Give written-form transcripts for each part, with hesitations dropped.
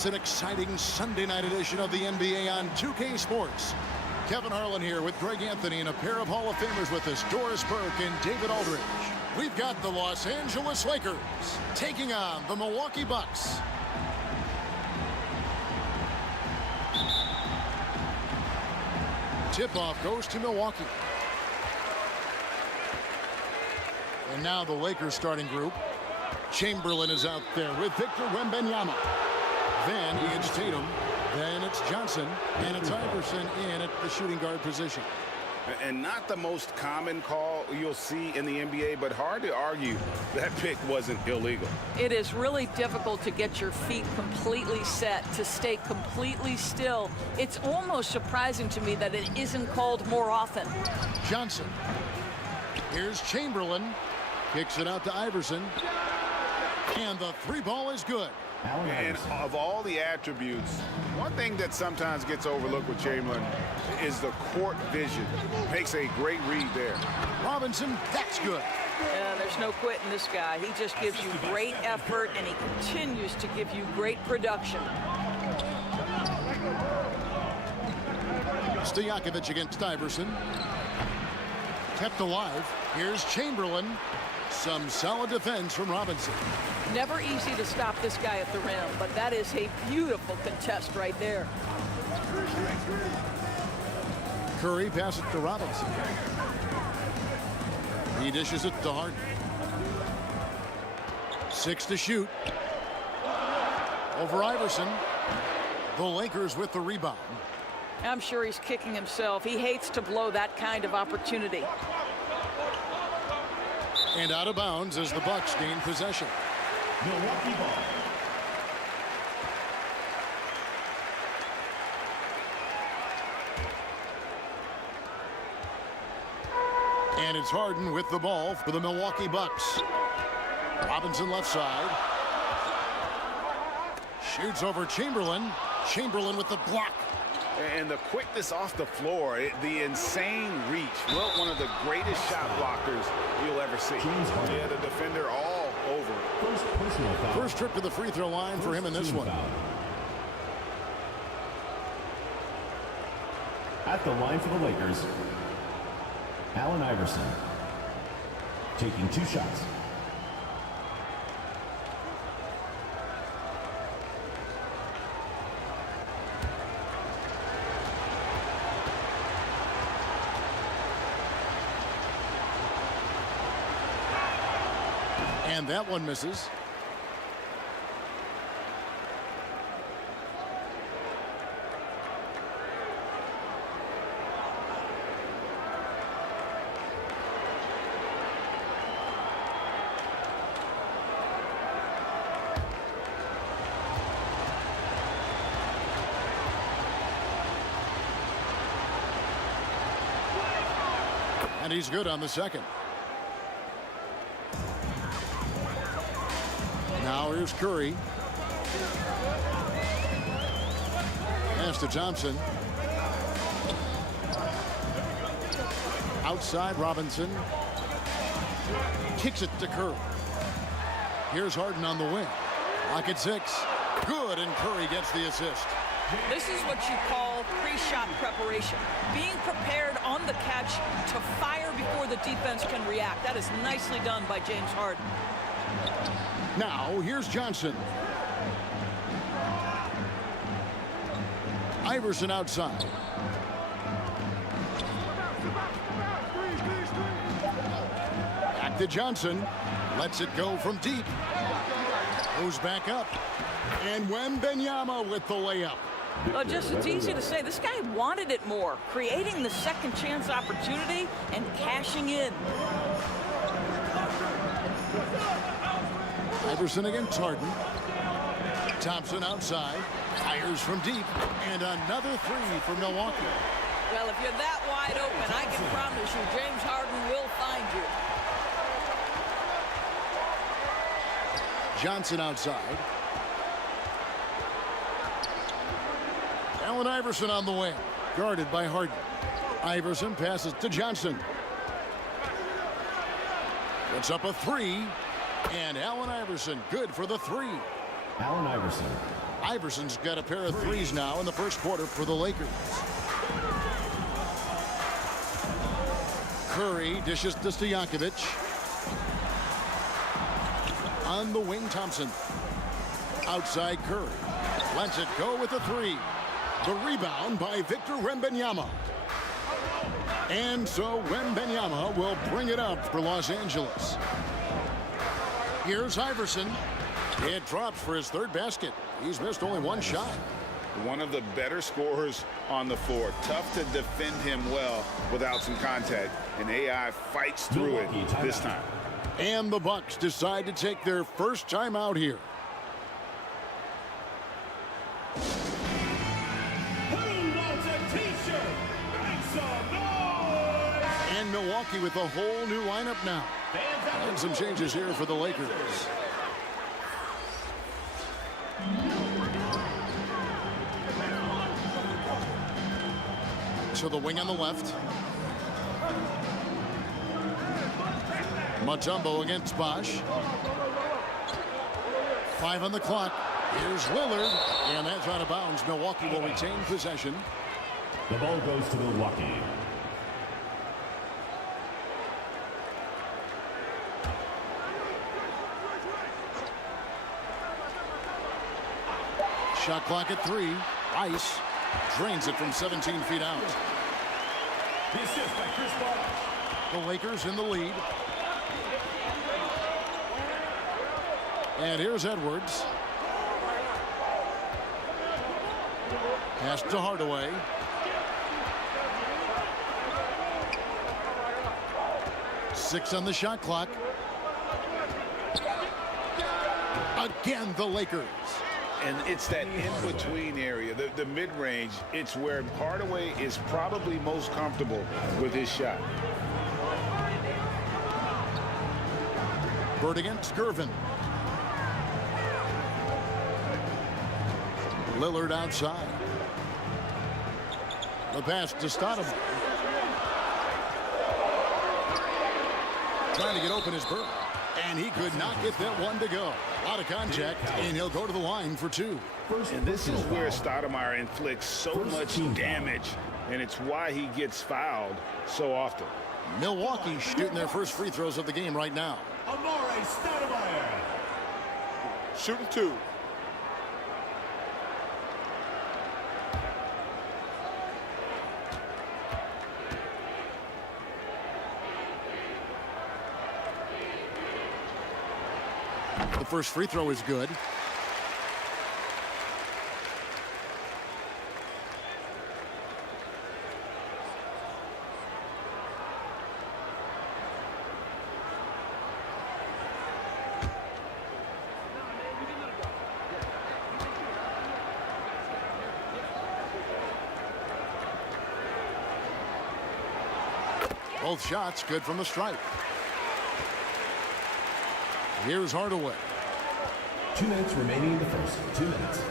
It's an exciting Sunday night edition of the NBA on 2K Sports. Kevin Harlan here with Greg Anthony and a pair of Hall of Famers with us, Doris Burke and David Aldridge. We've got the Los Angeles Lakers taking on the Milwaukee Bucks. Tip-off goes to Milwaukee. And now the Lakers starting group. Chamberlain is out there with Victor Wembanyama. Then it's Tatum. Then it's Johnson. And it's Iverson in at the shooting guard position. And not the most common call you'll see in the NBA, but hard to argue that pick wasn't illegal. It is really difficult to get your feet completely set, to stay completely still. It's almost surprising to me that it isn't called more often. Johnson. Here's Chamberlain. Kicks it out to Iverson. And the three ball is good. And of all the attributes, one thing that sometimes gets overlooked with Chamberlain is the court vision. Makes a great read there. Robinson, that's good. Yeah, there's no quitting this guy. He just gives you great effort, and he continues to give you great production. Stojakovic against Iverson. Kept alive. Here's Chamberlain. Some solid defense from Robinson. Never easy to stop this guy at the rim, but that is a beautiful contest right there. Curry passes to Robinson. He dishes it to Harden. 6 to shoot. Over Iverson. The Lakers with the rebound. I'm sure he's kicking himself. He hates to blow that kind of opportunity. And out of bounds as the Bucks gain possession. Milwaukee ball. And it's Harden with the ball for the Milwaukee Bucks. Robinson left side. Shoots over Chamberlain. Chamberlain with the block. And the quickness off the floor, the insane reach. Well, one of the greatest shot blockers you'll ever see. Yeah, the defender all over. First trip to the free throw line for him in this one. At the line for the Lakers, Allen Iverson, taking 2 shots. And that one misses. And he's good on the second. Now here's Curry. Pass to Thompson. Outside Robinson. Kicks it to Curry. Here's Harden on the wing. Lock at 6. Good, and Curry gets the assist. This is what you call pre-shot preparation. Being prepared on the catch to fire before the defense can react. That is nicely done by James Harden. Now, here's Johnson. Iverson outside. Back to Johnson. Lets it go from deep. Goes back up. And Wembanyama with the layup. Just it's easy to say. This guy wanted it more. Creating the second chance opportunity and cashing in. Iverson against Harden. Thompson outside. Fires from deep. And another 3 for Milwaukee. Well, if you're that wide open, I can promise you James Harden will find you. Johnson outside. Allen Iverson on the wing. Guarded by Harden. Iverson passes to Johnson. Puts up a 3. And Allen Iverson good for the 3. Allen Iverson. Iverson's got a pair of 3s now in the first quarter for the Lakers. Curry dishes to Stojakovic. On the wing, Thompson. Outside Curry. Lets it go with a 3. The rebound by Victor Wembanyama. And so Wembanyama will bring it up for Los Angeles. Here's Iverson. It drops for his 3rd basket. He's missed only 1 shot. One of the better scorers on the floor. Tough to defend him well without some contact. And AI fights through it this time. And the Bucks decide to take their first time out here. Who wants a t-shirt? Make some noise! And Milwaukee with a whole new lineup now. And some changes here for the Lakers. To the wing on the left. Mutombo against Bosch. 5 on the clock. Here's Lillard. And that's out of bounds. Milwaukee will retain possession. The ball goes to Milwaukee. Shot clock at 3. Rice drains it from 17 feet out. The assist by Chris Bosh. The Lakers in the lead. And here's Edwards. Pass to Hardaway. Six on the shot clock. Again, the Lakers. And it's that in-between area, the mid-range. It's where Hardaway is probably most comfortable with his shot. Bird against Gervin. Lillard outside. The pass to Stoudemire. Trying to get open is Bird. And he could not get that one to go. Out of contact, and he'll go to the line for 2. And this is where Stoudemire inflicts so much damage, and it's why he gets fouled so often. Milwaukee shooting their first free throws of the game right now. Amare Stoudemire. Shooting 2. The first free throw is good. Both shots good from the stripe. Here's Hardaway. 2 minutes remaining in the first. 2 minutes.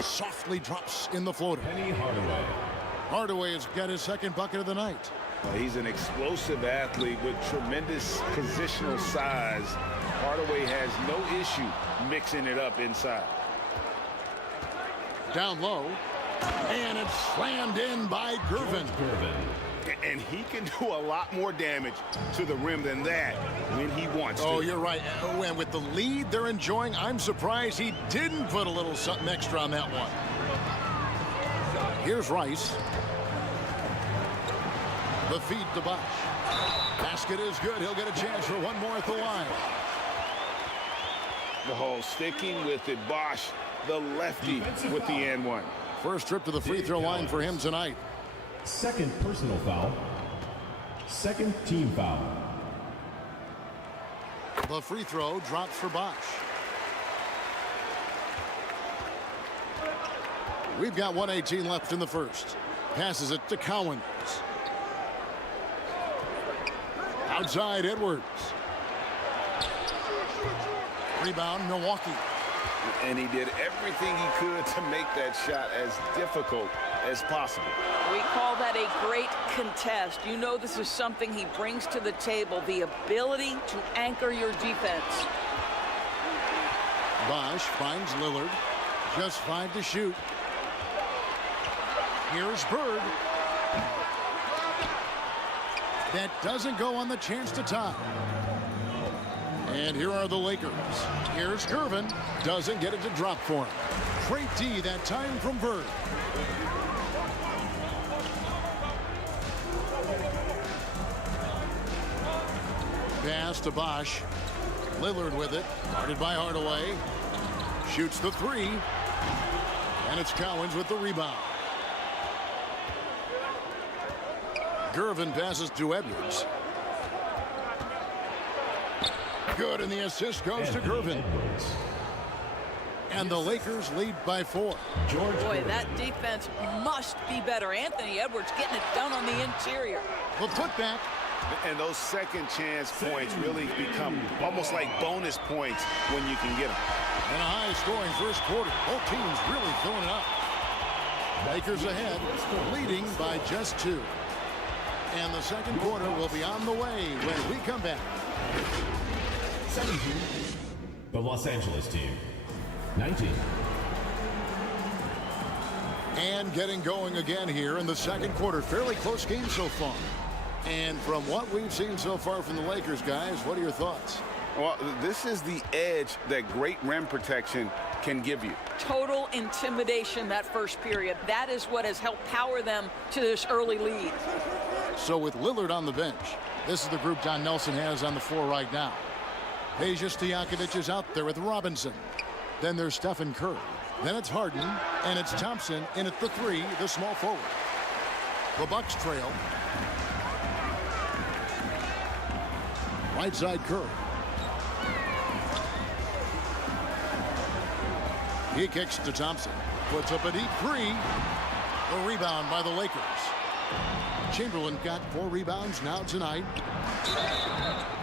Softly drops in the floater. Penny Hardaway. Hardaway has got his second bucket of the night. He's an explosive athlete with tremendous positional size. Hardaway has no issue mixing it up inside. Down low, and it's slammed in by Gervin. And he can do a lot more damage to the rim than that when he wants to. Oh, you're right. And with the lead they're enjoying, I'm surprised he didn't put a little something extra on that one. Here's Rice. The feed to Bosch. Basket is good. He'll get a chance for one more at the line. Oh, sticking with it, Bosch, the lefty with the and one. First trip to the free throw line for him tonight. Second personal foul. Second team foul. The free throw drops for Bosch. We've got 1:18 left in the first. Passes it to Cowens. Outside Edwards. Rebound Milwaukee. And he did everything he could to make that shot as difficult as possible. We call that a great contest. You know this is something he brings to the table, the ability to anchor your defense. Bosch finds Lillard. Just 5 to shoot. Here's Bird. That doesn't go on the chance to tie. And here are the Lakers. Here's Gervin. Doesn't get it to drop for him. Great D that time from Bird. Pass to Bosch. Lillard with it. Guarded by Hardaway. Shoots the three. And it's Cowens with the rebound. Gervin passes to Edwards. Good, and the assist goes to Gervin. And the Lakers lead by 4. Boy, that defense must be better. Anthony Edwards getting it done on the interior. The putback. And those second chance points really become almost like bonus points when you can get them. And a high-scoring first quarter. Both teams really filling it up. Lakers ahead, leading by just 2. And the second quarter will be on the way when we come back. 17. The Los Angeles team. 19. And getting going again here in the second quarter. Fairly close game so far. And from what we've seen so far from the Lakers, guys, what are your thoughts? Well, this is the edge that great rim protection can give you. Total intimidation that first period. That is what has helped power them to this early lead. So with Lillard on the bench, this is the group Don Nelson has on the floor right now. Peja Stojakovic is out there with Robinson. Then there's Stephen Curry. Then it's Harden, and it's Thompson in at the 3, the small forward. The Bucks trail. Right side Curry. He kicks to Thompson. Puts up a deep 3. A rebound by the Lakers. Chamberlain got 4 rebounds now tonight.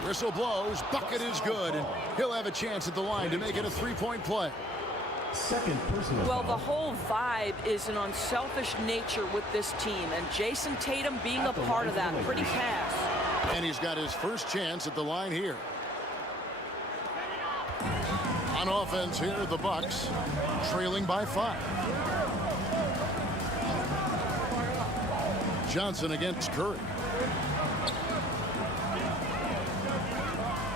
Whistle blows. Bucket is good. And he'll have a chance at the line to make it a 3-point play. Second personal Well, foul. the whole vibe is an unselfish nature with this team, and Jason Tatum being a part of that. Pretty pass. And he's got his first chance at the line here. On offense here, the Bucks trailing by 5. Johnson against Curry.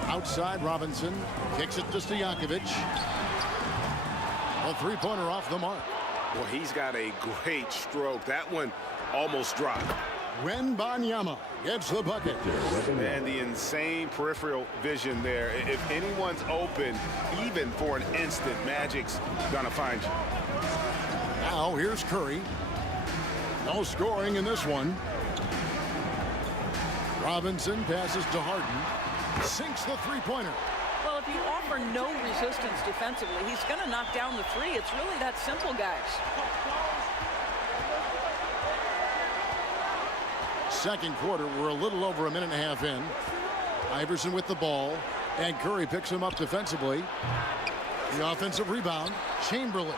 Outside Robinson kicks it to Stojakovic. A 3-pointer off the mark. Well, he's got a great stroke. That one almost dropped. Wembanyama gets the bucket. And the insane peripheral vision there. If anyone's open, even for an instant, Magic's gonna find you. Now here's Curry. No scoring in this one. Robinson passes to Harden. Sinks the 3-pointer. Well, if you offer no resistance defensively, he's going to knock down the 3. It's really that simple, guys. Second quarter, we're a little over a minute and a half in. Iverson with the ball, and Curry picks him up defensively. The offensive rebound, Chamberlain.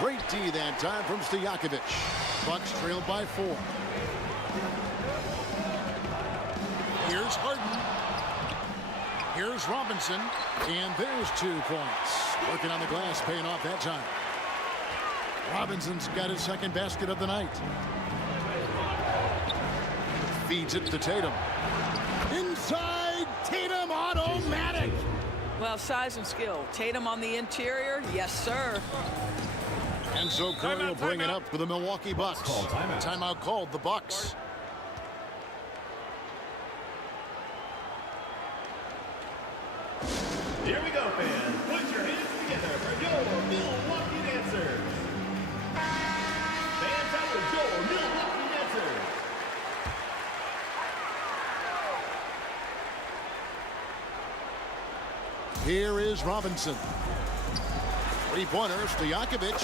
Great D that time from Stojakovic. Bucks trailed by 4. Here's Harden. Here's Robinson. And there's 2 points. Working on the glass, paying off that time. Robinson's got his second basket of the night. Feeds it to Tatum. Inside, Tatum, automatic. Well, size and skill. Tatum on the interior, yes, sir. And so Curry will bring it up for the Milwaukee Bucks. Timeout called, the Bucks. Here we go, fans. Put your hands together for your Milwaukee dancers. Fans, that was your Milwaukee dancers. Here is Robinson. 3-pointers to Stojakovic.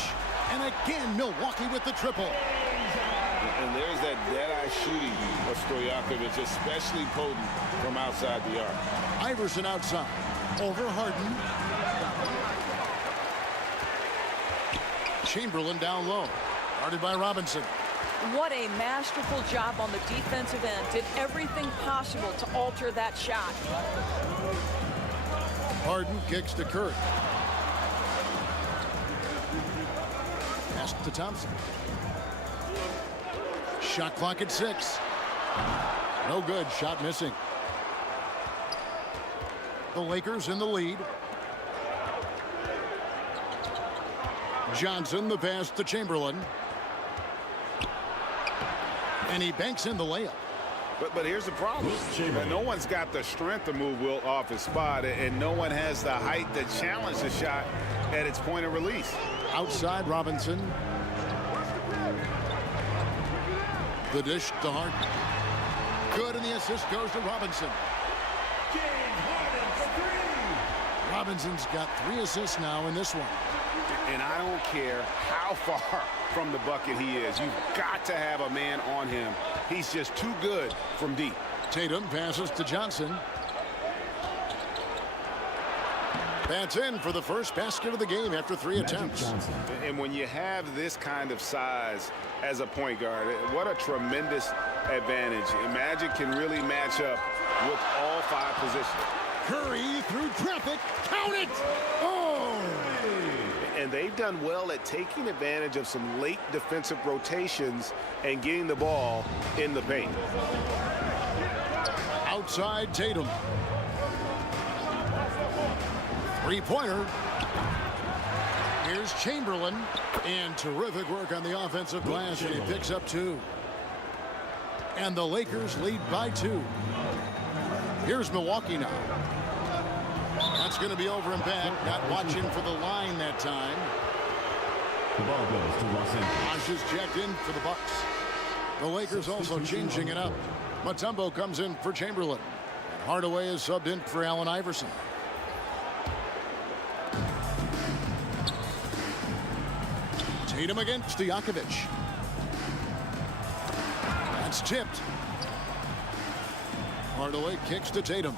And again, Milwaukee with the triple. And there's that dead-eye shooting of Stojakovic, especially potent from outside the arc. Iverson outside. Over Harden. Chamberlain down low. Guarded by Robinson. What a masterful job on the defensive end. Did everything possible to alter that shot. Harden kicks to Curry. Pass to Thompson. Shot clock at 6. No good. Shot missing. The Lakers in the lead. Johnson, the pass to Chamberlain. And he banks in the layup. But here's the problem. No one's got the strength to move Wilt off his spot, and no one has the height to challenge the shot at its point of release. Outside Robinson. The dish to Harden. Good, and the assist goes to Robinson. Robinson's got 3 assists now in this one. And I don't care how far from the bucket he is. You've got to have a man on him. He's just too good from deep. Tatum passes to Johnson. That's in for the first basket of the game after 3 attempts. And when you have this kind of size as a point guard, what a tremendous advantage. Magic can really match up with all 5 positions. Curry through traffic. Count it! Oh! And they've done well at taking advantage of some late defensive rotations and getting the ball in the paint. Outside Tatum. 3-pointer. Here's Chamberlain. And terrific work on the offensive glass, and he picks up 2. And the Lakers lead by 2. Here's Milwaukee now. That's going to be over and back. Not watching for the line that time. The ball goes to Los Angeles. Just checked in for the Bucks. The Lakers also changing it up. Mutombo comes in for Chamberlain. And Hardaway is subbed in for Allen Iverson. Tatum against Stojakovic. That's tipped. Hardaway kicks to Tatum.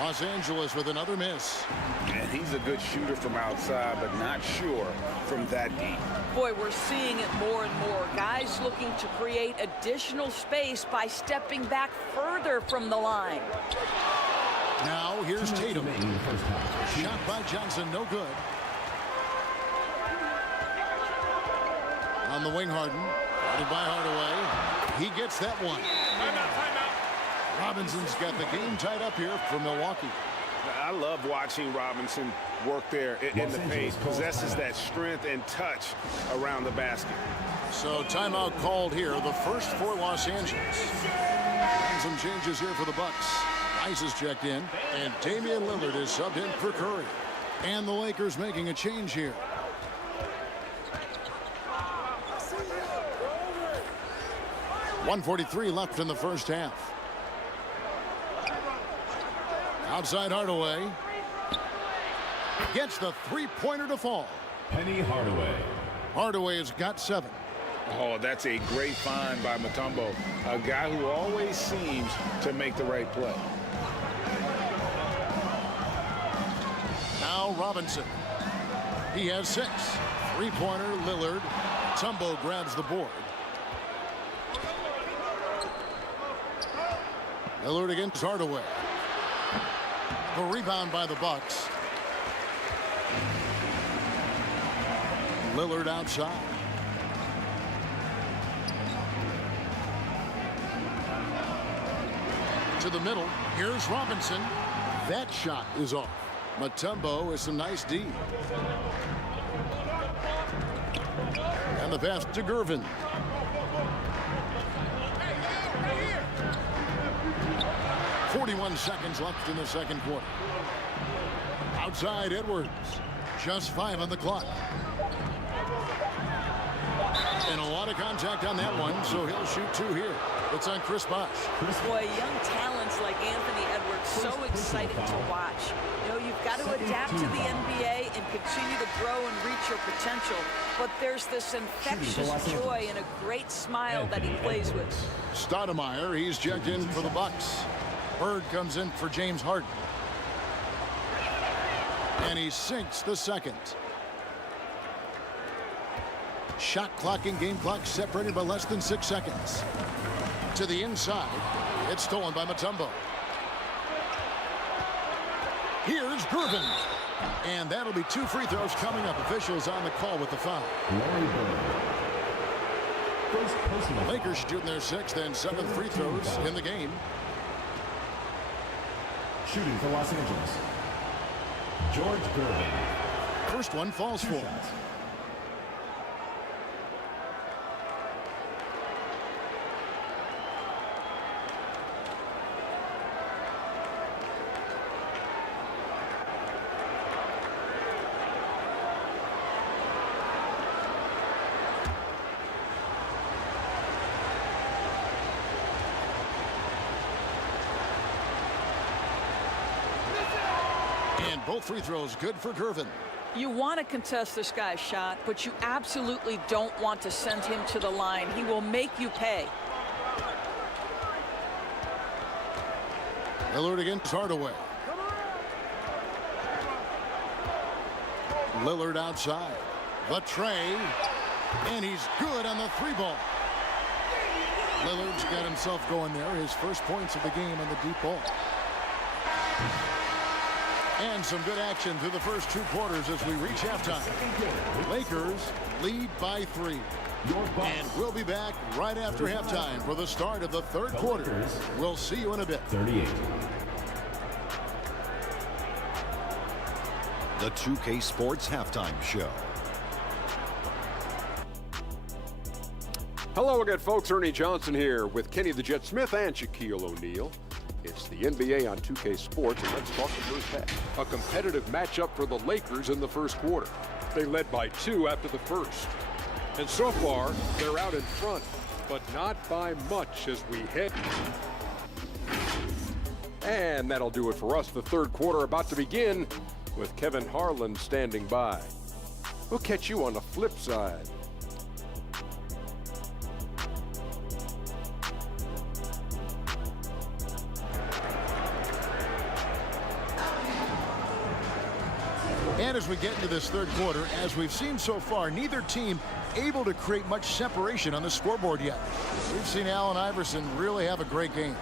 Los Angeles with another miss. And he's a good shooter from outside, but not sure from that deep. Boy, we're seeing it more and more. Guys looking to create additional space by stepping back further from the line. Now here's Tatum. Shot by Johnson, no good. On the wing, Harden. Guarded by Hardaway. He gets that one. Timeout. Robinson's got the game tied up here for Milwaukee. I love watching Robinson work there in the paint. Possesses that strength and touch around the basket. So timeout called here, the first for Los Angeles. And some changes here for the Bucks. Rice is checked in, and Damian Lillard is subbed in for Curry. And the Lakers making a change here. .143 left in the first half. Outside Hardaway. Gets the 3-pointer to fall. Penny Hardaway. Hardaway has got 7. Oh, that's a great find by Mutombo. A guy who always seems to make the right play. Now Robinson. He has 6. 3-pointer, Lillard. Mutombo grabs the board. Lillard against Hardaway. The rebound by the Bucks. Lillard outside. To the middle. Here's Robinson. That shot is off. Mutombo is some nice D. And the pass to Gervin. – 41 seconds left in the second quarter. Outside Edwards. Just 5 on the clock. And a lot of contact on that one, so he'll shoot 2 here. It's on Chris Bosh. Boy, young talents like Anthony Edwards, so exciting to watch. You know, you've got to adapt to the NBA and continue to grow and reach your potential. But there's this infectious joy and a great smile that he plays with. Stoudemire, he's checked in for the Bucks. Bird comes in for James Harden. And he sinks the second. Shot clock and game clock separated by less than 6 seconds. To the inside. It's stolen by Mutombo. Here's Gervin. And that'll be 2 free throws coming up. Officials on the call with the foul. Lakers shooting their 6th and 7th free throws in the game. Shooting for Los Angeles, George Gervin. First one falls for. Both free throws good for Gervin. You want to contest this guy's shot, but you absolutely don't want to send him to the line. He will make you pay. Lillard against Hardaway. Lillard outside. The tray. And he's good on the 3-ball. Lillard's got himself going there. His first points of the game on the deep ball. And some good action through the first 2 quarters as we reach halftime. Lakers lead by 3. And we'll be back right after halftime for the start of the 3rd quarter. We'll see you in a bit. 38. The 2K Sports Halftime Show. Hello again, folks. Ernie Johnson here with Kenny the Jet Smith and Shaquille O'Neal. It's the NBA on 2K Sports, and let's talk the first half. A competitive matchup for the Lakers in the first quarter. They led by 2 after the first. And so far, they're out in front, but not by much as we head. And that'll do it for us. The 3rd quarter about to begin with Kevin Harlan standing by. We'll catch you on the flip side. And as we get into this 3rd quarter, as we've seen so far, neither team able to create much separation on the scoreboard yet. We've seen Allen Iverson really have a great game.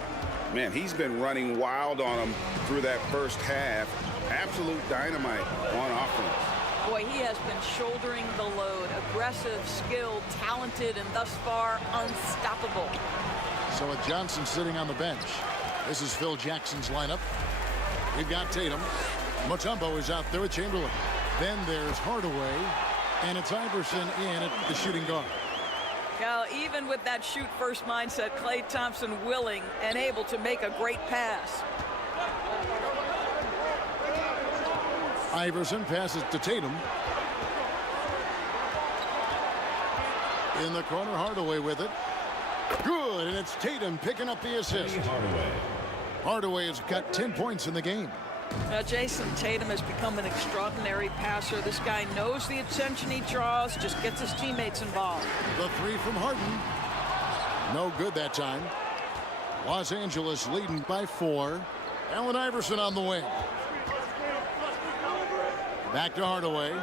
Man, he's been running wild on them through that first half. Absolute dynamite on offense. Boy, he has been shouldering the load. Aggressive, skilled, talented, and thus far unstoppable. So with Johnson sitting on the bench, this is Phil Jackson's lineup. We've got Tatum. Mutombo is out there with Chamberlain. Then there's Hardaway, and it's Iverson in at the shooting guard. Now, even with that shoot-first mindset, Klay Thompson willing and able to make a great pass. Iverson passes to Tatum. In the corner, Hardaway with it. Good, and it's Tatum picking up the assist. Hardaway has got 10 points in the game. Jason Tatum has become an extraordinary passer. This guy knows the attention he draws, just gets his teammates involved. The 3 from Harden. No good that time. Los Angeles leading by 4. Allen Iverson on the wing. Back to Hardaway.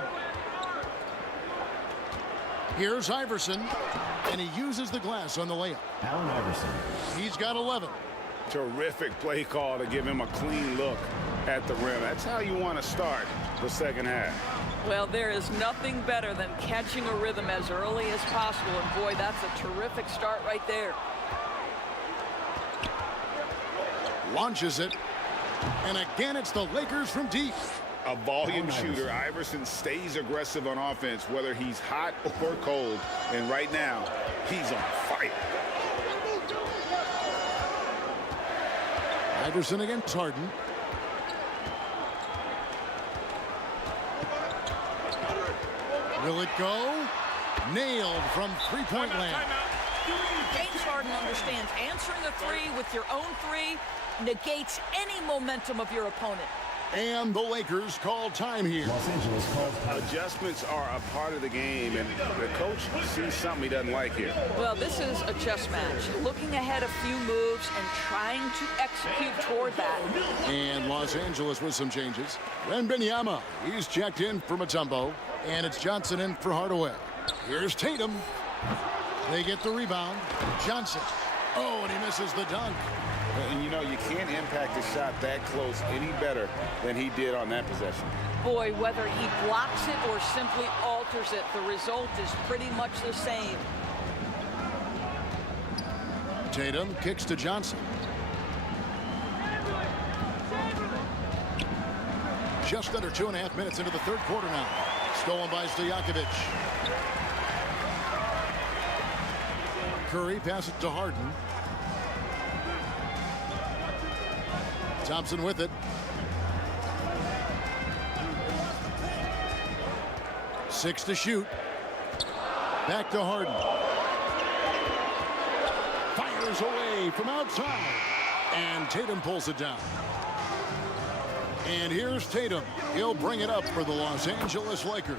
Here's Iverson, and he uses the glass on the layup. Allen Iverson. He's got 11. Terrific play call to give him a clean look at the rim. That's how you want to start the second half. Well, there is nothing better than catching a rhythm as early as possible. And boy, that's a terrific start right there. Launches it. And again, it's the Lakers from deep. A volume shooter. Iverson stays aggressive on offense, whether he's hot or cold. And right now, he's on fire. Iverson against Harden. Will it go? Nailed from three-point land. James Harden understands answering a three with your own three negates any momentum of your opponent. And the Lakers call time here. Los Angeles calls time. Adjustments are a part of the game, and the coach sees something he doesn't like here. Well, this is a chess match. Looking ahead a few moves and trying to execute toward that. And Los Angeles with some changes. Wembanyama, he's checked in for Mutombo. And it's Johnson in for Hardaway. Here's Tatum. They get the rebound. Johnson. Oh, and he misses the dunk. And you know, you can't impact a shot that close any better than he did on that possession. Boy, whether he blocks it or simply alters it, the result is pretty much the same. Tatum kicks to Johnson. Just under 2.5 minutes into the third quarter now. Stolen by Stojakovic. Curry passes it to Harden. Thompson with it. 6 to shoot. Back to Harden. Fires away from outside. And Tatum pulls it down. And here's Tatum. He'll bring it up for the Los Angeles Lakers.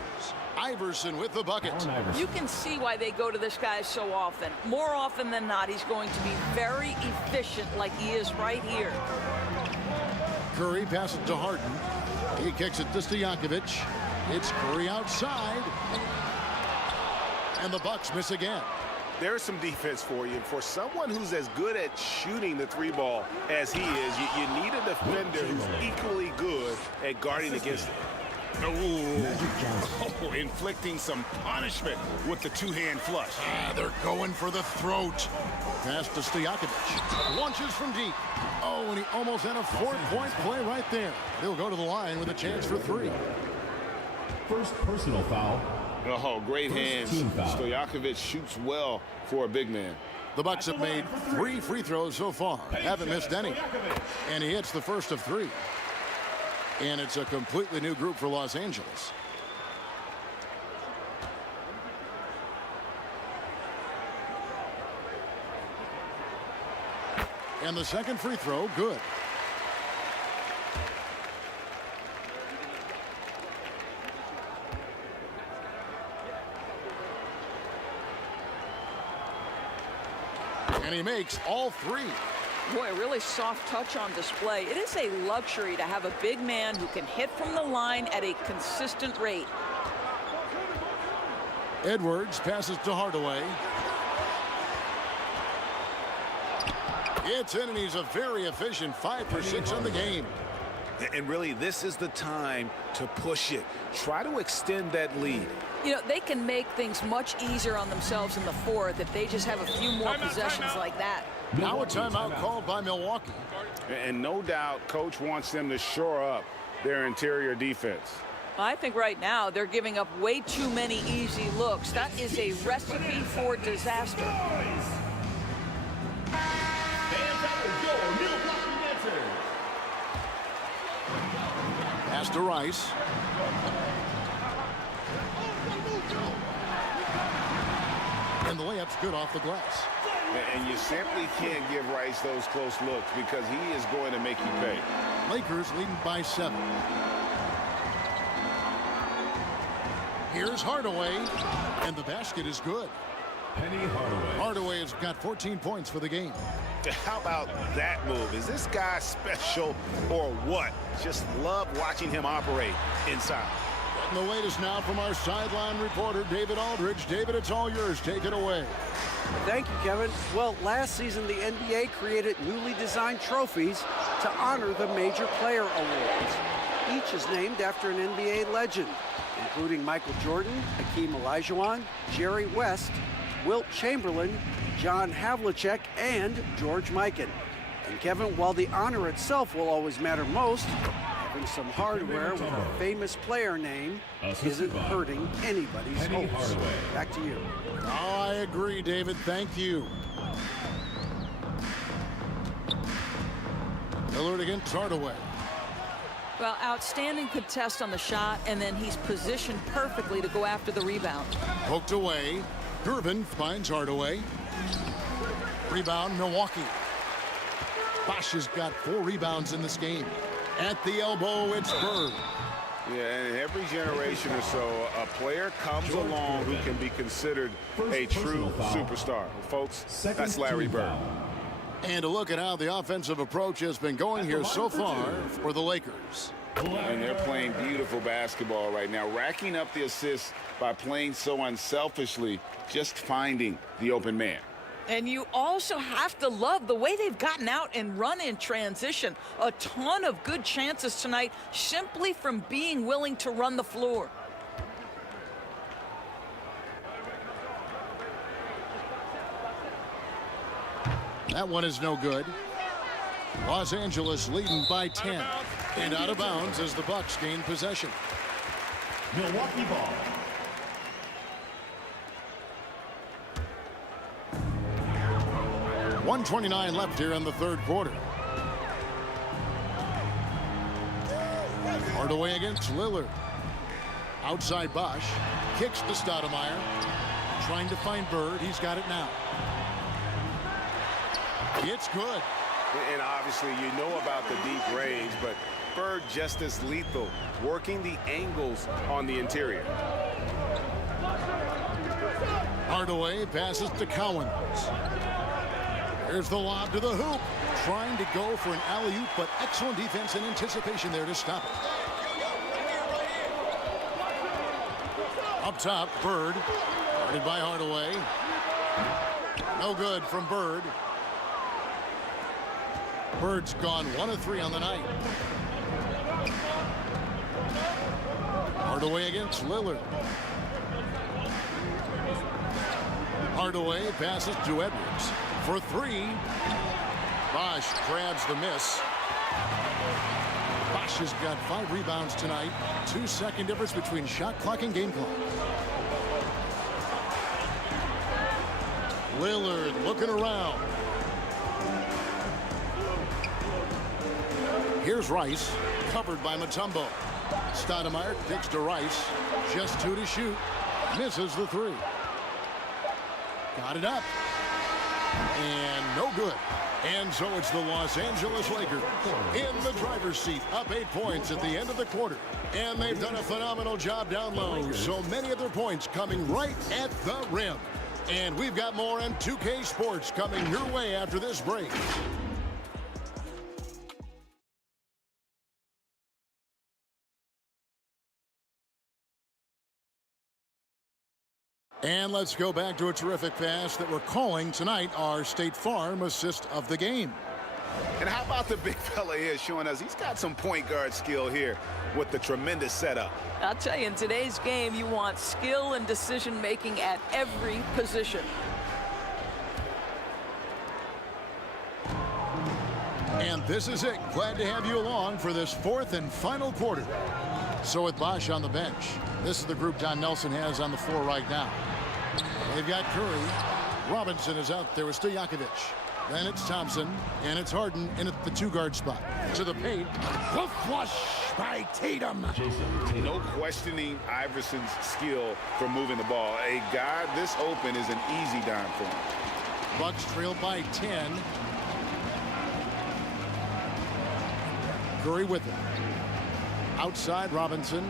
Iverson with the bucket. You can see why they go to this guy so often. More often than not, he's going to be very efficient like he is right here. Curry passes it to Harden. He kicks it to Stojakovic. It's Curry outside. And the Bucks miss again. There's some defense for you. For someone who's as good at shooting the three ball as he is, you need a defender who's equally good at guarding against it. Oh, inflicting some punishment with the two-hand flush. They're going for the throat. Pass to Stojakovic. Launches from deep. Oh, and he almost had a 4-point play right there. He'll go to the line with a chance for 3. First personal foul. Oh, great hands. Stojakovic shoots well for a big man. The Bucks have made 3 free throws so far. Haven't missed any. And he hits the first of 3. And it's a completely new group for Los Angeles. And the second free throw, good. And he makes all 3. Boy, a really soft touch on display. It is a luxury to have a big man who can hit from the line at a consistent rate. Edwards passes to Hardaway. It's in, and he's a very efficient 5 for 6 on the game. And really, this is the time to push it. Try to extend that lead. You know, they can make things much easier on themselves in the fourth if they just have a few more possessions like that. Now a timeout called by Milwaukee. And no doubt, coach wants them to shore up their interior defense. I think right now they're giving up way too many easy looks. That is a recipe for disaster. Pass to Rice. And the layup's good off the glass. And you simply can't give Rice those close looks because he is going to make you pay. Lakers leading by 7. Here's Hardaway, and the basket is good. Penny Hardaway. Hardaway has got 14 points for the game. How about that move? Is this guy special or what? Just love watching him operate inside. Getting the latest now from our sideline reporter, David Aldridge. David, it's all yours. Take it away. Thank you, Kevin. Well, last season, the NBA created newly designed trophies to honor the major player awards. Each is named after an NBA legend, including Michael Jordan, Hakeem Olajuwon, Jerry West, Wilt Chamberlain, John Havlicek, and George Mikan. And Kevin, while the honor itself will always matter most, having some hardware with a famous player name isn't hurting anybody's hopes. Back to you. Oh, I agree, David. Thank you. Lillard against Hardaway. Well, outstanding contest on the shot, and then he's positioned perfectly to go after the rebound. Poked away. Durbin finds Hardaway. Rebound, Milwaukee. Bosch has got 4 rebounds in this game. At the elbow, it's Bird. Yeah, and every generation or so, a player comes along who can be considered a true superstar. Folks, that's Larry Bird. And a look at how the offensive approach has been going here so far for the Lakers. And they're playing beautiful basketball right now, racking up the assists by playing so unselfishly, just finding the open man. And you also have to love the way they've gotten out and run in transition. A ton of good chances tonight simply from being willing to run the floor. That one is no good. Los Angeles leading by 10. And out of bounds as the Bucks gain possession. Milwaukee ball. .129 left here in the third quarter. Hardaway against Lillard. Outside Bosch. Kicks to Stoudemire. Trying to find Bird. He's got it now. It's good. And obviously, you know about the deep range, but Bird just as lethal, working the angles on the interior. Hardaway passes to Cowens. Here's the lob to the hoop. Trying to go for an alley-oop, but excellent defense and anticipation there to stop it. Up top, Bird. Guarded by Hardaway. No good from Bird. Bird's gone 1 of 3 on the night. Hardaway against Lillard. Hardaway passes to Edwards for 3. Bosch grabs the miss. Bosch has got 5 rebounds tonight. 2-second difference between shot clock and game clock. Lillard looking around. Here's Rice, covered by Mutombo. Stoudemire kicks to Rice. Just 2 to shoot. Misses the 3. Got it up. And no good. And so it's the Los Angeles Lakers in the driver's seat, up 8 points at the end of the quarter. And they've done a phenomenal job down low. So many of their points coming right at the rim. And we've got more on 2K Sports coming your way after this break. And let's go back to a terrific pass that we're calling tonight our State Farm assist of the game. And how about the big fella here showing us he's got some point guard skill here with the tremendous setup. I'll tell you, in today's game, you want skill and decision-making at every position. And this is it. Glad to have you along for this 4th and final quarter. So with Bosch on the bench, this is the group Don Nelson has on the floor right now. They've got Curry. Robinson is out there with Stojakovic. Then it's Thompson, and it's Harden in at the 2-guard spot. To the paint. The flush by Tatum. No questioning Iverson's skill for moving the ball. A guy this open is an easy dime for him. Bucks trail by 10. Curry with it. Outside, Robinson.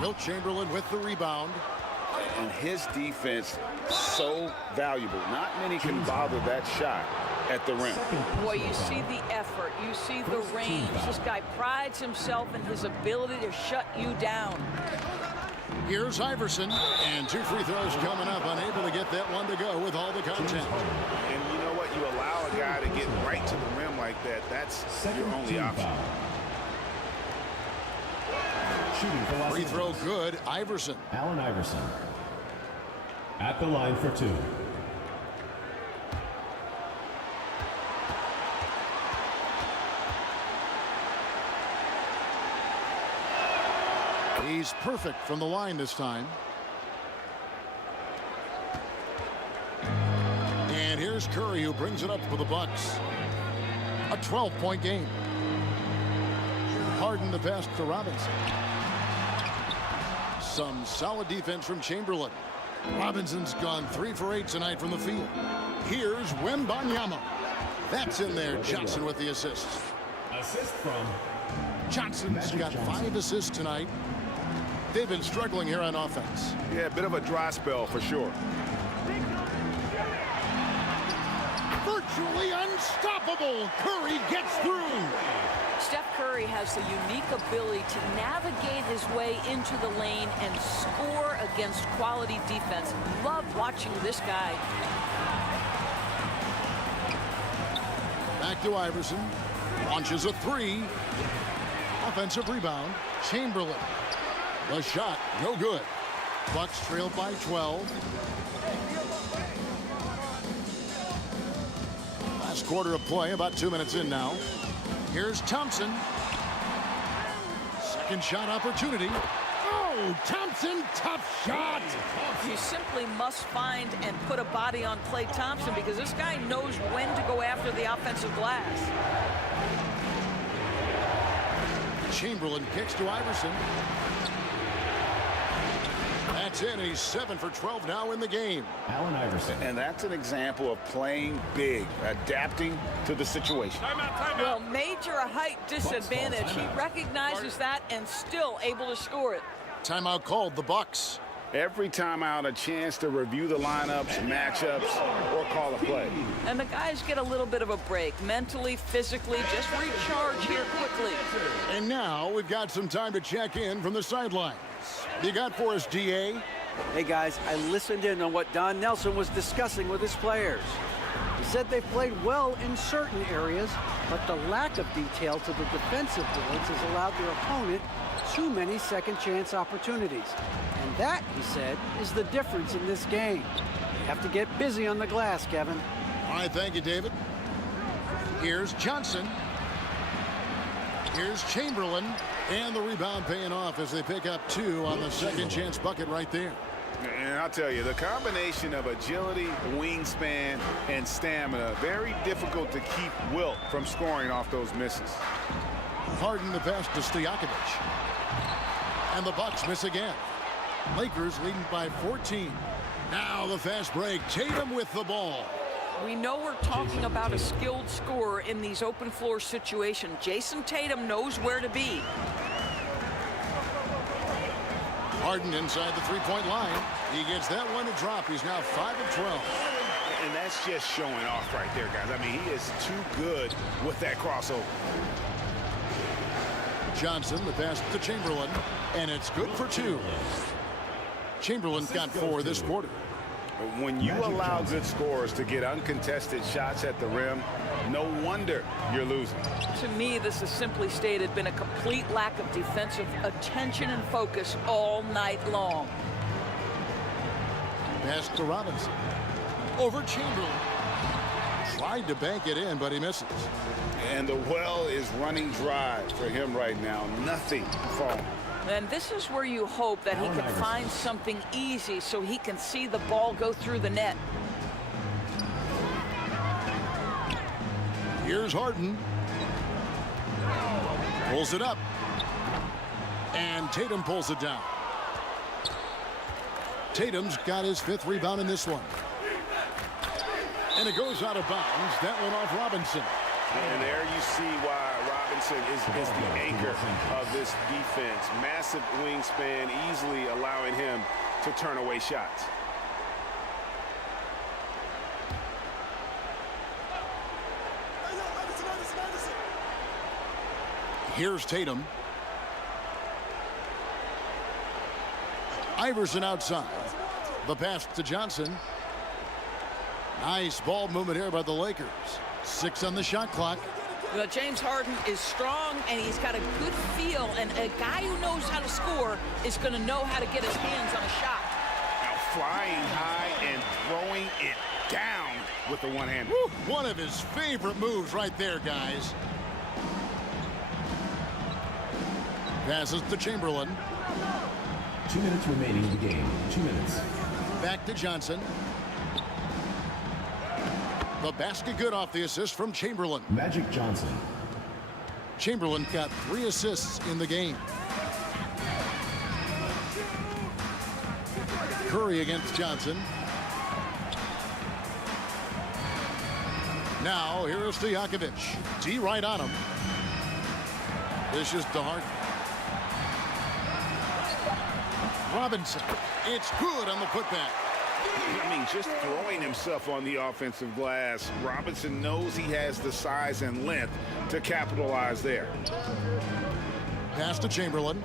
Wilt Chamberlain with the rebound. And his defense so valuable. Not many can bother that shot. at the rim. Boy, you see the effort, you see the range. This guy prides himself in his ability to shut you down. Here's Iverson, and 2 free throws coming up, unable to get that one to go with all the content. And you know what? You allow a guy to get right to the rim like that, that's your only option. Free throw good, Iverson. Allen Iverson at the line for 2. He's perfect from the line this time. And here's Curry, who brings it up for the Bucks. A 12-point game. Harden the pass to Robinson. Some solid defense from Chamberlain. Robinson's gone 3 for 8 tonight from the field. Here's Wembanyama. That's in there. Johnson with the assist. Assist from Johnson's got 5 assists tonight. They've been struggling here on offense. Yeah, a bit of a dry spell for sure. Virtually unstoppable. Curry gets through. Steph Curry has the unique ability to navigate his way into the lane and score against quality defense. Love watching this guy. Back to Iverson. Launches a 3. Offensive rebound. Chamberlain. The shot, no good. Bucks trailed by 12. Last quarter of play, about 2 minutes in now. Here's Thompson. Second shot opportunity. Oh, Thompson, tough shot. You simply must find and put a body on Klay Thompson because this guy knows when to go after the offensive glass. Chamberlain kicks to Iverson. That's in. He's 7 for 12 now in the game. Allen Iverson. And that's an example of playing big, adapting to the situation. Well, major height disadvantage. He recognizes that and still able to score it. Timeout called, the Bucks. Every timeout, a chance to review the lineups, matchups, or call a play. And the guys get a little bit of a break, mentally, physically, just recharge here quickly. And now we've got some time to check in from the sidelines. You got for us, DA? Hey guys, I listened in on what Don Nelson was discussing with his players. He said they've played well in certain areas, but the lack of detail to the defensive boards has allowed their opponent too many second chance opportunities. And that, he said, is the difference in this game. You have to get busy on the glass, Kevin. All right, thank you, David. Here's Johnson. Here's Chamberlain. And the rebound paying off as they pick up 2 on the second chance bucket right there. And I'll tell you, the combination of agility, wingspan, and stamina, very difficult to keep Wilt from scoring off those misses. Harden the pass to Stojakovic. And the Bucks miss again. Lakers leading by 14. Now the fast break. Tatum with the ball. We know we're talking about a skilled scorer in these open floor situations. Jason Tatum knows where to be. Harden inside the 3-point line. He gets that one to drop. He's now 5 of 12. And that's just showing off right there, guys. I mean, he is too good with that crossover. Johnson, the pass to Chamberlain, and it's good for 2. Chamberlain got 4 this quarter. When you allow good scorers to get uncontested shots at the rim, no wonder you're losing. To me, this is simply stated been a complete lack of defensive attention and focus all night long. Pass to Robinson. Over Chamberlain. Tried to bank it in, but he misses. And the well is running dry for him right now. Nothing falling. And this is where you hope that he can find something easy so he can see the ball go through the net. Here's Harden. Pulls it up. And Tatum pulls it down. Tatum's got his 5th rebound in this one. And it goes out of bounds. That one off Robinson. And there you see why Robinson is the anchor of this defense. Massive wingspan, easily allowing him to turn away shots. Here's Tatum. Iverson outside. The pass to Johnson. Nice ball movement here by the Lakers. 6 on the shot clock. Well, James Harden is strong, and he's got a good feel, and a guy who knows how to score is going to know how to get his hands on a shot. Now flying high and throwing it down with the one-hand. One of his favorite moves right there, guys. Passes to Chamberlain. 2 minutes remaining in the game. 2 minutes. Back to Johnson. The basket good off the assist from Chamberlain. Magic Johnson. Chamberlain got 3 assists in the game. Curry against Johnson. Now here is Stojakovic. D right on him. This is DeHart. Robinson. It's good on the putback. I mean, just throwing himself on the offensive glass. Robinson knows he has the size and length to capitalize there. Pass to Chamberlain.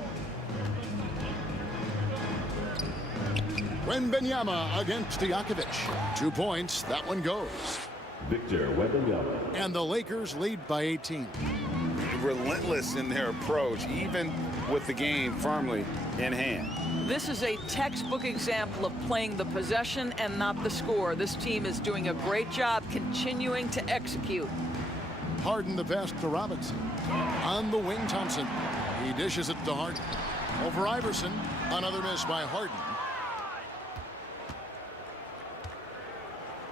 Wembanyama against Stojakovic. 2 points. That one goes. Victor Wembanyama. And the Lakers lead by 18. Relentless in their approach, even with the game firmly in hand. This is a textbook example of playing the possession and not the score. This team is doing a great job continuing to execute. Harden the pass to Robinson. On the wing, Thompson. He dishes it to Harden. Over Iverson. Another miss by Harden.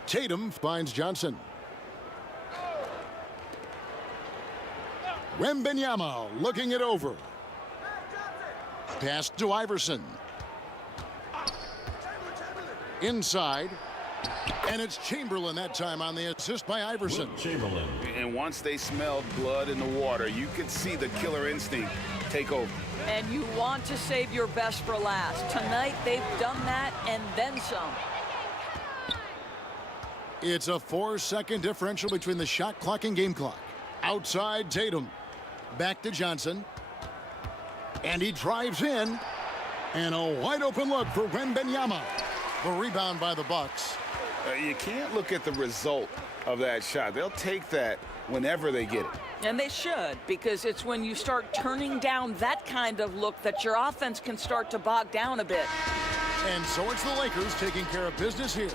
Tatum finds Johnson. Wembanyama looking it over. Pass to Iverson. Inside. And it's Chamberlain that time on the assist by Iverson. Chamberlain. And once they smelled blood in the water, you could see the killer instinct take over. And you want to save your best for last. Tonight, they've done that and then some. It's a 4-second differential between the shot clock and game clock. Outside Tatum. Back to Johnson. And he drives in. And a wide open look for Wembanyama. The rebound by the Bucks. You can't look at the result of that shot. They'll take that whenever they get it. And they should, because it's when you start turning down that kind of look that your offense can start to bog down a bit. And so it's the Lakers taking care of business here.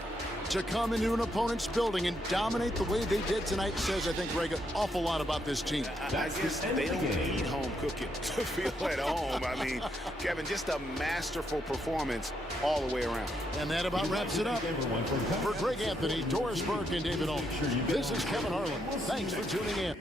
To come into an opponent's building and dominate the way they did tonight says, I think, Greg, an awful lot about this team. I guess they don't need home cooking to feel at home. I mean, Kevin, just a masterful performance all the way around. And that about wraps it up. For Greg Anthony, Doris Burke, and David Aldridge, this is Kevin Harlan. Thanks for tuning in.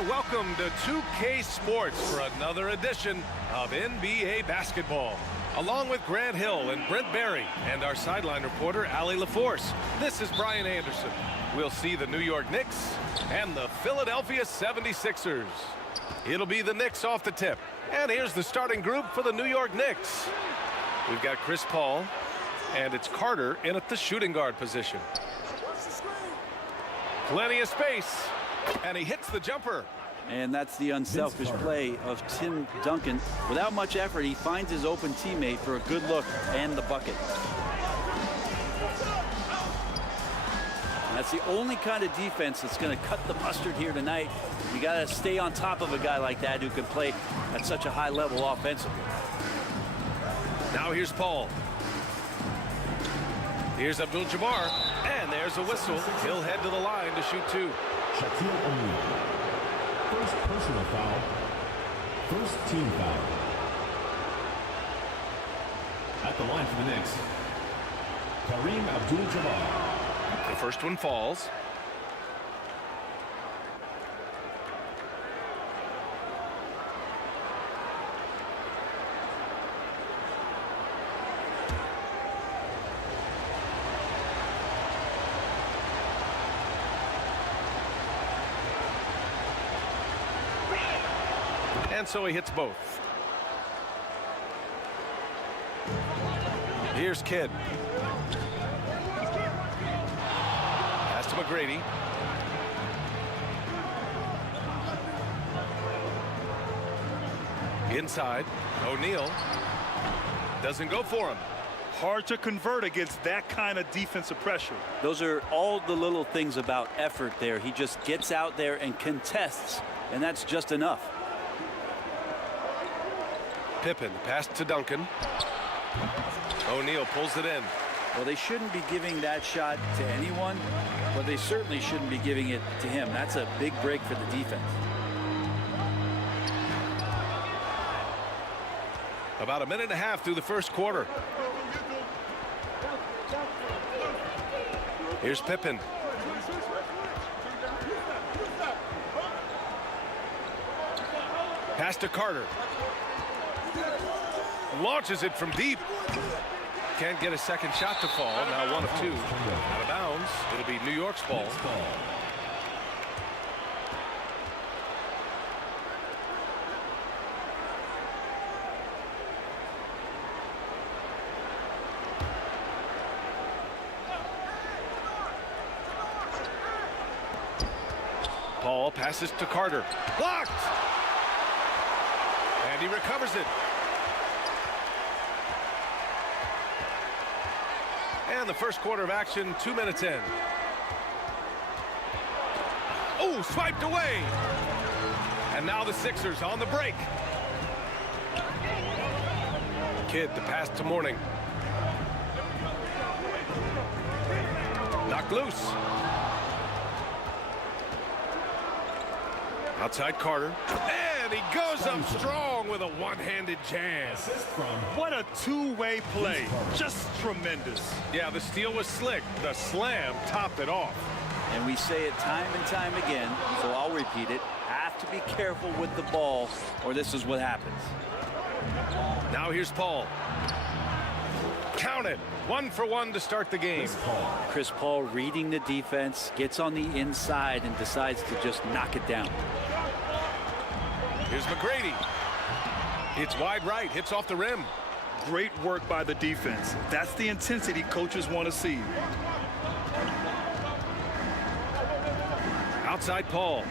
And welcome to 2K Sports for another edition of NBA basketball. Along with Grant Hill and Brent Barry and our sideline reporter, Allie LaForce, this is Brian Anderson. We'll see the New York Knicks and the Philadelphia 76ers. It'll be the Knicks off the tip. And here's the starting group for the New York Knicks. We've got Chris Paul, and it's Carter in at the shooting guard position. Plenty of space, and he hits the jumper. And that's the unselfish play of Tim Duncan. Without much effort, he finds his open teammate for a good look and the bucket. And that's the only kind of defense that's going to cut the mustard here tonight. You got to stay on top of a guy like that who can play at such a high level offensively. Now here's Paul. Here's Abdul-Jabbar, and there's a whistle. He'll head to the line to shoot two. Shaquille O'Neal. First personal foul. First team foul. At the line for the Knicks, Kareem Abdul-Jabbar. The first one falls. And so he hits both. Here's Kidd. Pass to McGrady. Inside. O'Neal doesn't go for him. Hard to convert against that kind of defensive pressure. Those are all the little things about effort there. He just gets out there and contests, and that's just enough. Pippen, pass to Duncan. O'Neal pulls it in. Well, they shouldn't be giving that shot to anyone, but they certainly shouldn't be giving it to him. That's a big break for the defense. About a minute and a half through the first quarter. Here's Pippen. Pass to Carter. Launches it from deep. Can't get a second shot to fall. Now one of two. Out of bounds. It'll be New York's ball. Paul passes to Carter. Blocked! And he recovers it. And the first quarter of action, 2 minutes in. Oh, swiped away. And now the Sixers on the break. Kidd to pass to Mourning. Knocked loose. Outside Carter. And he goes up strong with a one-handed jam. What a two-way play. Just tremendous. Yeah, the steal was slick. The slam topped it off. And we say it time and time again, so I'll repeat it. Have to be careful with the ball, or this is what happens. Now here's Paul. Count it. 1 for 1 to start the game. Chris Paul reading the defense, gets on the inside, and decides to just knock it down. Here's McGrady. It's wide right, hits off the rim. Great work by the defense. That's the intensity coaches want to see. Outside Paul.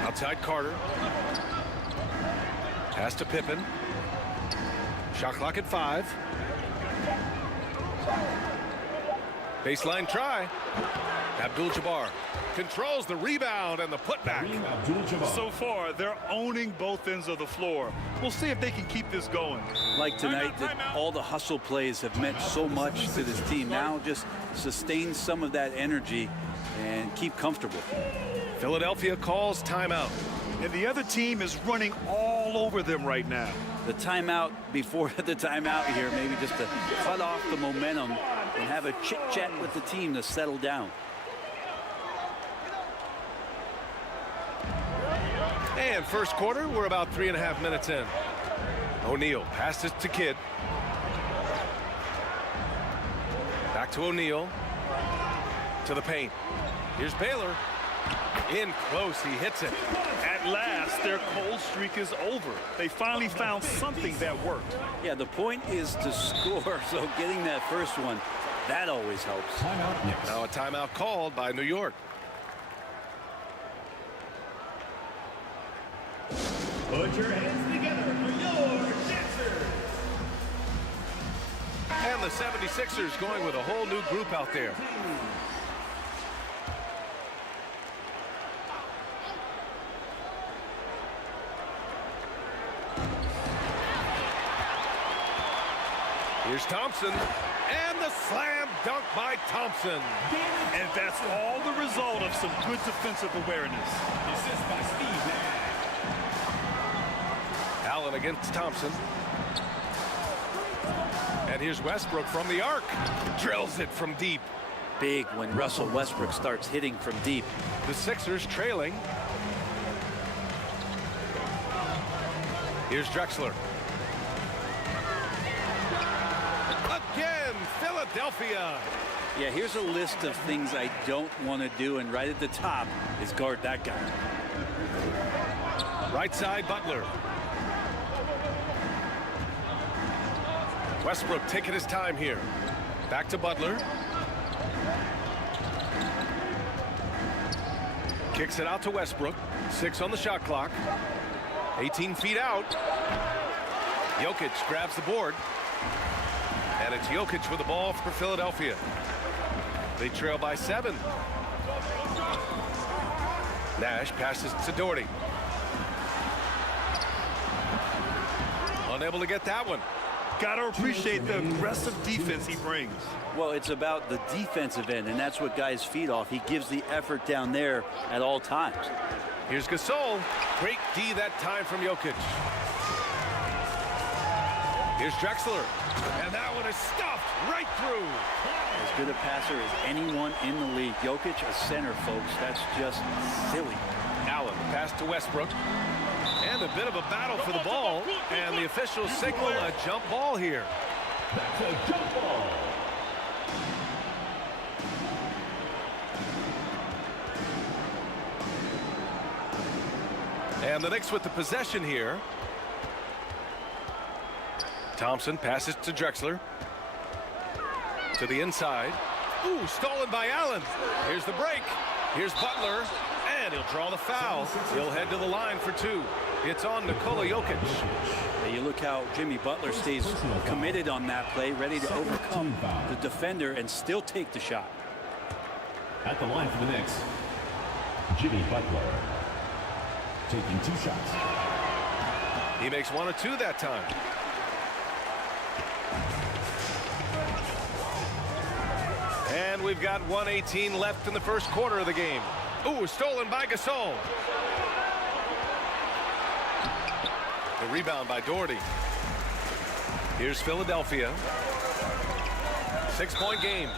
Outside Carter. Pass to Pippen. Shot clock at 5. Baseline try. Abdul-Jabbar controls the rebound and the putback. So far, they're owning both ends of the floor. We'll see if they can keep this going. Like tonight, all the hustle plays have meant so much to this team. Now just sustain some of that energy and keep comfortable. Philadelphia calls timeout. And the other team is running all over them right now. The timeout before the timeout here, maybe just to cut off the momentum and have a chit-chat with the team to settle down. And first quarter, we're about 3.5 minutes in. O'Neal passes to Kidd. Back to O'Neal. To the paint. Here's Baylor. In close, he hits it. At last, their cold streak is over. They finally found something that worked. Yeah, the point is to score, so getting that first one, that always helps. Timeout Knicks. Now a timeout called by New York. Put your hands together for your dancers. And the 76ers going with a whole new group out there. Here's Thompson, and the slam dunk by Thompson. And that's all the result of some good defensive awareness. Assist by Steve Nash. Allen against Thompson. And here's Westbrook from the arc. Drills it from deep. Big when Russell Westbrook starts hitting from deep. The Sixers trailing. Here's Drexler. Again, Philadelphia. Yeah, here's a list of things I don't want to do, and right at the top is guard that guy. Right side, Butler. Westbrook taking his time here. Back to Butler. Kicks it out to Westbrook. 6 on the shot clock. 18 feet out. Jokic grabs the board. And it's Jokic with the ball for Philadelphia. They trail by 7. Nash passes to Doherty. Unable to get that one. Gotta appreciate the aggressive defense he brings. Well, it's about the defensive end, and that's what guys feed off. He gives the effort down there at all times. Here's Gasol. Great D that time from Jokic. Here's Drexler. And that one is stuffed right through. As good a passer as anyone in the league. Jokic, a center, folks. That's just silly. Allen pass to Westbrook. And a bit of a battle for the ball. And the officials signal a jump ball here. That's a jump ball. And the Knicks with the possession here. Thompson passes to Drexler. To the inside. Ooh, stolen by Allen. Here's the break. Here's Butler. And he'll draw the foul. He'll head to the line for 2. It's on Nikola Jokic. Yeah, you look how Jimmy Butler stays committed on that play, ready to overcome the defender and still take the shot. At the line for the Knicks, Jimmy Butler taking 2 shots. He makes 1 or 2 that time. And we've got 1:18 left in the first quarter of the game. Ooh, stolen by Gasol. The rebound by Doherty. Here's Philadelphia. 6-point game.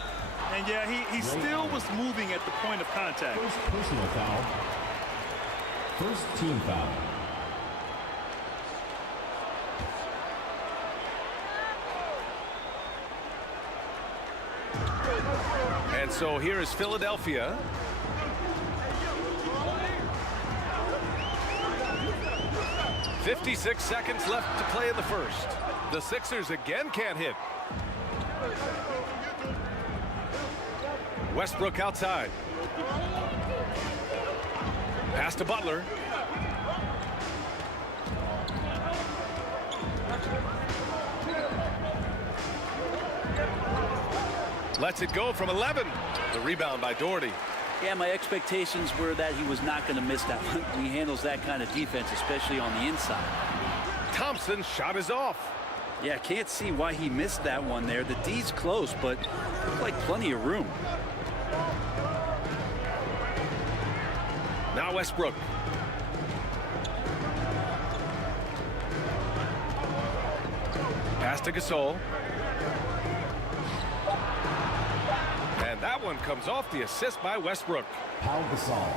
And yeah, he still was moving at the point of contact. First personal foul. First team foul. And so here is Philadelphia. .56 seconds left to play in the first. The Sixers again can't hit. Westbrook outside. Pass to Butler. Lets it go from 11. The rebound by Doherty. Yeah, my expectations were that he was not going to miss that one. He handles that kind of defense, especially on the inside. Thompson's shot is off. Yeah, can't see why he missed that one there. The D's close, but looked like plenty of room. Now Westbrook. Pass to Gasol. And that one comes off the assist by Westbrook. Pau Gasol.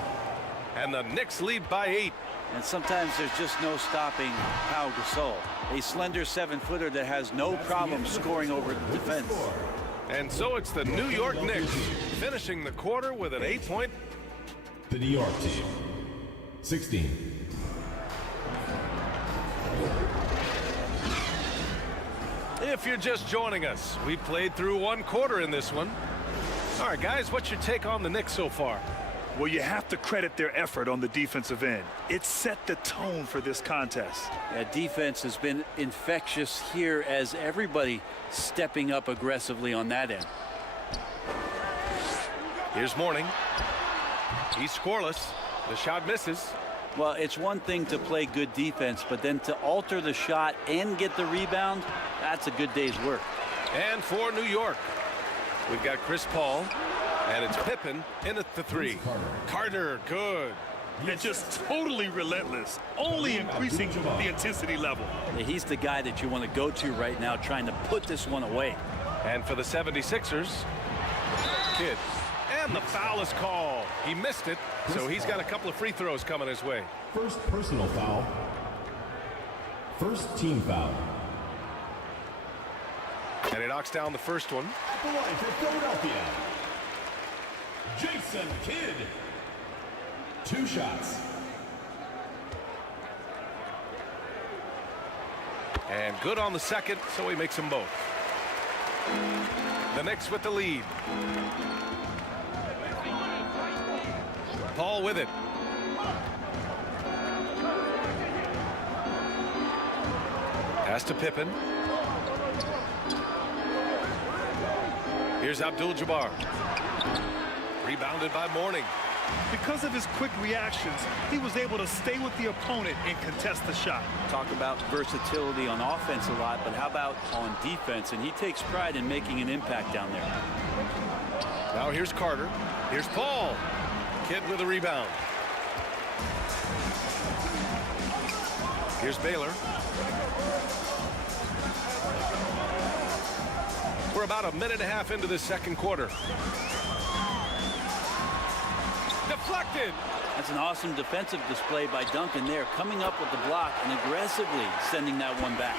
And the Knicks lead by 8. And sometimes there's just no stopping Pau Gasol, a slender 7-footer that has no problem scoring over the defense. And so it's the New York Knicks finishing the quarter with an 8-point. The New York team, 16. If you're just joining us, we played through 1 quarter in this one. All right, guys, what's your take on the Knicks so far? Well, you have to credit their effort on the defensive end. It set the tone for this contest. Yeah, defense has been infectious here as everybody stepping up aggressively on that end. Here's Mourning. He's scoreless. The shot misses. Well, it's one thing to play good defense, but then to alter the shot and get the rebound, that's a good day's work. And for New York, we've got Chris Paul, and it's Pippen in at the 3. Carter, good. And just totally relentless, only increasing the intensity level. Yeah, he's the guy that you want to go to right now, trying to put this one away. And for the 76ers, Kidd. And the foul is called. He missed it, so he's got a couple of free throws coming his way. First personal foul. First team foul. And he knocks down the first one. At the line for Philadelphia, Jason Kidd. 2 shots. And good on the second, so he makes them both. The Knicks with the lead. Paul with it. Pass to Pippen. Here's Abdul-Jabbar. Rebounded by Mourning. Because of his quick reactions, he was able to stay with the opponent and contest the shot. Talk about versatility on offense a lot, but how about on defense? And he takes pride in making an impact down there. Now here's Carter. Here's Paul. Kidd with a rebound. Here's Baylor. We're about a minute and a half into the second quarter. Deflected. That's an awesome defensive display by Duncan there, coming up with the block and aggressively sending that one back.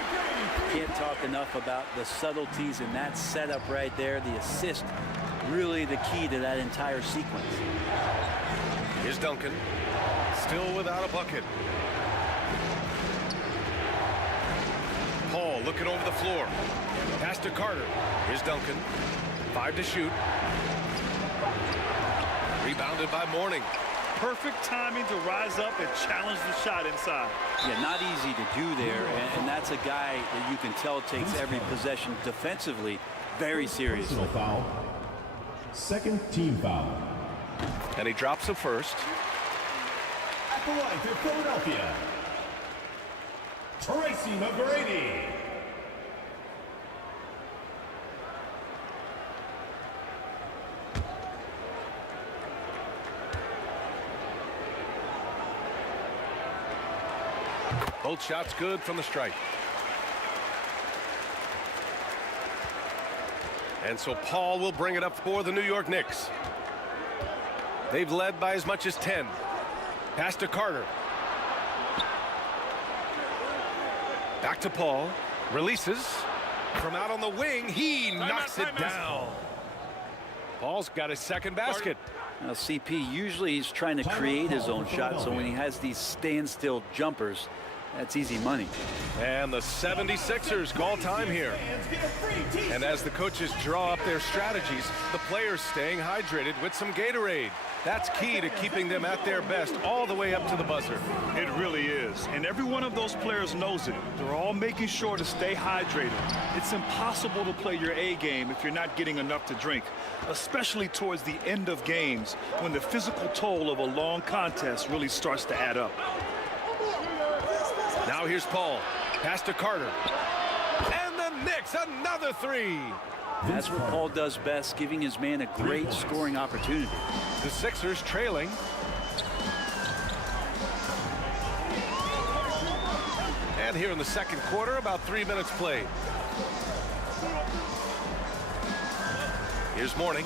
Can't talk enough about the subtleties in that setup right there. The assist, really the key to that entire sequence. Here's Duncan, still without a bucket. Paul looking over the floor. Pass to Carter. Here's Duncan. 5 to shoot. Rebounded by Mourning. Perfect timing to rise up and challenge the shot inside. Yeah, not easy to do there, and that's a guy that you can tell takes every possession defensively very seriously. Personal foul. Second team foul. And he drops the first. At the line for Philadelphia, TRACY McGrady. Both shots good from the stripe. And so Paul will bring it up for the New York Knicks. They've led by as much as 10. Pass to Carter. Back to Paul. Releases. From out on the wing, he knocks it down. Paul's got his second basket. Now, CP, usually he's trying to create his own shot, so when he has these standstill jumpers, that's easy money. And the 76ers call time here. And as the coaches draw up their strategies, the players staying hydrated with some Gatorade. That's key to keeping them at their best all the way up to the buzzer. It really is. And every one of those players knows it. They're all making sure to stay hydrated. It's impossible to play your A game if you're not getting enough to drink, especially towards the end of games when the physical toll of a long contest really starts to add up. Now here's Paul. Pass to Carter. And the Knicks, another 3. That's what Paul does best, giving his man a great scoring opportunity. The Sixers trailing. And here in the second quarter, about 3 minutes played. Here's Mourning.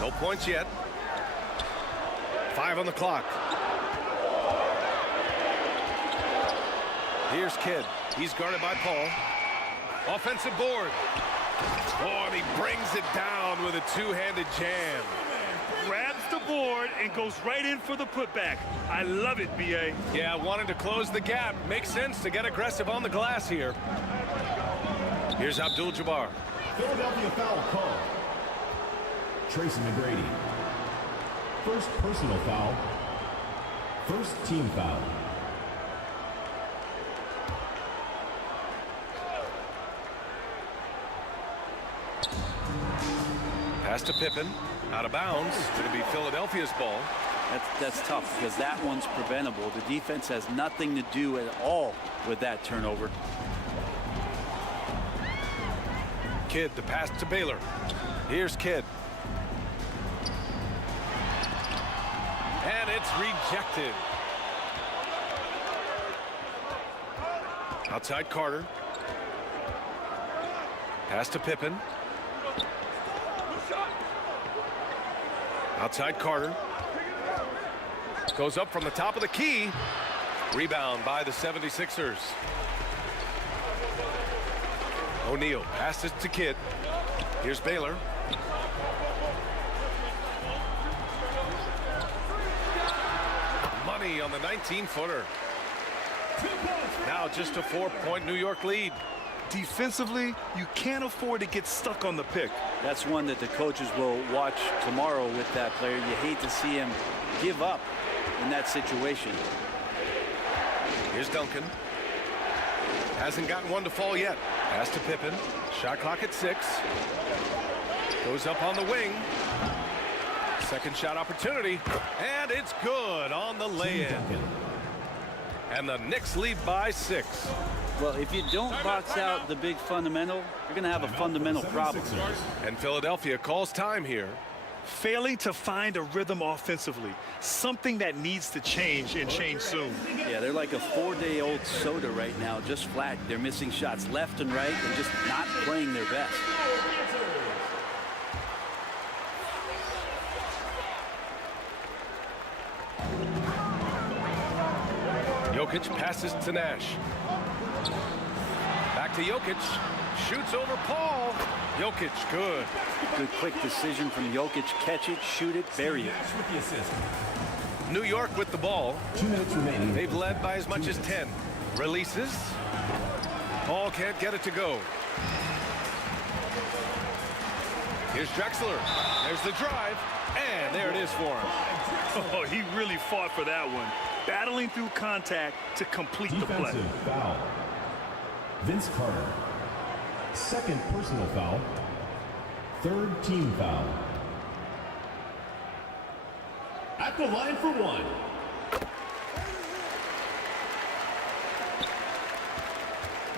No points yet. 5 on the clock. Here's Kidd. He's guarded by Paul. Offensive board. Oh, and he brings it down with a two-handed jam. Grabs the board and goes right in for the putback. I love it, B.A. Yeah, wanting to close the gap. Makes sense to get aggressive on the glass here. Here's Abdul-Jabbar. Philadelphia foul call. Tracy McGrady. First personal foul. First team foul. Pass to Pippen. Out of bounds. It's going to be Philadelphia's ball. That's tough because that one's preventable. The defense has nothing to do at all with that turnover. Kidd, the pass to Baylor. Here's Kidd. And it's rejected. Outside Carter. Pass to Pippen. Outside Carter. Goes up from the top of the key. Rebound by the 76ers. O'Neal passes to Kidd. Here's Baylor. Money on the 19-footer. Now just a 4-point New York lead. Defensively, you can't afford to get stuck on the pick. That's one that the coaches will watch tomorrow with that player. You hate to see him give up in that situation. Here's Duncan. Hasn't gotten one to fall yet. Pass to Pippen. Shot clock at 6. Goes up on the wing. Second shot opportunity. And it's good on the lay-in. And the Knicks lead by 6. Well, if you don't box out the big fundamental, you're going to have a fundamental problem. And Philadelphia calls time here. Failing to find a rhythm offensively, something that needs to change and change soon. Yeah, they're like a 4-day-old soda right now, just flat. They're missing shots left and right and just not playing their best. Jokic passes to Nash. Back to Jokic. Shoots over Paul. Jokic, good. Good quick decision from Jokic. Catch it, shoot it, bury it. New York with the ball. 2 minutes remaining. They've led by as much as 10. Releases. Paul can't get it to go. Here's Drexler. There's the drive. And there it is for him. Oh, he really fought for that one. Battling through contact to complete the play. Defensive foul. Vince Carter. Second personal foul. Third team foul. At the line for one.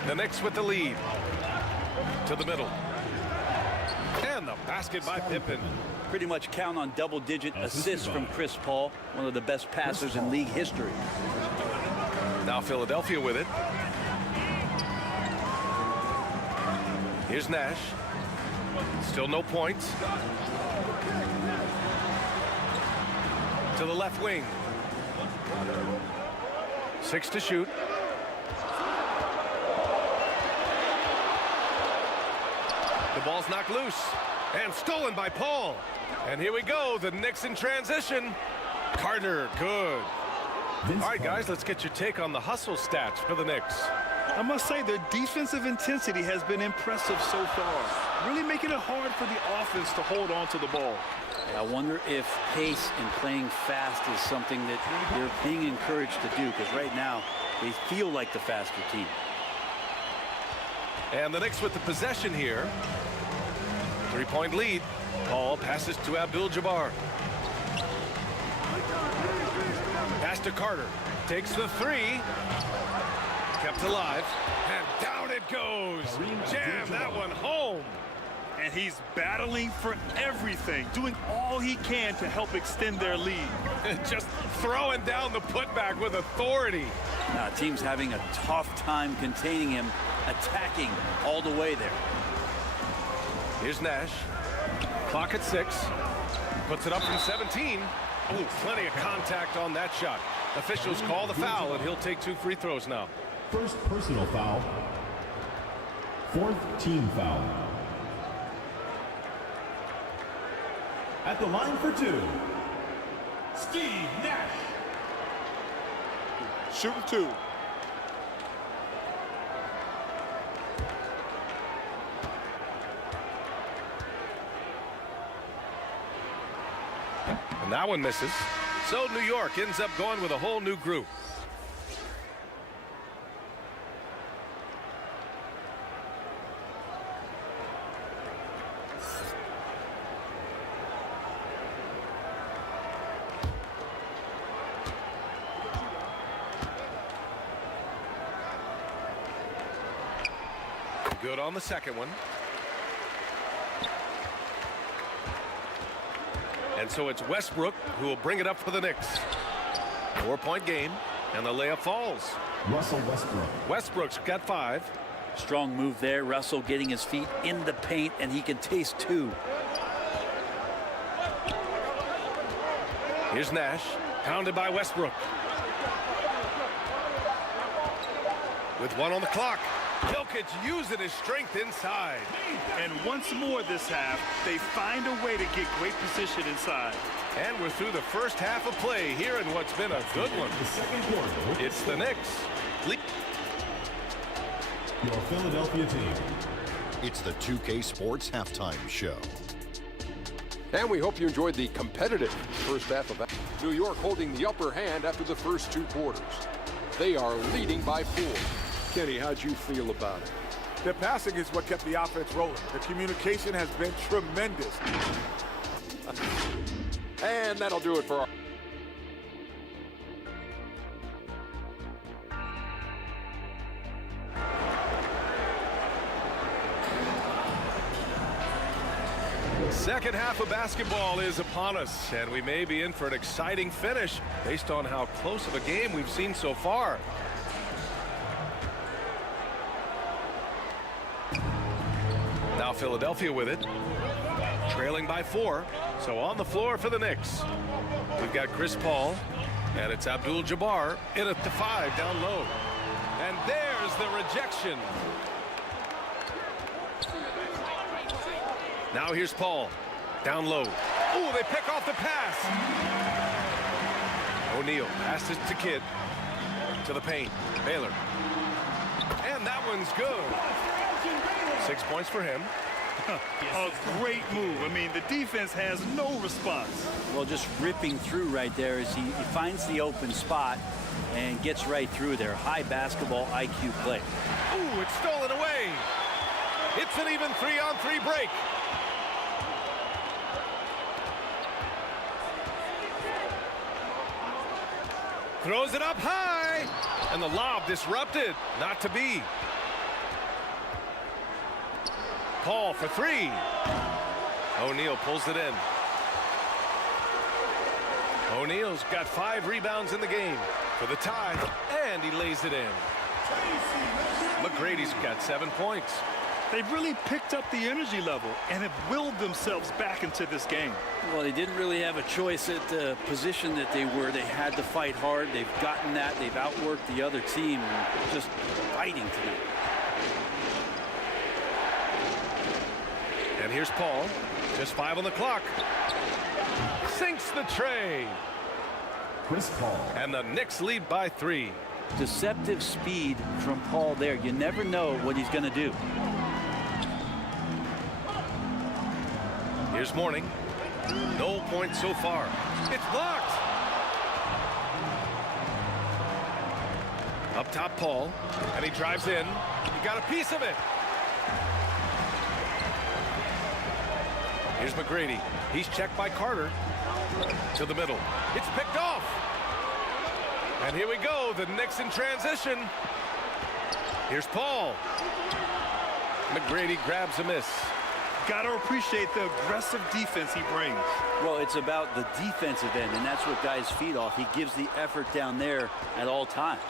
The Knicks with the lead. To the middle. And the basket by Pippen. Pretty much count on double-digit assists from Chris Paul, one of the best passers in league history. Now Philadelphia with it. Here's Nash. Still no points. To the left wing. 6 to shoot. The ball's knocked loose and stolen by Paul. And here we go, the Knicks in transition. Carter, good. All right, guys, let's get your take on the hustle stats for the Knicks. I must say their defensive intensity has been impressive so far, really making it hard for the offense to hold on to the ball. I wonder if pace and playing fast is something that they're being encouraged to do, because right now they feel like the faster team. And the Knicks with the possession here. 3-point lead. Paul passes to Abdul-Jabbar. Pass to Carter. Takes the 3. Kept alive. And down it goes. Jam that one home. And he's battling for everything, doing all he can to help extend their lead. Just throwing down the putback with authority. Now, team's having a tough time containing him, attacking all the way there. Here's Nash. Clock at 6. Puts it up from 17. Ooh, plenty of contact on that shot. Officials call the foul, and he'll take 2 free throws now. First personal foul. Fourth team foul. At the line for two, Steve Nash. Shooting two. And that one misses. So New York ends up going with a whole new group. Good on the second one. And so it's Westbrook who will bring it up for the Knicks. 4-point game, and the layup falls. Russell Westbrook. Westbrook's got 5. Strong move there. Russell getting his feet in the paint, and he can taste 2. Here's Nash, pounded by Westbrook. With 1 on the clock. Jokic using his strength inside. And once more this half, they find a way to get great position inside. And we're through the first half of play here in what's been a good one. The second quarter. It's the Knicks. Your Philadelphia team. It's the 2K Sports Halftime Show. And we hope you enjoyed the competitive first half of that. New York holding the upper hand after the first 2 quarters. They are leading by 4. Kenny, how'd you feel about it? The passing is what kept the offense rolling. The communication has been tremendous. And that'll do it for our... Second half of basketball is upon us, and we may be in for an exciting finish based on how close of a game we've seen so far. Now Philadelphia with it, trailing by 4. So on the floor for the Knicks, we've got Chris Paul, and it's Abdul-Jabbar in at the 5 down low. And there's the rejection. Now here's Paul, down low. Oh, they pick off the pass. O'Neal passes to Kidd, to the paint, Baylor. And that one's good. 6 points for him. A great move. I mean, the defense has no response. Well, just ripping through right there as he finds the open spot and gets right through there. High basketball IQ play. Ooh, it's stolen away. It's an even 3-on-3 break. Throws it up high. And the lob disrupted. Not to be. Paul for 3. O'Neal pulls it in. O'Neal's got 5 rebounds in the game for the tie, and he lays it in. McGrady's got 7 points. They've really picked up the energy level and have willed themselves back into this game. Well, they didn't really have a choice at the position that they were. They had to fight hard. They've gotten that. They've outworked the other team, just fighting tonight. And here's Paul, just 5 on the clock. Sinks the tray. Chris Paul. And the Knicks lead by 3. Deceptive speed from Paul there. You never know what he's going to do. Here's Mourning. No points so far. It's blocked. Up top, Paul. And he drives in. He got a piece of it. Here's McGrady. He's checked by Carter. To the middle. It's picked off. And here we go. The Knicks in transition. Here's Paul. McGrady grabs a miss. Got to appreciate the aggressive defense he brings. Well, it's about the defensive end, and that's what guys feed off. He gives the effort down there at all times.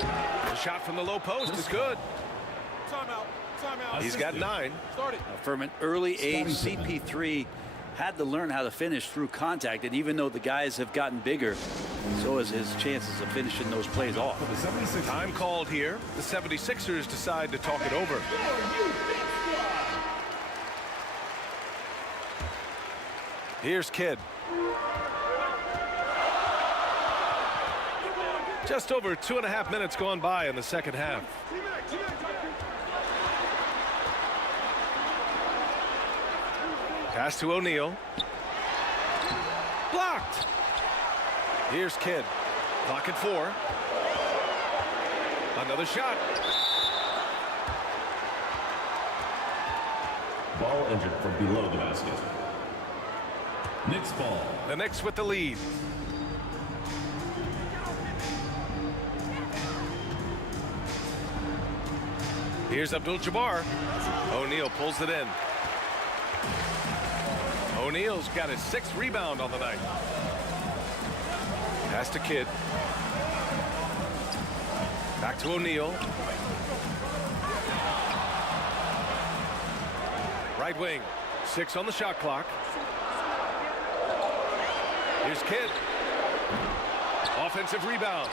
The shot from the low post is good. Timeout. Timeout. He's got 9. From an early age, CP3 had to learn how to finish through contact, and even though the guys have gotten bigger, so is his chances of finishing those plays off. Time called here. The 76ers decide to talk it over. Here's Kidd. Just over 2.5 minutes gone by in the second half. Pass to O'Neal. Blocked. Here's Kidd. Clock at 4. Another shot. Ball entered from below the basket. Knicks ball. The Knicks with the lead. Here's Abdul-Jabbar. O'Neal pulls it in. O'Neal's got his 6th rebound on the night. Pass to Kidd. Back to O'Neal. Right wing. 6 on the shot clock. Here's Kidd. Offensive rebound.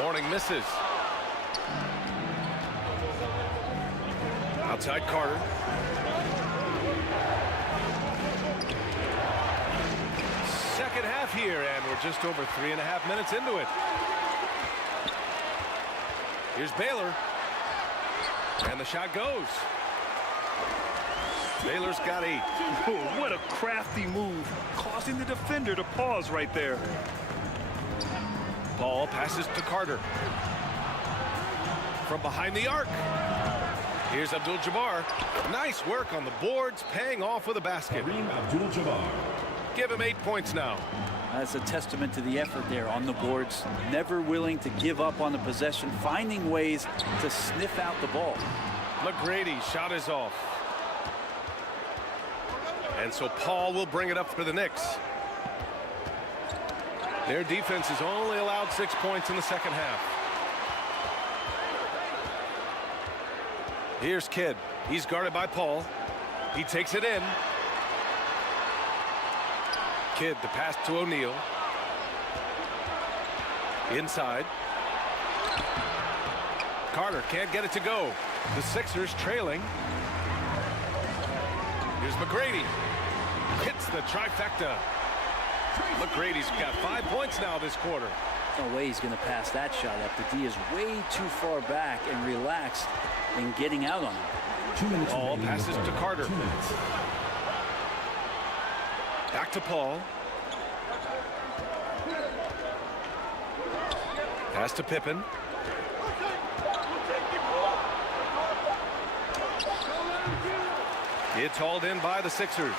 Mourning misses. Outside Carter. Second half here, and we're just over 3.5 minutes into it. Here's Baylor. And the shot goes. Baylor's got 8. Oh, what a crafty move, causing the defender to pause right there. Ball passes to Carter. From behind the arc. Here's Abdul-Jabbar. Nice work on the boards, paying off with a basket. Abdul-Jabbar. Give him 8 points now. That's a testament to the effort there on the boards. Never willing to give up on the possession, finding ways to sniff out the ball. McGrady shot is off. And so Paul will bring it up for the Knicks. Their defense has only allowed 6 points in the second half. Here's Kidd. He's guarded by Paul. He takes it in. Kidd, the pass to O'Neal. Inside. Carter can't get it to go. The Sixers trailing. Here's McGrady. Hits the trifecta. McGrady's got 5 points now this quarter. No way he's going to pass that shot up. The D is way too far back and relaxed in getting out on him. 2 minutes. Paul passes to Carter. 2 minutes. Back to Paul. Pass to Pippen. It's hauled in by the Sixers.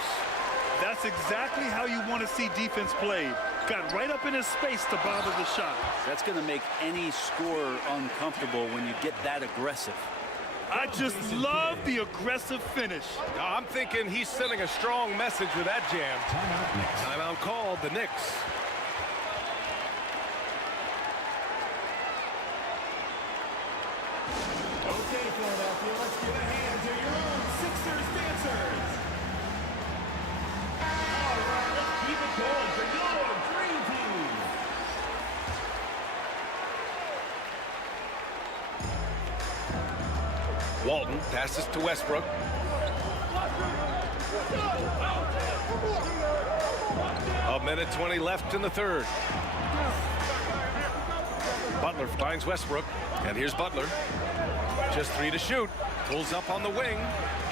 That's exactly how you want to see defense played. Got right up in his space to bother the shot. That's going to make any scorer uncomfortable when you get that aggressive. I just love the aggressive finish. I'm thinking he's sending a strong message with that jam. Timeout called, the Knicks. Okay, Philadelphia, let's give a hand to your own Sixers dancers. All right, let's keep it going for your dream team. Walton passes to Westbrook. A minute 20 left in the third. Butler finds Westbrook, and here's Butler. Just 3 to shoot. Pulls up on the wing,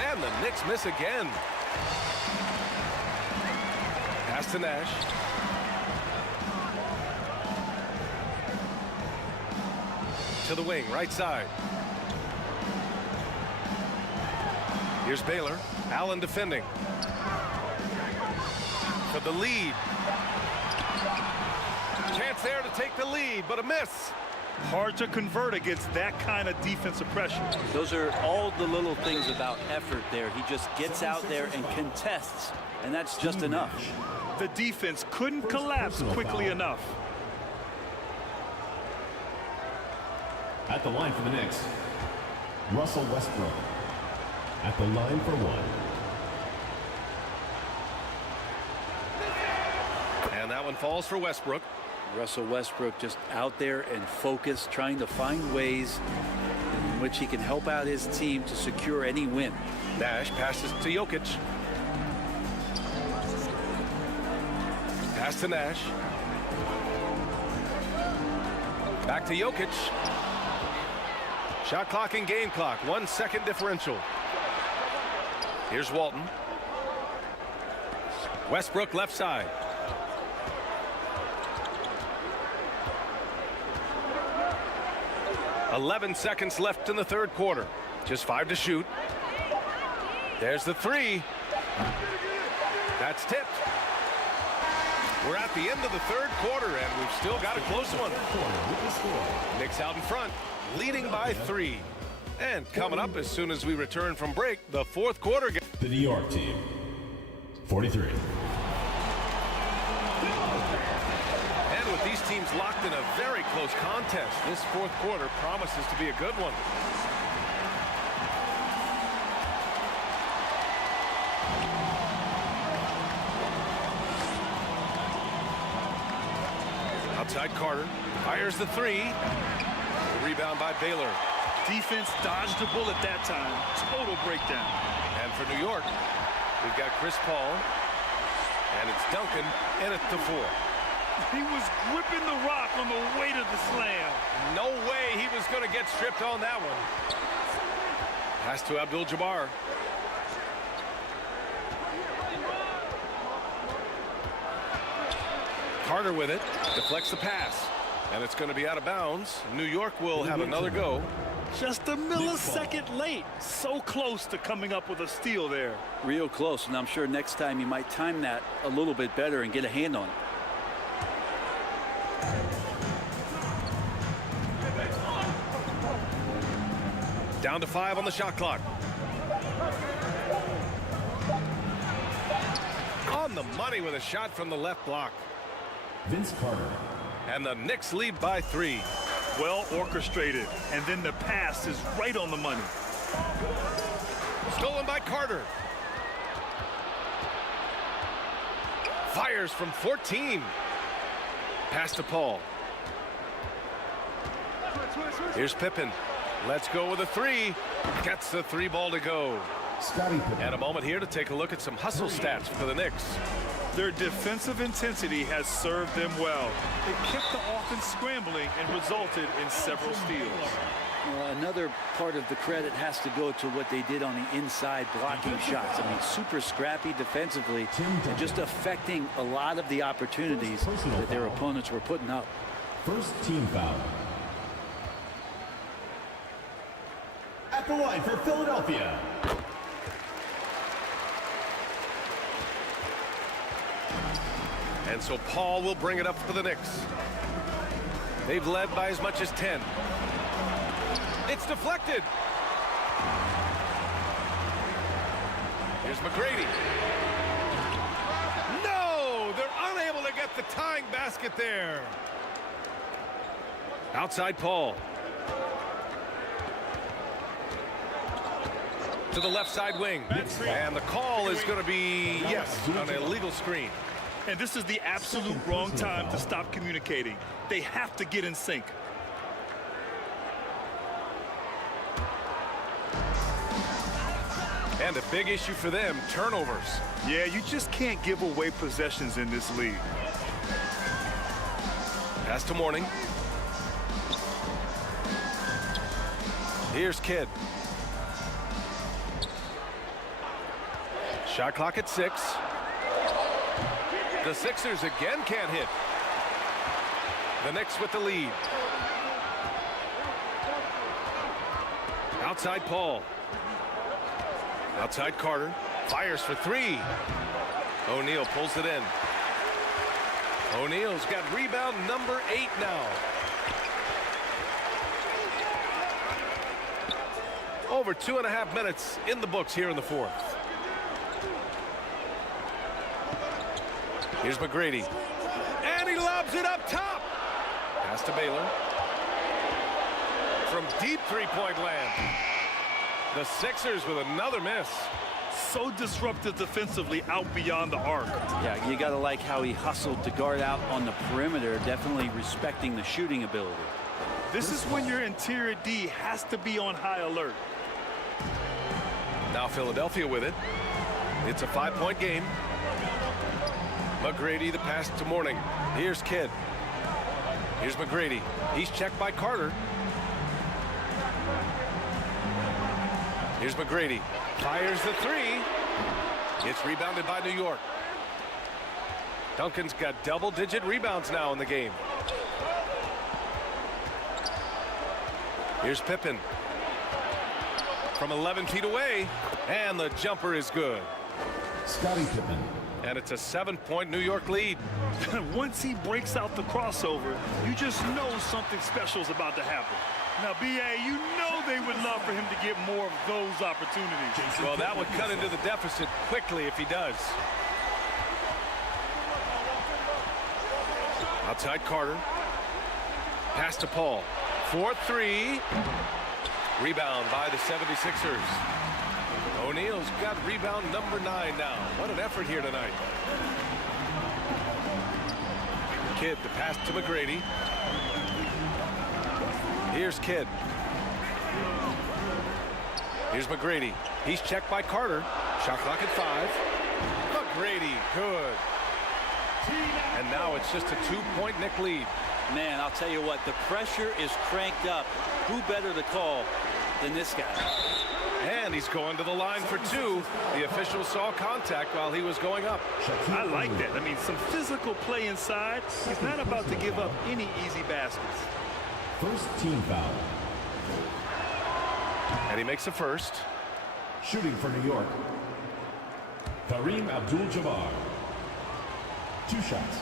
and the Knicks miss again. Pass to Nash. To the wing, right side. Here's Baylor. Allen defending. For the lead. Chance there to take the lead, but a miss. Hard to convert against that kind of defensive pressure. Those are all the little things about effort there. He just gets out there and contests, and that's just enough. The defense couldn't collapse quickly enough. At the line for the Knicks, Russell Westbrook. At the line for 1. And that one falls for Westbrook. Russell Westbrook just out there and focused, trying to find ways in which he can help out his team to secure any win. Nash passes to Jokic. Pass to Nash. Back to Jokic. Shot clock and game clock. 1 second differential. Here's Walton. Westbrook left side. .11 seconds left in the third quarter. Just 5 to shoot. There's the three. That's tipped. We're at the end of the third quarter, and we've still got a close one. Knicks out in front, leading by 3. And coming up as soon as we return from break, the fourth quarter. The New York team, 43. And with these teams locked in a very close contest, this fourth quarter promises to be a good one. Outside Carter, fires the three. The rebound by Baylor. Defense dodged the bullet that time. Total breakdown. And for New York, we've got Chris Paul. And it's Duncan in at the 4. He was gripping the rock on the weight of the slam. No way he was going to get stripped on that one. Pass to Abdul-Jabbar. Carter with it, deflects the pass, and it's going to be out of bounds. New York will have another go. Just a millisecond late. So close to coming up with a steal there. Real close, and I'm sure next time you might time that a little bit better and get a hand on it. Down to 5 on the shot clock. On the money with a shot from the left block. Vince Carter. And the Knicks lead by 3. Well orchestrated, and then the pass is right on the money. Stolen by Carter. Fires from 14. Pass to Paul. Here's Pippen. Let's go with a 3. Gets the 3 ball to go. And a moment here to take a look at some hustle stats for the Knicks. Their defensive intensity has served them well. They kept the offense scrambling and resulted in several steals. Another part of the credit has to go to what they did on the inside blocking shots. I mean, super scrappy defensively and just affecting a lot of the opportunities that their opponents were putting up. First team foul. At the line for Philadelphia. And so Paul will bring it up for the Knicks. They've led by as much as 10. It's deflected. Here's McGrady. No, they're unable to get the tying basket there. Outside Paul. To the left side wing. And the call is going to be, yes, an illegal screen. And this is the absolute wrong time to stop communicating. They have to get in sync. And a big issue for them, turnovers. Yeah, you just can't give away possessions in this league. Pass to Mourning. Here's Kidd. Shot clock at 6. The Sixers again can't hit. The Knicks with the lead. Outside Paul. Outside Carter. Fires for 3. O'Neal pulls it in. O'Neal's got rebound number 8 now. Over 2.5 minutes in the books here in the fourth. Here's McGrady. And he lobs it up top. Pass to Baylor. From deep three-point land. The Sixers with another miss. So disruptive defensively out beyond the arc. Yeah, you got to like how he hustled to guard out on the perimeter, definitely respecting the shooting ability. This is when your interior D has to be on high alert. Now Philadelphia with it. It's a 5-point game. McGrady, the pass to Mourning. Here's Kidd. Here's McGrady. He's checked by Carter. Here's McGrady. Fires the three. It's rebounded by New York. Duncan's got double-digit rebounds now in the game. Here's Pippen. From 11 feet away. And the jumper is good. Scottie Pippen. And it's a 7-point New York lead. Once he breaks out the crossover, you just know something special is about to happen. Now, BA, you know they would love for him to get more of those opportunities. Well, that would cut into the deficit quickly if he does. Outside Carter. Pass to Paul. 4-3. Rebound by the 76ers. O'Neal's got rebound number 9 now. What an effort here tonight. Kidd, the pass to McGrady. Here's Kidd. Here's McGrady. He's checked by Carter. Shot clock at 5. McGrady, good. And now it's just a 2-point Knick lead. Man, I'll tell you what, the pressure is cranked up. Who better to call than this guy? And he's going to the line for 2. The official saw contact while he was going up. I like that. I mean, some physical play inside. He's not about to give up any easy baskets. First team foul. And he makes the first. Shooting for New York. Kareem Abdul-Jabbar. 2 shots.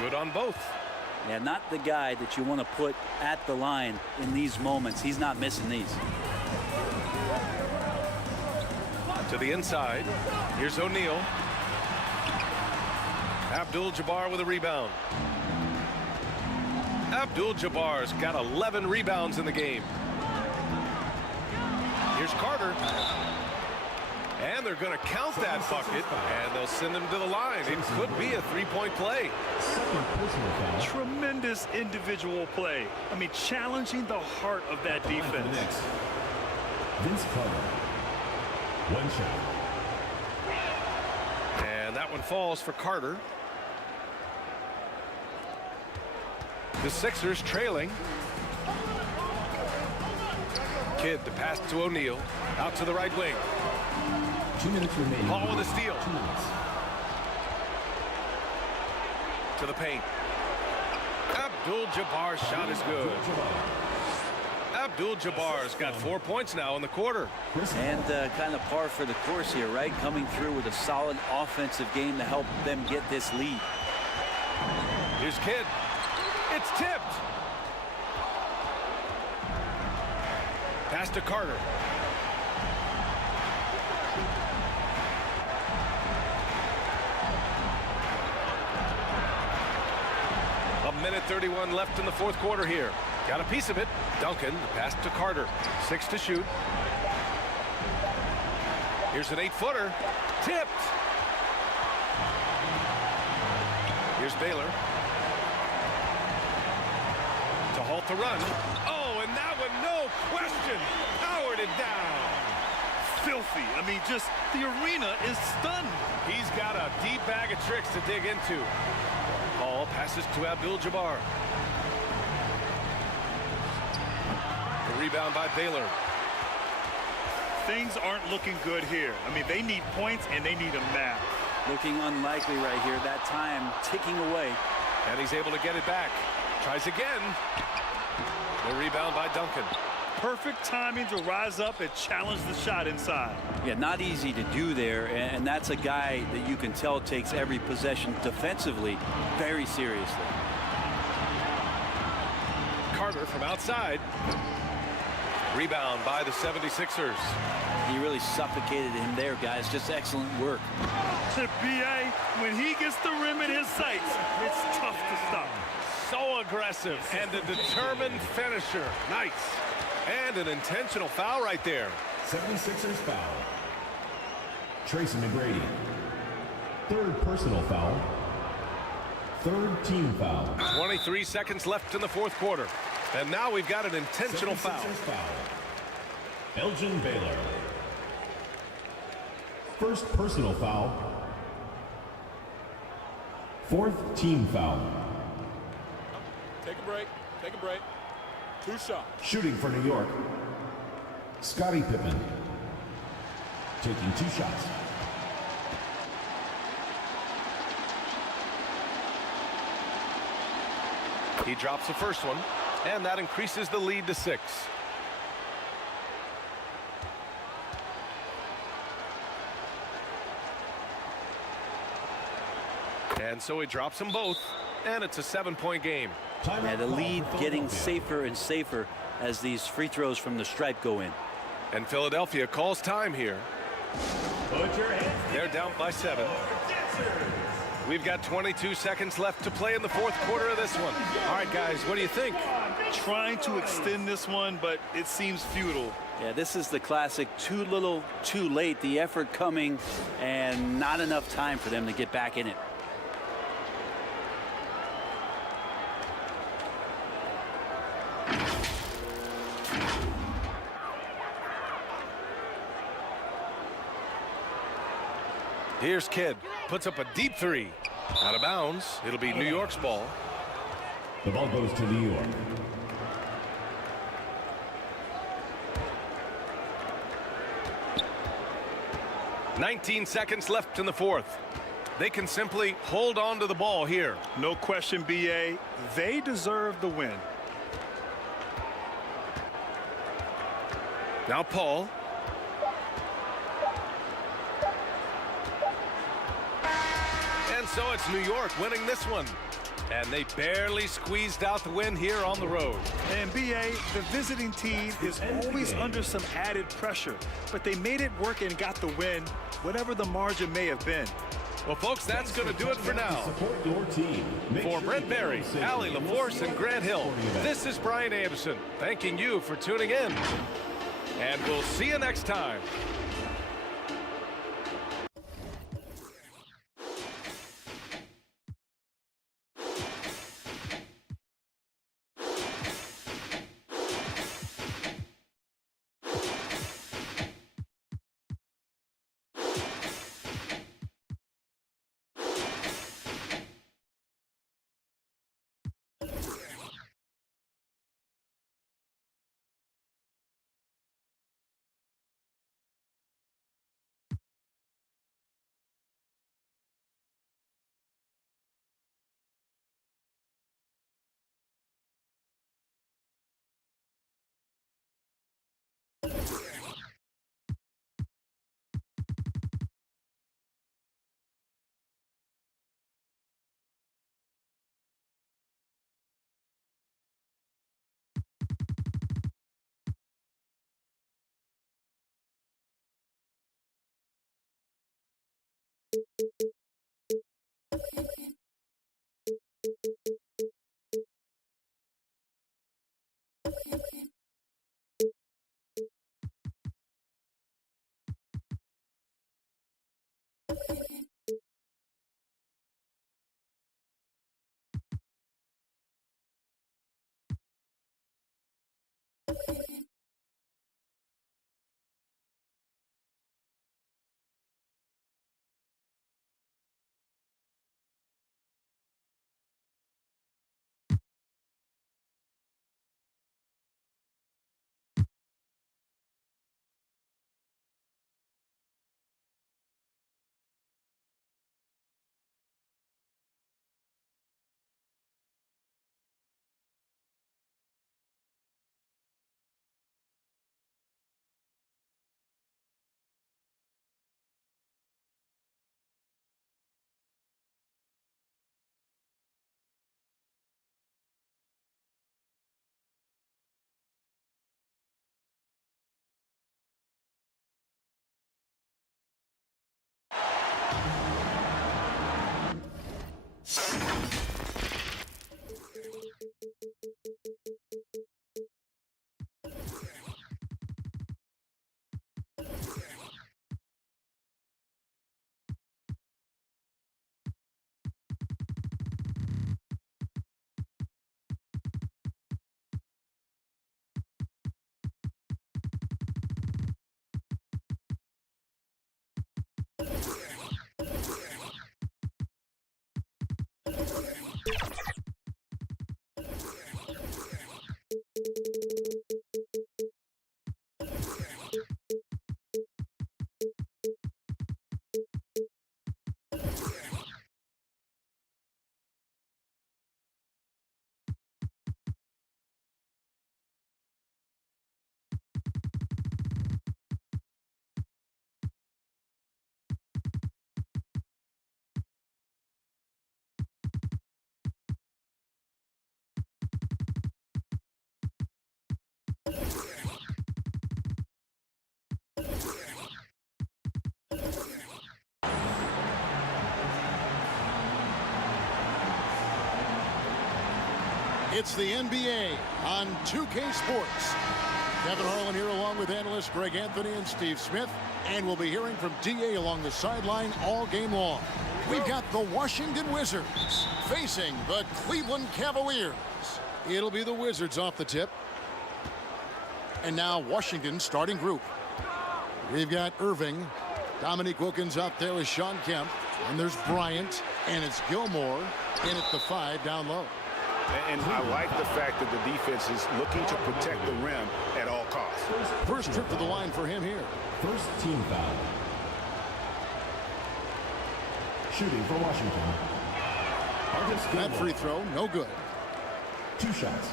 Good on both. Yeah, not the guy that you want to put at the line in these moments. He's not missing these. To the inside. Here's O'Neal. Abdul-Jabbar with a rebound. Abdul-Jabbar's got 11 rebounds in the game. Here's Carter. And they're going to count that bucket, and they'll send him to the line. It could be a 3-point play. Tremendous individual play. I mean, challenging the heart of that defense. Vince Carter. 1 shot. And that one falls for Carter. The Sixers trailing. Kidd, the pass to O'Neal. Out to the right wing. 2 minutes remaining. Paul with a steal. 2 minutes. To the paint. Abdul-Jabbar's shot is good. Abdul-Jabbar's got 4 points now in the quarter. And kind of par for the course here, right? Coming through with a solid offensive game to help them get this lead. Here's Kidd. It's tipped. Pass to Carter. A minute 31 left in the 4th quarter here. Got a piece of it. Duncan, the pass to Carter. 6 to shoot. Here's an 8-footer. Tipped. Here's Baylor. To halt the run. Oh, and that one, no question, powered it down. Filthy. I mean, just the arena is stunned. He's got a deep bag of tricks to dig into. Ball passes to Abdul-Jabbar. The rebound by Baylor. Things aren't looking good here. I mean, they need points and they need them now. Looking unlikely right here. That time ticking away. And he's able to get it back. Tries again. The rebound by Duncan. Perfect timing to rise up and challenge the shot inside. Yeah, not easy to do there, and that's a guy that you can tell takes every possession defensively very seriously. Carter from outside. Rebound by the 76ers. He really suffocated him there, guys. Just excellent work. BA, when he gets the rim in his sights, it's tough to stop. So aggressive and a determined finisher. Nice. And an intentional foul right there. 76ers foul. Tracy McGrady. Third personal foul. Third team foul. 23 seconds left in the fourth quarter. And now we've got an intentional foul. ELGIN BAYLOR. First personal foul. Fourth team foul. Take a break. Take a break. 2 shots. Shooting for New York. Scottie Pippen. Taking 2 shots. He drops the first one, and that increases the lead to 6. And so he drops them both, and it's a 7-point game. Yeah, the lead getting safer and safer as these free throws from the stripe go in. And Philadelphia calls time here. They're down by 7. We've got 22 seconds left to play in the fourth quarter of this one. All right, guys, what do you think? Trying to extend this one, but it seems futile. Yeah, this is the classic too little, too late. The effort coming and not enough time for them to get back in it. Here's Kidd. Puts up a deep 3. Out of bounds. It'll be New York's ball. The ball goes to New York. "19 seconds left in the fourth. They can simply hold on to the ball here. No question, BA. They deserve the win. Now Paul. And so it's New York winning this one. And they barely squeezed out the win here on the road. And BA, the visiting team is always under some added pressure, but they made it work and got the win, whatever the margin may have been. Well, folks, that's going to do it for now. Support your team. For Brent Barry, Allie LaForce, and Grant Hill, this is Brian Anderson, thanking you for tuning in. And we'll see you next time. It's the NBA on 2K Sports. Kevin Harlan here along with analysts Greg Anthony and Steve Smith. And we'll be hearing from DA along the sideline all game long. We've got the Washington Wizards facing the Cleveland Cavaliers. It'll be the Wizards off the tip. And now Washington starting group. We've got Irving. Dominique Wilkins out there with Shawn Kemp. And there's Bryant. And it's Gilmore in at the 5 down low. And I like the fact that the defense is looking to protect the rim at all costs. First trip to the line for him here. First team foul. Shooting for Washington. That free throw, no good. 2 shots.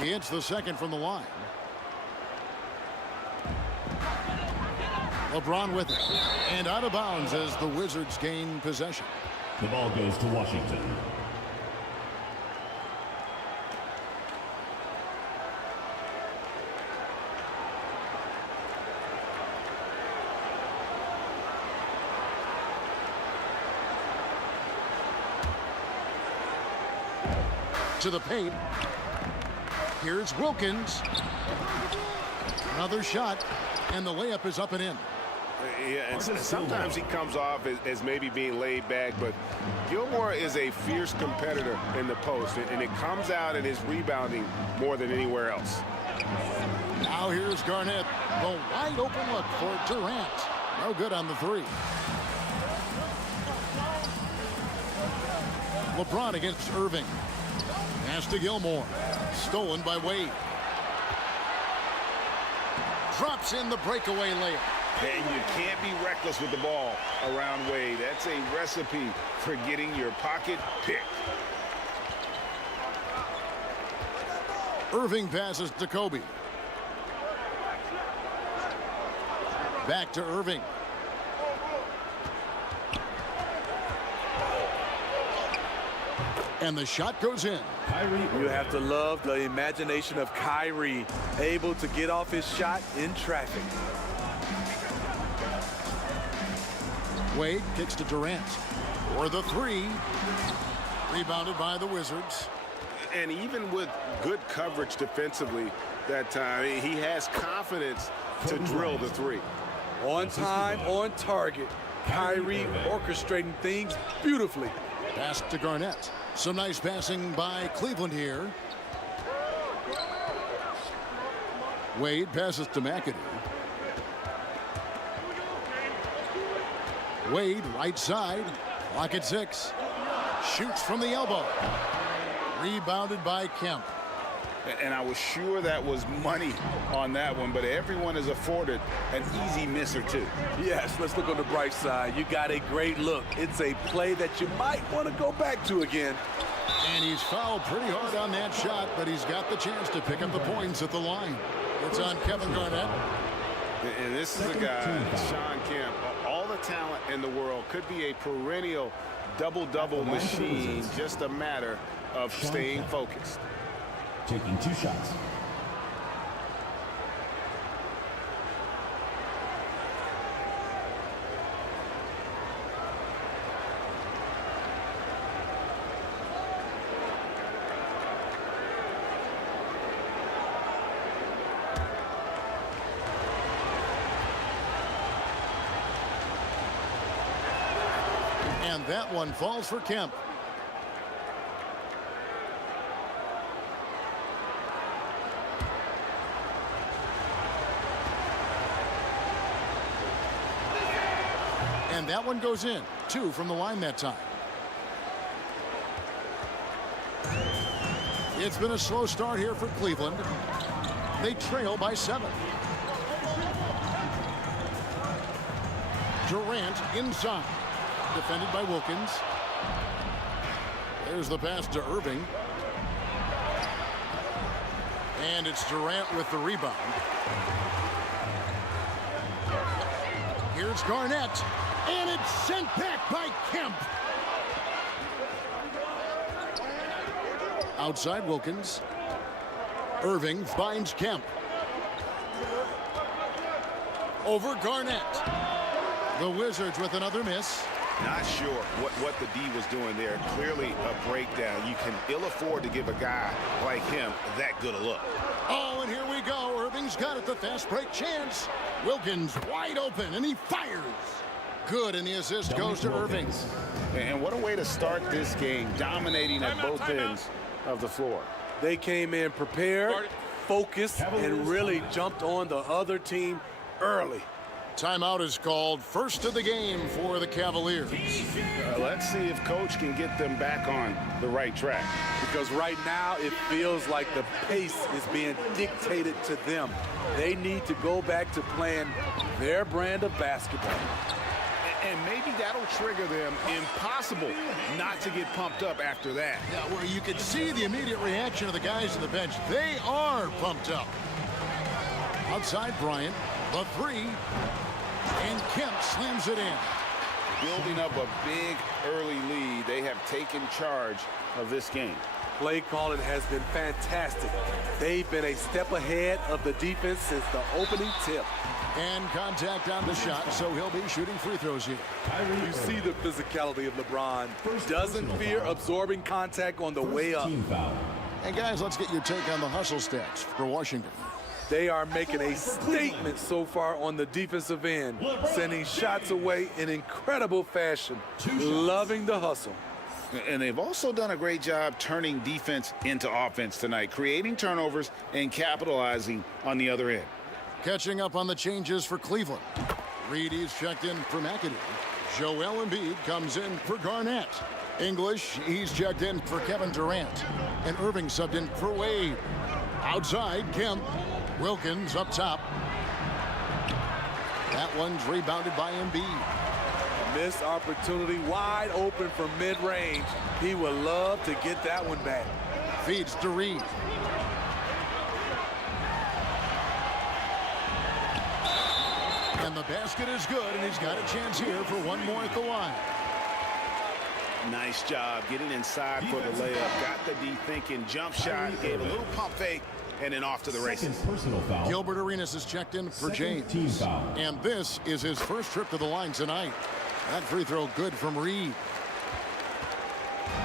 He hits the second from the line. LeBron with it. And out of bounds as the Wizards gain possession. The ball goes to Washington. To the paint. Here's Wilkins. Another shot, and the layup is up and in. Yeah, and sometimes he comes off as maybe being laid back, but Gilmore is a fierce competitor in the post, and it comes out in his rebounding more than anywhere else. Now here's Garnett. The wide open look for Durant. No good on the 3. LeBron against Irving. Pass to Gilmore. Stolen by Wade. Drops in the breakaway layup. And you can't be reckless with the ball around Wade. That's a recipe for getting your pocket picked. Irving passes to Kobe. Back to Irving. And the shot goes in. You have to love the imagination of Kyrie, able to get off his shot in traffic. Wade kicks to Durant for the 3. Rebounded by the Wizards. And even with good coverage defensively that time, he has confidence to drill the 3. On time, on target. Kyrie orchestrating things beautifully. Pass to Garnett. Some nice passing by Cleveland here. Wade passes to McAdoo. Wade, right side. Clock at 6. Shoots from the elbow. Rebounded by Kemp. And I was sure that was money on that one, but everyone is afforded an easy miss or 2. Yes, let's look on the bright side. You got a great look. It's a play that you might want to go back to again. And he's fouled pretty hard on that shot, but he's got the chance to pick up the points at the line. It's on Kevin Garnett. And this is a guy, Shawn Kemp, all the talent in the world, could be a perennial double-double machine, just a matter of staying focused. Taking 2 shots. And that one falls for Kemp. And that one goes in. 2 from the line that time. It's been a slow start here for Cleveland. They trail by 7. Durant inside. Defended by Wilkins. There's the pass to Irving. And it's Durant with the rebound. Here's Garnett. And it's sent back by Kemp. Outside Wilkins. Irving finds Kemp. over Garnett. The Wizards with another miss. Not sure what the D was doing there. Clearly a breakdown. You can ill afford to give a guy like him that good a look. Oh, and here we go. Irving's got it, the fast break chance. Wilkins wide open, and he fires. Good, and the assist goes to Irving. And what a way to start this game, dominating at both ends of the floor. They came in prepared, focused, and really jumped on the other team early. Timeout is called. First of the game for the Cavaliers. Let's see if Coach can get them back on the right track. Because right now it feels like the pace is being dictated to them. They need to go back to playing their brand of basketball. And maybe that'll trigger them. Impossible not to get pumped up after that. Yeah, where you can see the immediate reaction of the guys on the bench. They are pumped up. Outside Bryant, the three, and Kemp slams it in. Building up a big early lead, they have taken charge of this game. Play calling has been fantastic. They've been a step ahead of the defense since the opening tip. And contact on the shot, so he'll be shooting free throws here. You see the physicality of LeBron. Doesn't fear absorbing contact on the way up. And guys, let's get your take on the hustle stats for Washington. They are making a statement so far on the defensive end, sending shots away in incredible fashion, loving the hustle. And they've also done a great job turning defense into offense tonight, creating turnovers and capitalizing on the other end. Catching up on the changes for Cleveland. Reedy's checked in for McADoo. Joel Embiid comes in for Garnett. English, he's checked in for Kevin Durant. And Irving subbed in for Wade. Outside, Kemp. Wilkins up top. That one's rebounded by Embiid. Missed opportunity, wide open from mid-range. He would love to get that one back. Feeds to Reed. And the basket is good, and he's got a chance here for one more at the line. Nice job getting inside for the layup. Got the D thinking, jump shot, gave a little pump fake, and then off to the races. Gilbert Arenas is checked in for James. And this is his first trip to the line tonight. That free throw good from Reed.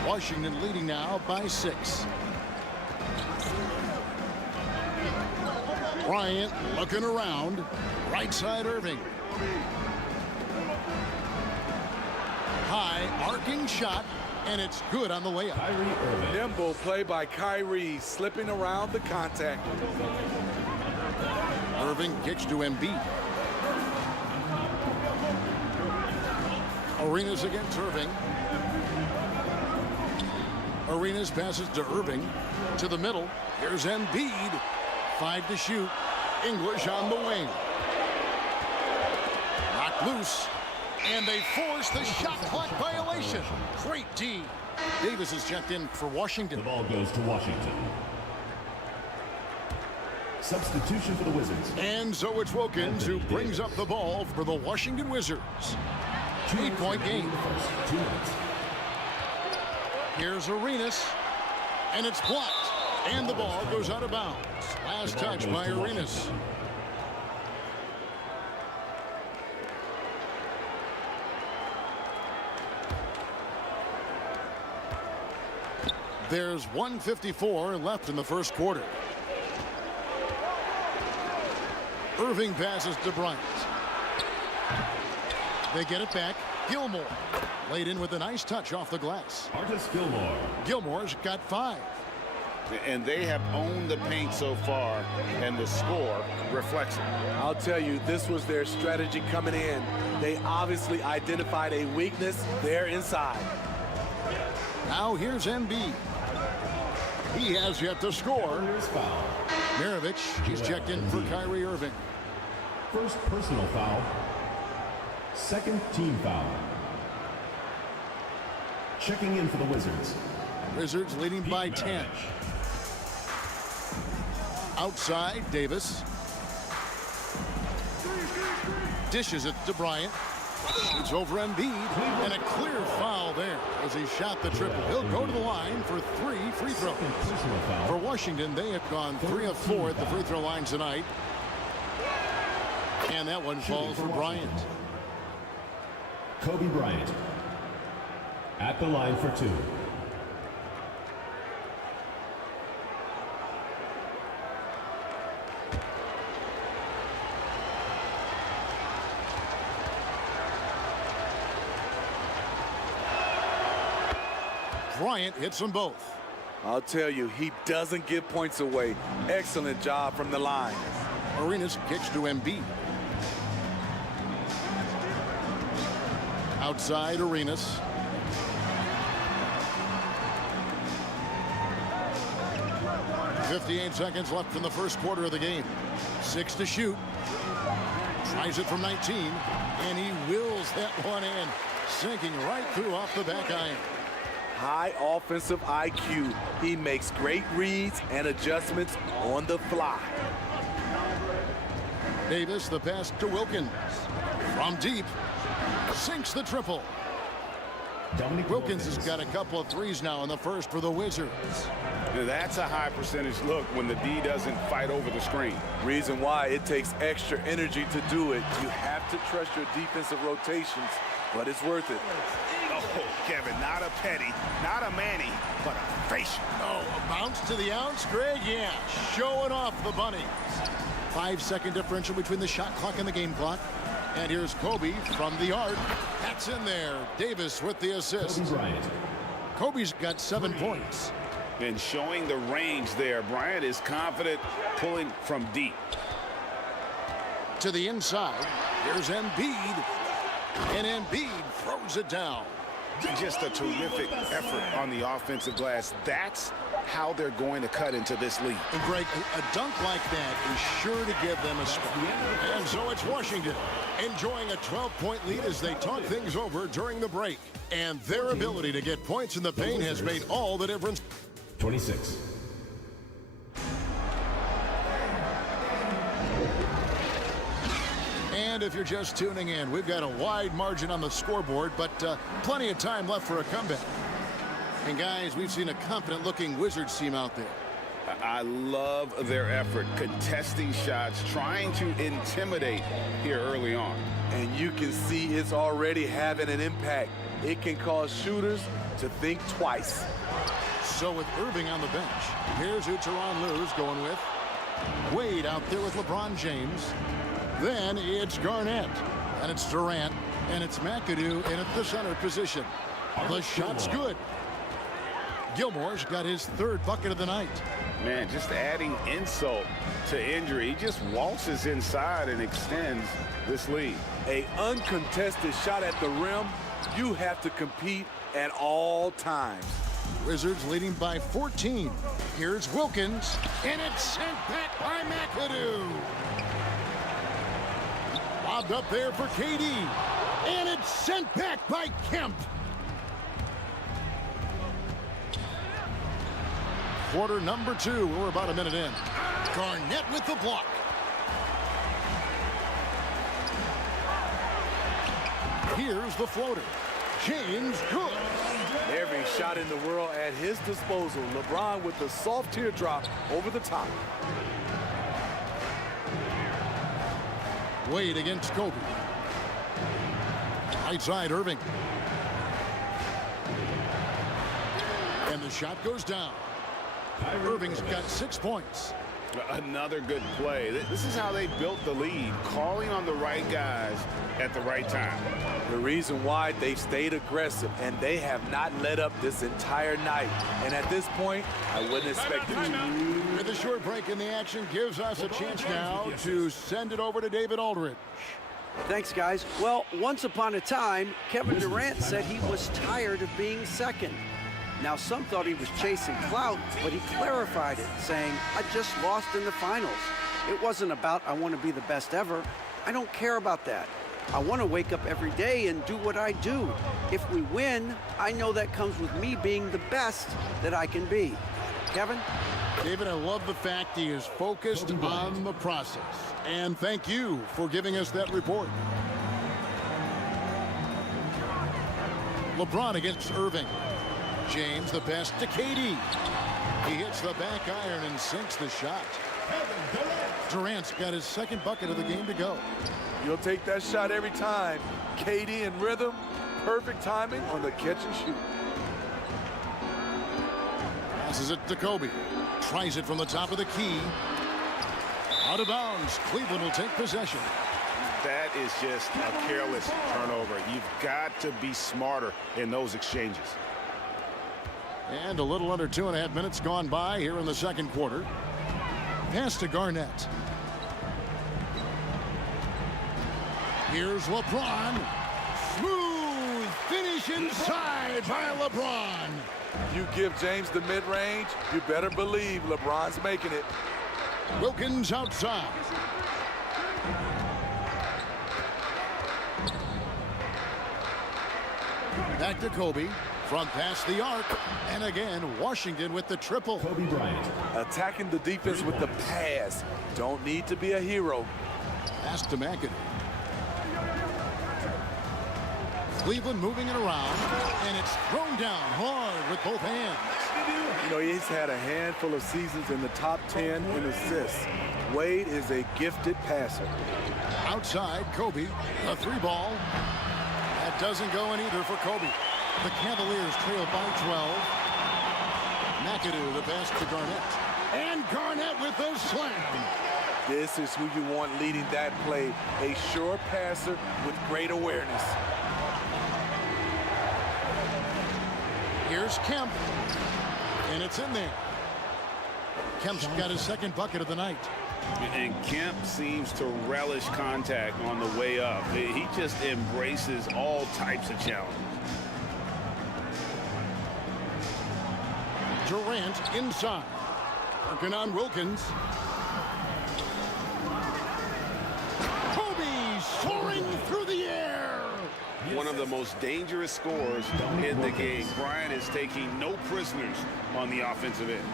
Washington leading now by 6. Bryant looking around. Right side Irving. High arcing shot, and it's good on the layup. Nimble play by Kyrie, slipping around the contact. Irving kicks to Embiid. Arenas against Irving. Arenas passes to Irving. To the middle. Here's Embiid. 5 to shoot. English on the wing. Knocked loose. And they force the shot clock violation. Great D. Davis is checked in for Washington. The ball goes to Washington. Substitution for the Wizards. And so it's Wilkins who brings up the ball for the Washington Wizards. 8-point game. Here's Arenas. And it's blocked. And the ball goes out of bounds. Last touch by Arenas. There's 1:54 left in the first quarter. Irving passes to Bryant. They get it back. Gilmore laid in with a nice touch off the glass. ARTIS Gilmore. Gilmore's got 5. And they have owned the paint so far, and the score reflects it. I'll tell you, this was their strategy coming in. They obviously identified a weakness there inside. Now here's Embiid. He has yet to score. MARAVICH, he's checked in for Kyrie Irving. First personal foul. Second team foul. Checking in for the Wizards. Wizards leading by 10. Outside, Davis. Dishes it to Bryant. It's over Embiid, and a clear foul there as he shot the triple. He'll go to the line for 3 free throws. For Washington, they have gone 3 of 4 at the free throw line tonight. And that one falls for Bryant. Kobe Bryant at the line for 2. Bryant hits them both. I'll tell you, he doesn't give points away. Excellent job from the line. Arenas kicks to Embiid. Outside Arenas. .58 seconds left in the first quarter of the game. 6 to shoot. Tries it from 19, and he wills that one in, sinking right through off the back iron. High offensive IQ. He makes great reads and adjustments on the fly. Davis, the pass to Wilkins. From deep, sinks the triple. Wilkins has got a couple of threes now in the first for the Wizards. That's a high percentage look when the D doesn't fight over the screen. Reason why it takes extra energy to do it. You have to trust your defensive rotations, but it's worth it. Oh, Kevin, not a petty, not a Manny, but a facial. Oh, a bounce to the ounce, Greg? Yeah, showing off the bunnies. 5-second differential between the shot clock and the game clock. And here's Kobe from the arc. That's in there. Davis with the assist. Kobe's got 7 points. And showing the range there. Bryant is confident pulling from deep. To the inside. Here's Embiid. And Embiid throws it down. Just a terrific effort on the offensive glass. That's how they're going to cut into this league. And Greg, a dunk like that is sure to give them a spot. And so it's Washington enjoying a 12-point lead as they talk things over during the break. And their ability to get points in the paint has made all the difference. 26. And if you're just tuning in, we've got a wide margin on the scoreboard, but plenty of time left for a comeback. And guys, we've seen a confident-looking Wizards team out there. I love their effort, contesting shots, trying to intimidate here early on. And you can see it's already having an impact. It can cause shooters to think twice. So with Irving on the bench, here's who Tyronn Lue's going with. Wade out there with LeBron James. Then it's Garnett, and it's Durant, and it's McADoo in at the center position. The shot's good. Gilmore's got his 3rd bucket of the night. Man, just adding insult to injury. He just waltzes inside and extends this lead. An uncontested shot at the rim, you have to compete at all times. Wizards leading by 14. Here's Wilkins, and it's sent back by McADoo. Lobbed up there for KD, and it's sent back by Kemp. Quarter number 2. We're about a minute in. Garnett with the block. Here's the floater. James good. Every shot in the world at his disposal. LeBron with the soft teardrop over the top. Wade against Kobe. Right side, Irving. And the shot goes down. Irving's got 6 points. Another good play. This is how they built the lead, calling on the right guys at the right time. The reason why they've stayed aggressive, and they have not let up this entire night. And at this point, I wouldn't expect it to. With a short break in the action gives us a chance now to send it over to David Aldridge. Thanks, guys. Well, once upon a time, Kevin Durant said he was tired of being second. Now, some thought he was chasing clout, but he clarified it, saying, I just lost in the finals. It wasn't about I want to be the best ever. I don't care about that. I want to wake up every day and do what I do. If we win, I know that comes with me being the best that I can be. Kevin? David, I love the fact he is focused on the process. And thank you for giving us that report. LeBron against Irving. James, the pass to KD. He hits the back iron and sinks the shot. Durant's got his second bucket of the game to go. You'll take that shot every time. KD in rhythm, perfect timing on the catch and shoot. Passes it to Kobe. Tries it from the top of the key. Out of bounds. Cleveland will take possession. That is just a careless turnover. You've got to be smarter in those exchanges. And a little under 2.5 minutes gone by here in the second quarter. Pass to Garnett. Here's LeBron. Smooth finish inside by LeBron. You give James the mid-range, you better believe LeBron's making it. Wilkins outside. Back to Kobe. Front past the arc. And again, Washington with the triple. Kobe Bryant. Attacking the defense with the pass. Don't need to be a hero. Pass to McADoo. Cleveland moving it around. And it's thrown down hard with both hands. You know, he's had a handful of seasons in the top 10 in assists. Wade is a gifted passer. Outside, Kobe. A 3-ball. That doesn't go in either for Kobe. The Cavaliers trail by 12. McADoo, the pass to Garnett. And Garnett with the slam. This is who you want leading that play. A sure passer with great awareness. Here's Kemp. And it's in there. Kemp's got his second bucket of the night. And Kemp seems to relish contact on the way up. He just embraces all types of challenges. Durant inside. Working on Wilkins. Kobe soaring through the air. One of the most dangerous scorers in the game. Bryant is taking no prisoners on the offensive end.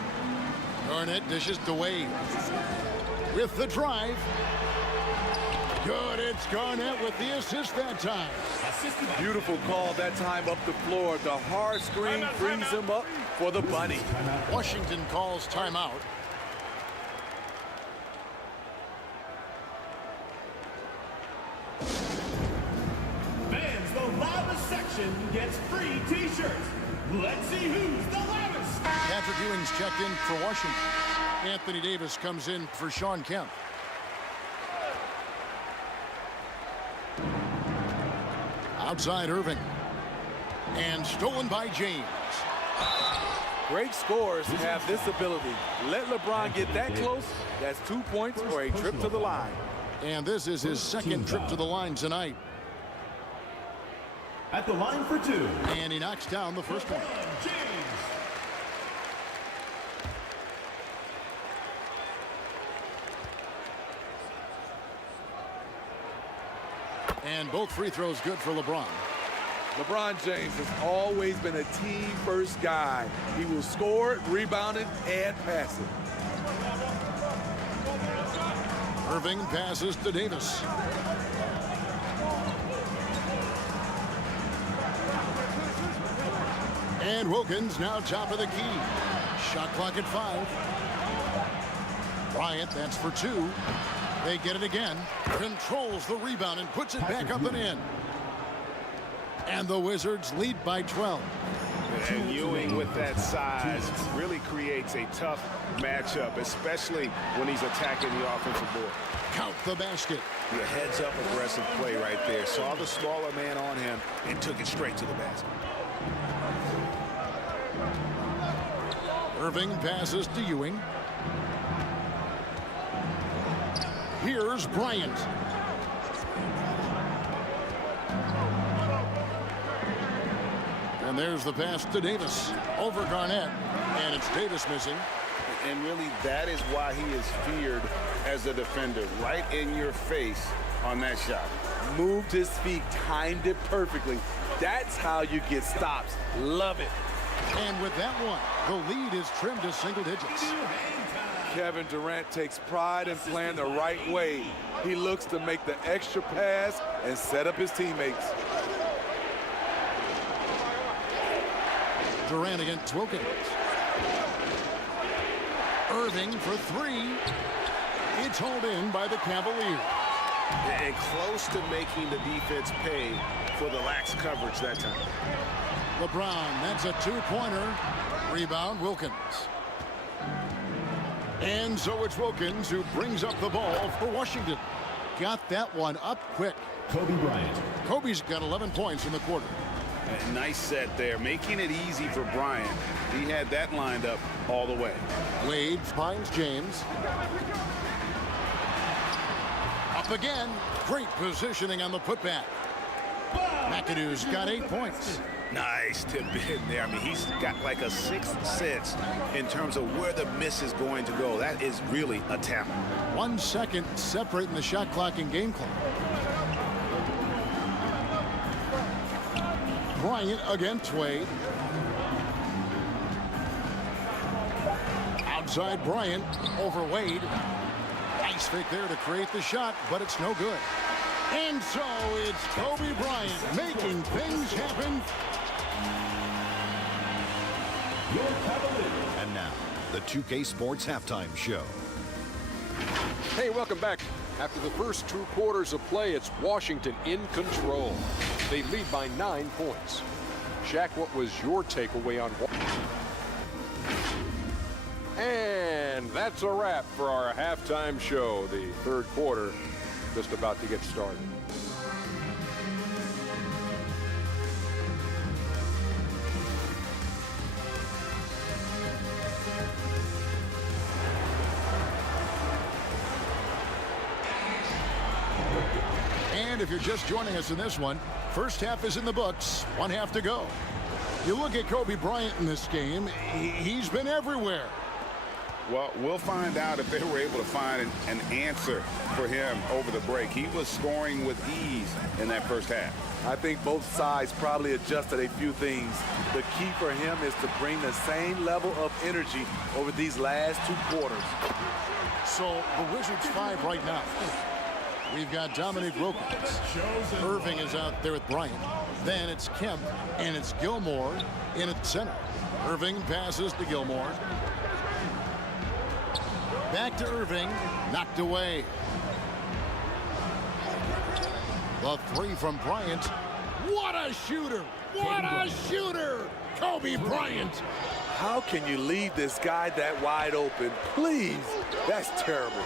Garnett dishes to Wade. With the drive. Good, it's Garnett with the assist that time. Beautiful call that time up the floor. The hard screen frees him up for the bunny. Washington calls timeout. Fans, the loudest section gets free t-shirts. Let's see who's the loudest. Patrick Ewing's checked in for Washington. Anthony Davis comes in for Shawn Kemp. Outside Irving. And stolen by James. Great scorers have this ability. Let LeBron get that close. That's 2 points or a trip to the line. And this is his second trip to the line tonight. At the line for two. And he knocks down the first one. And both free throws good for LeBron. LeBron James has always been a team-first guy. He will score it, rebound it, and pass it. Irving passes to Davis. And Wilkins now top of the key. Shot clock at 5. Bryant, that's for 2. They get it again. Controls the rebound and puts it back up and in. And the Wizards lead by 12. And Ewing with that size really creates a tough matchup, especially when he's attacking the offensive board. Count the basket. The heads-up aggressive play right there. Saw the smaller man on him and took it straight to the basket. Irving passes to Ewing. Here's Bryant. And there's the pass to Davis. Over Garnett. And it's Davis missing. And really, that is why he is feared as a defender. Right in your face on that shot. Moved his feet, timed it perfectly. That's how you get stops. Love it. And with that one, the lead is trimmed to single digits. Kevin Durant takes pride in playing the right way. He looks to make the extra pass and set up his teammates. Durant against Wilkins. Irving for 3. It's hauled in by the Cavaliers. And close to making the defense pay for the lax coverage that time. LeBron, that's a two-pointer. Rebound, Wilkins. And so it's Wilkins who brings up the ball for Washington. Got that one up quick. Kobe Bryant. Kobe's got 11 points in the quarter. A nice set there, making it easy for Bryant. He had that lined up all the way. Wade finds James. Up again. Great positioning on the putback. McAdoo's got 8 points. Nice tip in there. I mean, he's got like a sixth sense in terms of where the miss is going to go. That is really a talent. 1 second separating the shot clock and game clock. Bryant against Wade. Outside Bryant over Wade. Nice fake there to create the shot, but it's no good. And so it's Kobe Bryant making things happen. And now, the 2K Sports Halftime Show. Hey, welcome back. After the first 2 quarters of play, it's Washington in control. They lead by 9 points. Shaq, what was your takeaway on Washington? And that's a wrap for our halftime show. The third quarter just about to get started. And if you're just joining us in this one, first half is in the books, 1 half to go. You look at Kobe Bryant in this game, he's been everywhere. Well, we'll find out if they were able to find an answer for him over the break. He was scoring with ease in that first half. I think both sides probably adjusted a few things. The key for him is to bring the same level of energy over these last 2 quarters. So the Wizards 5 right now. We've got Dominique Wilkins. Irving is out there with Bryant. Then it's Kemp, and it's Gilmore in at center. Irving passes to Gilmore. Back to Irving, knocked away. The 3 from Bryant. What a shooter! What a shooter! Kobe Bryant! How can you leave this guy that wide open? Please, that's terrible.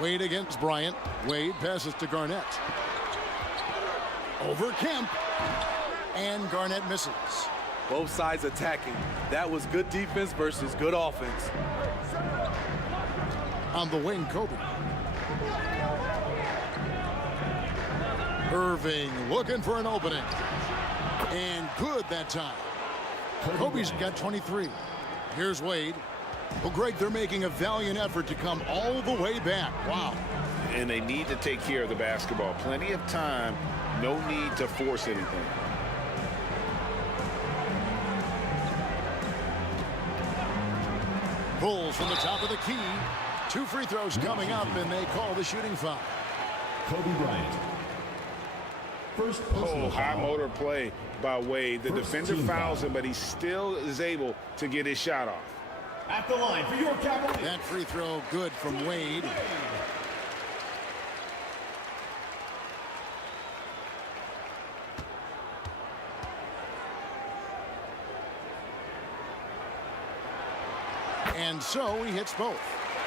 Wade against Bryant. Wade passes to Garnett. Over Kemp. And Garnett misses. Both sides attacking. That was good defense versus good offense. On the wing, Kobe. Irving looking for an opening. And good that time. Kobe's got 23. Here's Wade. Well, Greg, they're making a valiant effort to come all the way back. Wow. And they need to take care of the basketball. Plenty of time. No need to force anything. Bulls from the top of the key. 2 free throws coming up, and they call the shooting foul. Kobe Bryant. First high motor play by Wade. The defender fouls him, but he still is able to get his shot off. At the line for your Cavaliers. That free throw good from Wade. And so he hits both.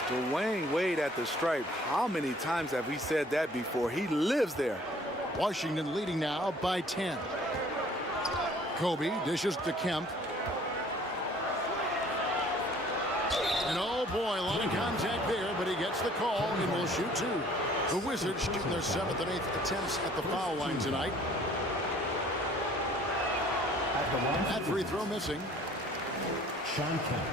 Dwayne Wade at the stripe. How many times have we said that before? He lives there. Washington leading now by 10. Kobe dishes to Kemp. And oh boy, a lot of contact there, but he gets the call and will shoot 2. The Wizards shooting their 7th and 8th attempts at the foul line tonight. That free throw missing. SHAWN Kemp.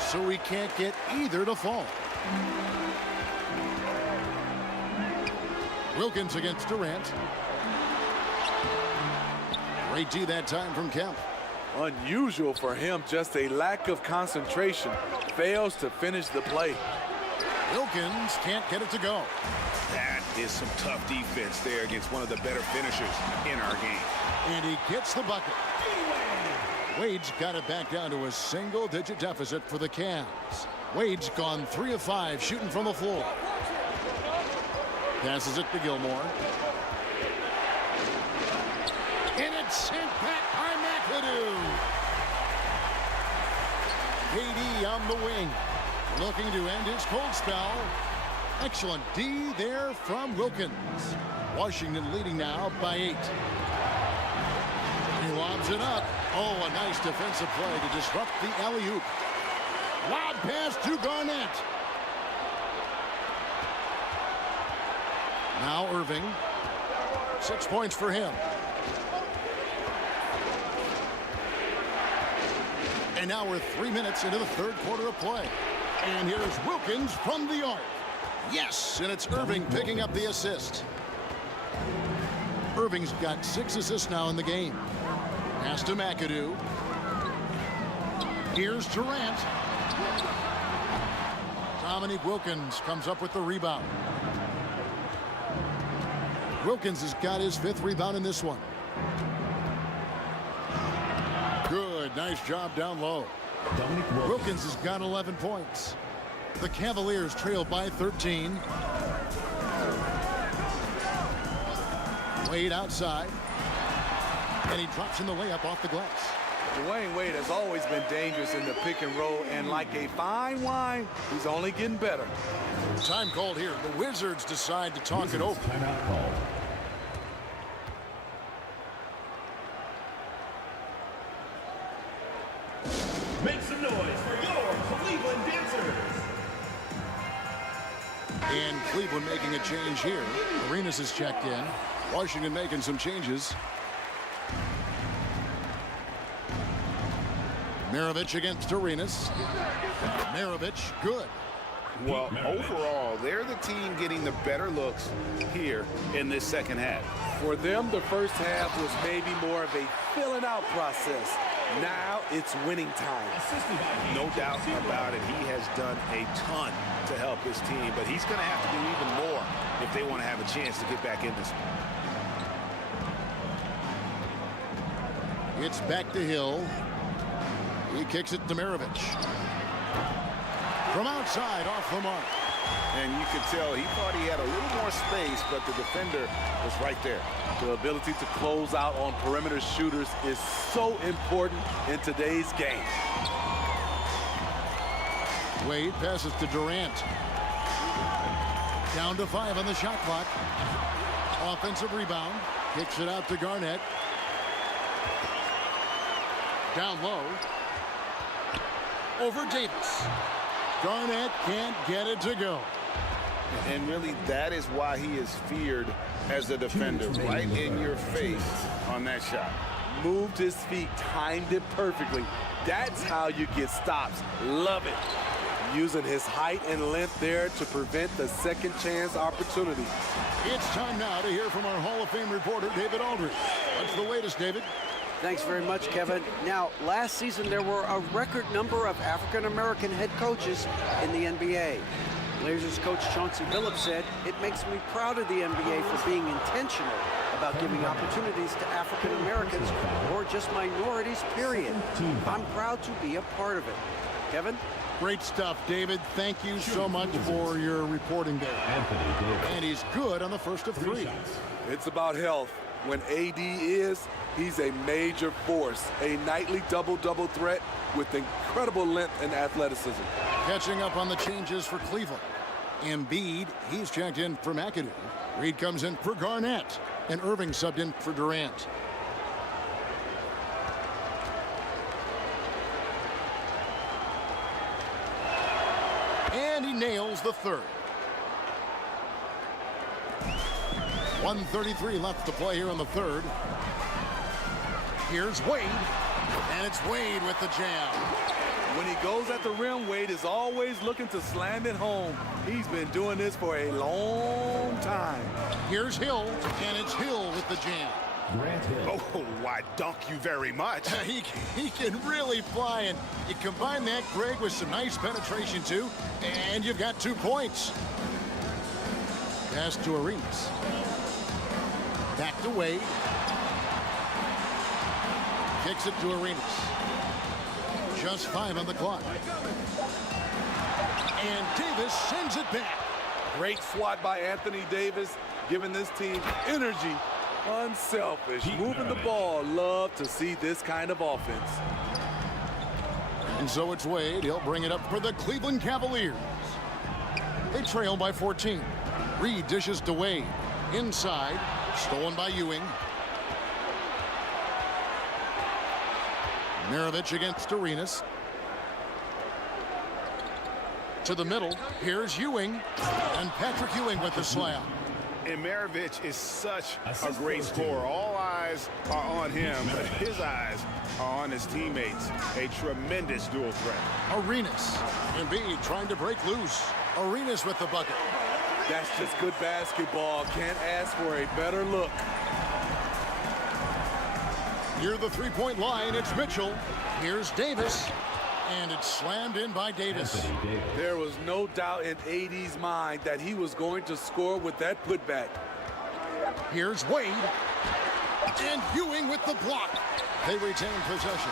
So we can't get either to fall. Wilkins against Durant. Great D that time from Kemp. Unusual for him, just a lack of concentration. Fails to finish the play. Wilkins can't get it to go. That is some tough defense there against one of the better finishers in our game. And he gets the bucket. Wade's got it back down to a single-digit deficit for the Cavs. Wade's gone 3 of 5 shooting from the floor. Passes it to Gilmore. And it's sent back by MCADOO. KD on the wing, looking to end his cold spell. Excellent D there from Wilkins. Washington leading now by 8. He lobs it up. Oh, a nice defensive play to disrupt the alley-oop. Lob pass to Garnett. Now Irving. 6 points for him. And now we're 3 minutes into the third quarter of play. And here's Wilkins from the arc. Yes, and it's Irving picking up the assist. Irving's got 6 assists now in the game. Pass to MCADOO. Here's Durant. Dominique Wilkins comes up with the rebound. Wilkins has got his 5th rebound in this one. Good, nice job down low. Wilkins has got 11 points. The Cavaliers trail by 13. Wade outside. And he drops in the layup off the glass. Dwayne Wade has always been dangerous in the pick and roll, and like a fine wine, he's only getting better. Time called here. The Wizards decide to talk it over. Timeout call. Make some noise for your Cleveland dancers. And Cleveland making a change here. Arenas is checked in. Washington making some changes. MARAVICH against Arenas. MARAVICH, good. Well, overall, they're the team getting the better looks here in this second half. For them, the first half was maybe more of a filling out process. Now it's winning time. No doubt about it. He has done a ton to help his team, but he's going to have to do even more if they want to have a chance to get back in this one. It's back to Hill. He kicks it to MARAVICH. From outside, off the mark. And you could tell he thought he had a little more space, but the defender was right there. The ability to close out on perimeter shooters is so important in today's game. Wade passes to Durant. Down to 5 on the shot clock. Offensive rebound. Kicks it out to Garnett. Down low. Over Davis. Garnett can't get it to go. And really, that is why he is feared as a defender, right in your face on that shot. Moved his feet, timed it perfectly. That's how you get stops. Love it. Using his height and length there to prevent the second chance opportunity. It's time now to hear from our Hall of Fame reporter, David Aldridge. What's the latest, David? Thanks very much, Kevin. Now, last season there were a record number of African-American head coaches in the NBA. Blazers coach Chauncey Billups said, "It makes me proud of the NBA for being intentional about giving opportunities to African-Americans or just minorities, period. I'm proud to be a part of it." Kevin? Great stuff, David. Thank you so much for your reporting there. And he's good on the first of 3. It's about health. When AD is, he's a major force, a nightly double-double threat with incredible length and athleticism. Catching up on the changes for Cleveland. EMBIID, he's checked in for MCADOO. Reed comes in for Garnett. And Irving subbed in for Durant. And he nails the third. 1:33 left to play here in the third. Here's Wade. And it's Wade with the jam. When he goes at the rim, Wade is always looking to slam it home. He's been doing this for a long time. Here's Hill, and it's Hill with the jam. Grant Hill. Oh, why, dunk you very much. He can really fly, and you combine that, Greg, with some nice penetration, too, and you've got 2 points. Pass to Arenas. Back to Wade. Kicks it to Arenas. Just 5 on the clock. And Davis sends it back. Great swat by Anthony Davis, giving this team energy. Unselfish, moving the ball. Love to see this kind of offense. And so it's Wade. He'll bring it up for the Cleveland Cavaliers. They trail by 14. Reed dishes to Wade. Inside, stolen by Ewing. MARAVICH against Arenas. To the middle, here's Ewing. And Patrick Ewing with the slam. And MARAVICH is such a great scorer. All eyes are on him, but his eyes are on his teammates. A tremendous dual threat. Arenas. EMBIID trying to break loose. Arenas with the bucket. That's just good basketball. Can't ask for a better look. Near the three-point line, it's Mitchell. Here's Davis. And it's slammed in by Davis. There was no doubt in AD's mind that he was going to score with that putback. Here's Wade. And Ewing with the block. They retain possession.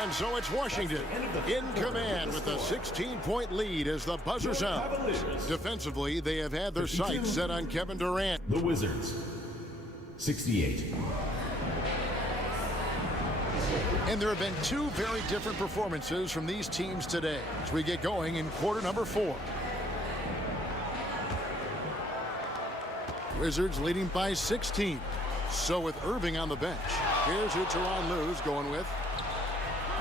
And so it's Washington in command with a 16-point lead as the buzzer sounds. Defensively, they have had their sights set on Kevin Durant. The Wizards, 68. And there have been 2 very different performances from these teams today as we get going in quarter number 4. Wizards leading by 16. So with Irving on the bench, here's who Tyronn Lue's going with.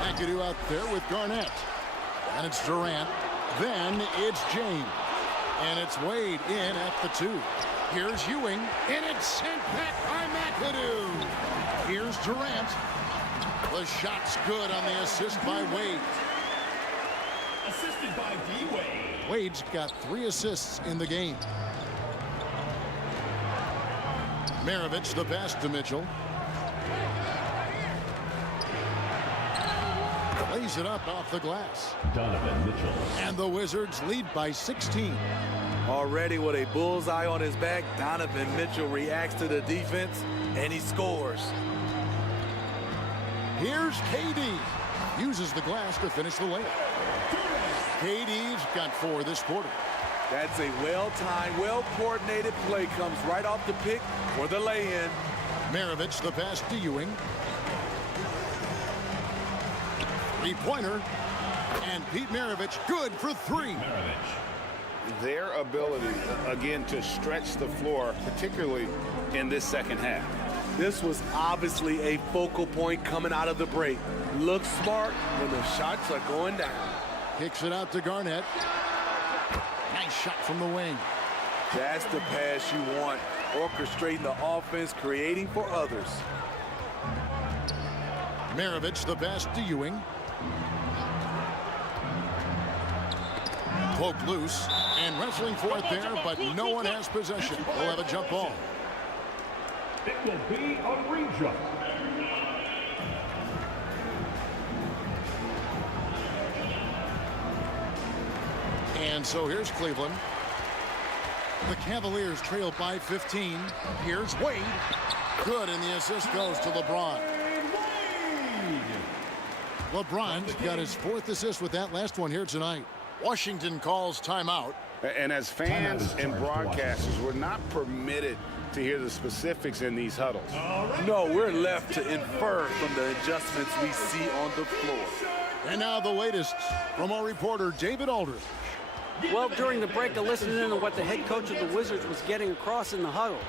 McAdoo out there with Garnett. And it's Durant. Then it's James. And it's Wade in at the 2. Here's Ewing. And it's sent back by McAdoo. Here's Durant. The shot's good on the assist by Wade. Assisted by D-Wade. Wade's got 3 assists in the game. MARAVICH the pass to Mitchell. Lays it up off the glass. Donovan Mitchell. And the Wizards lead by 16. Already with a bullseye on his back, Donovan Mitchell reacts to the defense, and he scores. Here's KD. Uses the glass to finish the layup. KD's got 4 this quarter. That's a well-timed, well-coordinated play. Comes right off the pick for the lay-in. MARAVICH the pass to Ewing. 3-pointer. And Pete MARAVICH good for 3. Their ability, again, to stretch the floor, particularly in this second half. This was obviously a focal point coming out of the break. Looks smart when the shots are going down. Kicks it out to Garnett. Nice shot from the wing. That's the pass you want. Orchestrating the offense, creating for others. MARAVICH the pass to Ewing. Poked loose and wrestling for it there, but no one has possession. We'll have a jump ball. It will be a re-jump. And so here's Cleveland. The Cavaliers trail by 15. Here's Wade. Good, and the assist goes to LeBron. LeBron got his 4th assist with that last one here tonight. Washington calls timeout. And as fans and broadcasters, we're not permitted to hear the specifics in these huddles. No, we're left to infer from the adjustments we see on the floor. And now the latest from our reporter, David Aldridge. Well, during the break, I listened in to what the head coach of the Wizards was getting across in the huddle.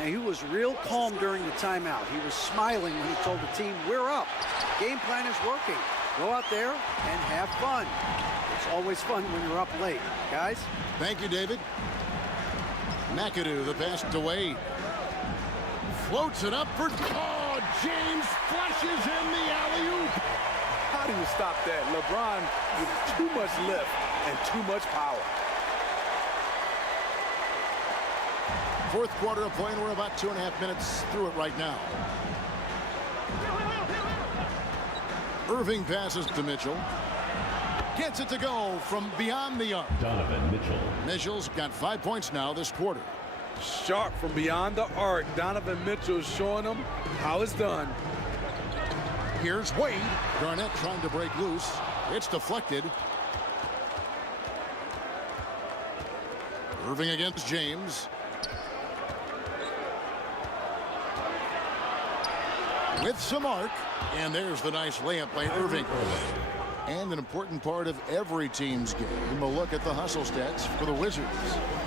And he was real calm during the timeout. He was smiling when he told the team, we're up. Game plan is working. Go out there and have fun. It's always fun when you're up late, guys. Thank you, David. McAdoo, the pass to Wade. Floats it up for... Oh, James flushes in the alley-oop. How do you stop that? LeBron with too much lift and too much power. Fourth quarter of play, and we're about 2.5 minutes through it right now. Irving passes to Mitchell. Gets it to go from beyond the arc. Donovan Mitchell. Mitchell's got 5 points now this quarter. Sharp from beyond the arc. Donovan Mitchell is showing them how it's done. Here's Wade. Garnett trying to break loose. It's deflected. Irving against James. With some arc. And there's the nice layup by Irving. And an important part of every team's game, a look at the hustle stats for the Wizards.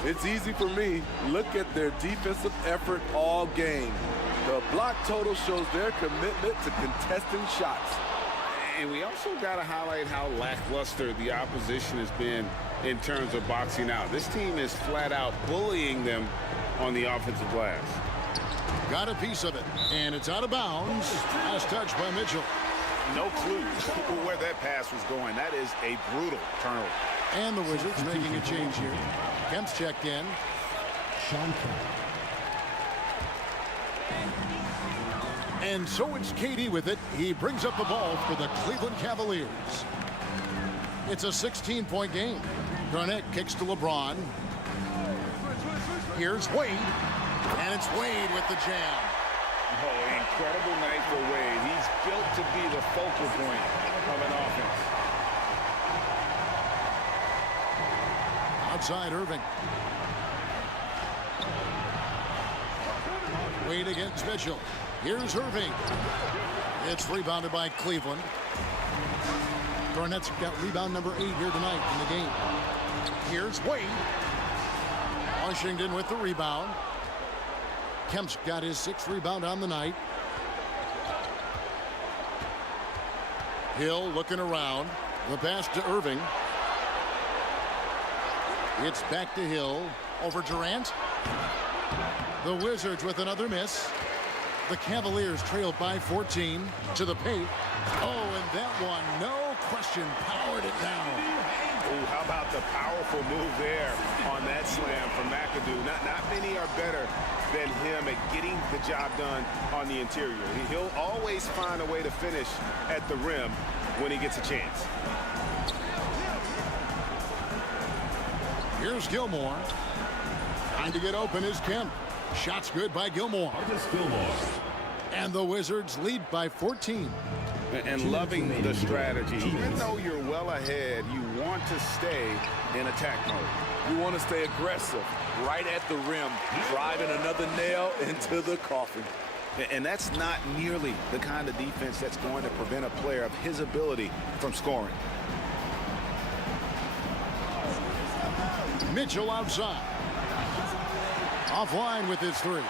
It's easy for me. Look at their defensive effort all game. The block total shows their commitment to contesting shots. And we also got to highlight how lackluster the opposition has been in terms of boxing out. This team is flat out bullying them on the offensive glass. Got a piece of it, and it's out of bounds. Last touch by Mitchell. No clue where that pass was going. That is a brutal turnover. And the Wizards making a change here. Kemp's checked in. SHAWN. And so it's KD with it. He brings up the ball for the Cleveland Cavaliers. It's a 16-point game. Garnett kicks to LeBron. Here's Wade. And it's Wade with the jam. Oh, incredible night for Wade. He's built to be the focal point of an offense. Outside Irving. Wade against Mitchell. Here's Irving. It's rebounded by Cleveland. Garnett's got rebound number 8 here tonight in the game. Here's Wade. Washington with the rebound. Kemp's got his 6th rebound on the night. Hill looking around. The pass to Irving. It's back to Hill. Over Durant. The Wizards with another miss. The Cavaliers trailed by 14 to the paint. Oh, and that one, no question, powered it down. Ooh, how about the powerful move there on that slam from MCADOO. Not many are better than him at getting the job done on the interior. He'll always find a way to finish at the rim when he gets a chance. Here's Gilmore. Trying to get open is Kemp. Shots good by Gilmore. And the Wizards lead by 14. And loving the strategy. Even though you're well ahead, you want to stay in attack mode. You want to stay aggressive right at the rim, driving another nail into the coffin. And that's not nearly the kind of defense that's going to prevent a player of his ability from scoring. Mitchell outside. Offline with his 3.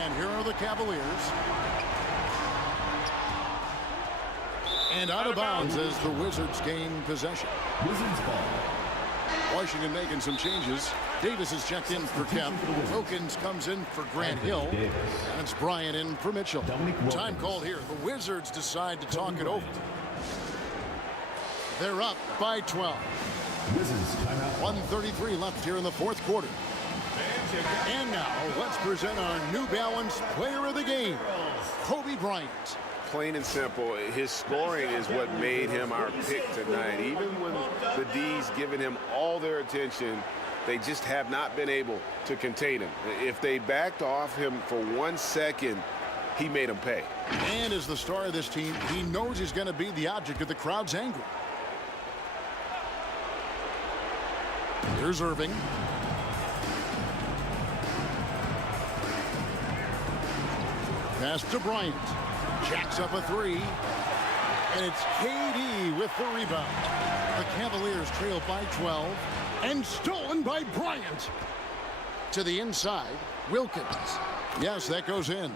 And here are the Cavaliers. And out of bounds as the Wizards gain possession. Wizards ball. Washington making some changes. Davis is checked in for Kemp. Wilkins comes in for Grant Hill. And it's Bryant in for Mitchell. Time called here. The Wizards decide to talk it over. They're up by 12. Wizards timeout. 1:33 left here in the fourth quarter. And now let's present our New Balance Player of the Game, Kobe Bryant. Plain and simple, his scoring is what made him our pick tonight. Even when the D's giving him all their attention, they just have not been able to contain him. If they backed off him for 1 second, he made them pay. And as the star of this team, he knows he's going to be the object of the crowd's anger. Here's Irving. Pass to Bryant. Jacks up a 3. And it's KD with the rebound. The Cavaliers trail by 12. And stolen by Bryant. To the inside, Wilkins. Yes, that goes in.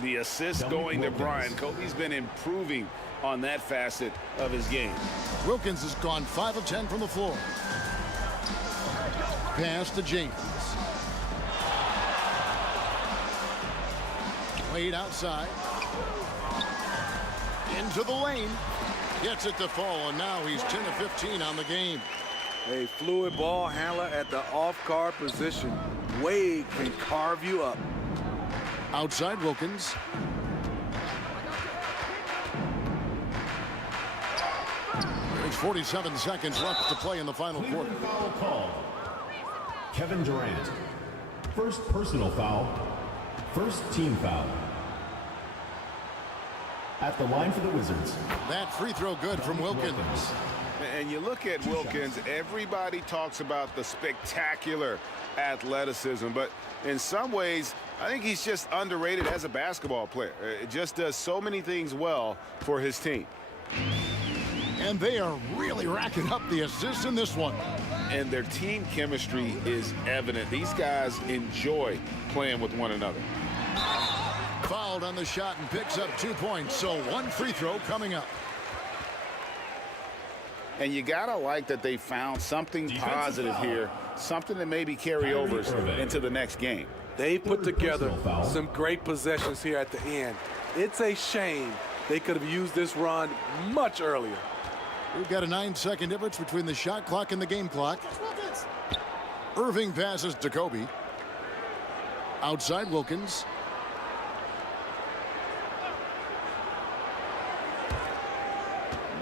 The assist going to Bryant. Kobe's been improving on that facet of his game. Wilkins has gone 5 of 10 from the floor. Pass to James. Wade outside. Into the lane. Gets it to fall, and now he's 10 of 15 on the game. A fluid ball handler at the off-guard position. Wade can carve you up. Outside Wilkins. There's 47 seconds left to play in the final quarter. Foul called. Kevin Durant. First personal foul. First team foul. At the line for the Wizards. That free throw good from Wilkins. And you look at Wilkins, everybody talks about the spectacular athleticism, but in some ways, I think he's just underrated as a basketball player. It just does so many things well for his team. And they are really racking up the assists in this one. And their team chemistry is evident. These guys enjoy playing with one another. Fouled on the shot and picks up 2 points, so one free throw coming up. And you gotta like that they found something positive here, something that maybe carry overs into the next game. They put together some great possessions here at the end. It's a shame they could have used this run much earlier. We've got a 9-second difference between the shot clock and the game clock. Irving passes to Kobe. Outside Wilkins.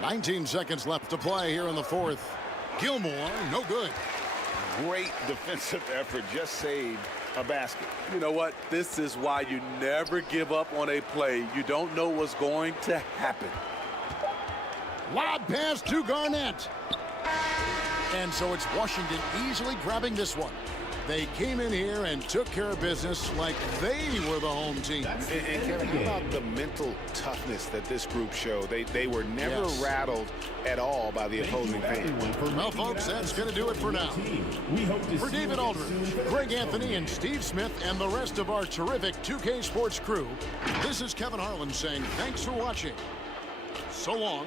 "19 seconds left to play here in the fourth. Gilmore, no good. Great defensive effort, just saved a basket. You know what? This is why you never give up on a play. You don't know what's going to happen. Lob pass to Garnett. And so it's Washington easily grabbing this one. They came in here and took care of business like they were the home team. And Kevin, how about the mental toughness that this group showed? They were never rattled at all by the opposing team. Well, folks, that's going to do it for now. For David Aldridge, Greg Anthony, and Steve Smith, and the rest of our terrific 2K Sports crew, this is Kevin Harlan saying thanks for watching. So long.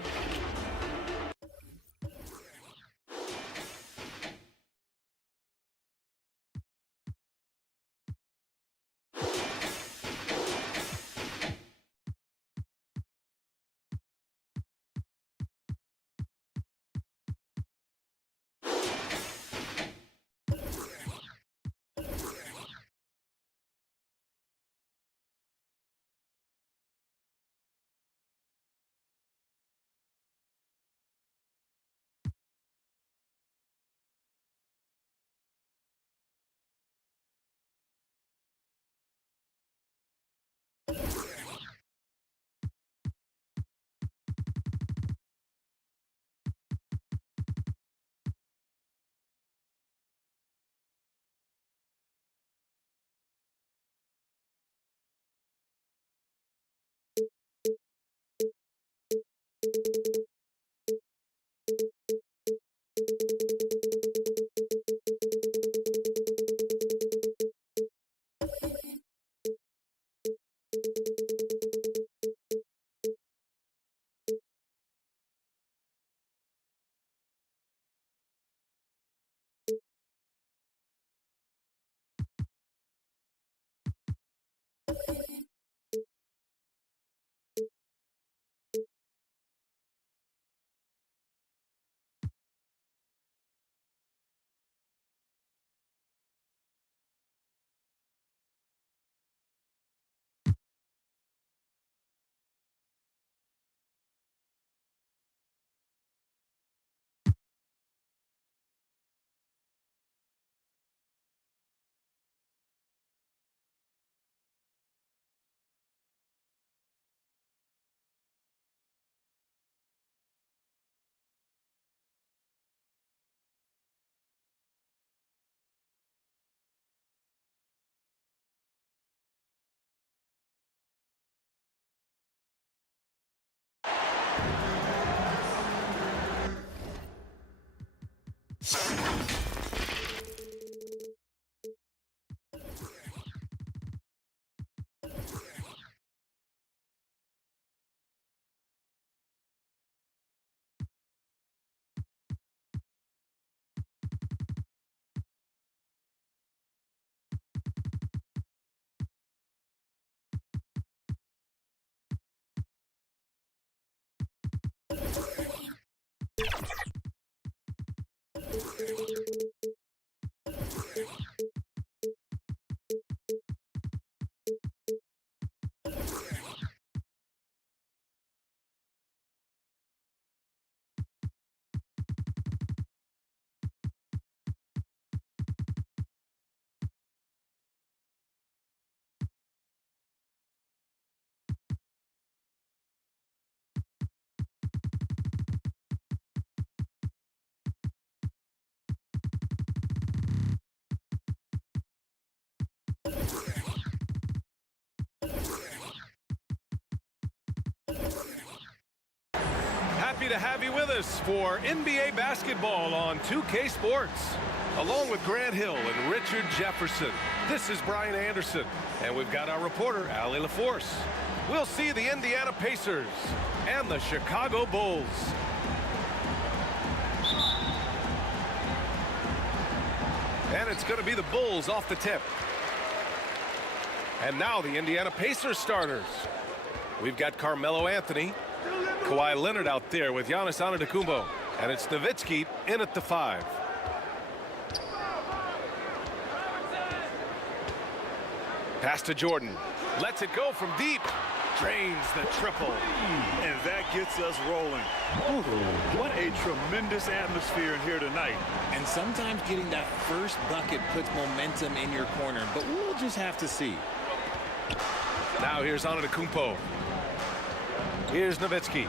happy to have you with us for NBA basketball on 2K Sports. Along with Grant Hill and Richard Jefferson, this is Brian Anderson, and we've got our reporter, Allie LaForce. We'll see the Indiana Pacers and the Chicago Bulls. And it's going to be the Bulls off the tip. And now the Indiana Pacers starters. We've got Carmelo Anthony, Kawhi Leonard out there with Giannis Antetokounmpo, and it's Nowitzki in at the 5. Pass to Jordan. Lets it go from deep. Drains the triple. And that gets us rolling. Ooh, what a tremendous atmosphere in here tonight. And sometimes getting that first bucket puts momentum in your corner, but we'll just have to see. Now here's Antetokounmpo. Here's Nowitzki.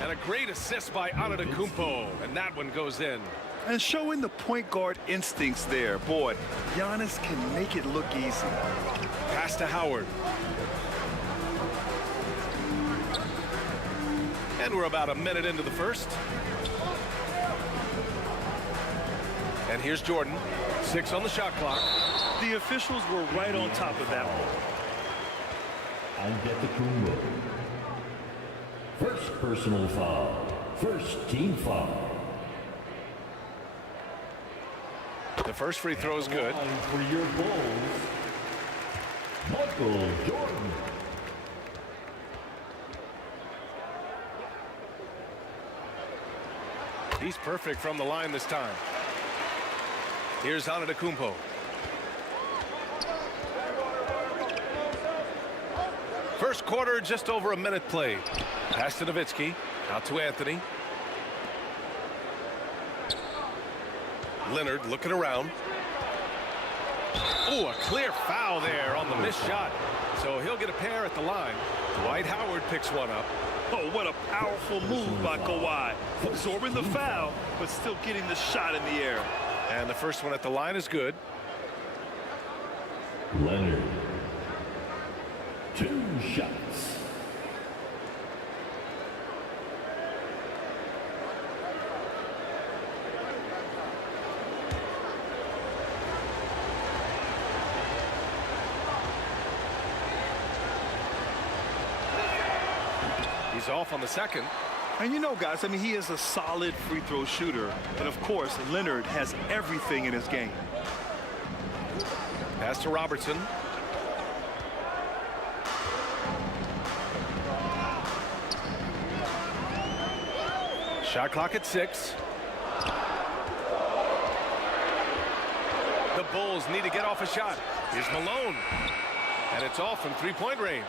And a great assist by Antetokounmpo, and that one goes in. And showing the point guard instincts there. Boy, Giannis can make it look easy. Pass to Howard. And we're about a minute into the first. And here's Jordan. 6 on the shot clock. The officials were right on top of that one. Antetokounmpo. First personal foul. First team foul. The first free throw is good. For your Bulls, Michael Jordan. He's perfect from the line this time. Here's Antetokounmpo. First quarter, just over a minute played. Pass to Nowitzki. Out to Anthony. Leonard looking around. Oh, a clear foul there on the missed shot. So he'll get a pair at the line. Dwight Howard picks one up. Oh, what a powerful move by Kawhi. Absorbing the foul, but still getting the shot in the air. And the first one at the line is good. Leonard. 2 shots. He's off on the second. And you know, guys, I mean, he is a solid free throw shooter. And of course, Leonard has everything in his game. Pass to Robertson. Shot clock at 6. The Bulls need to get off a shot. Here's Malone. And it's off from three-point range.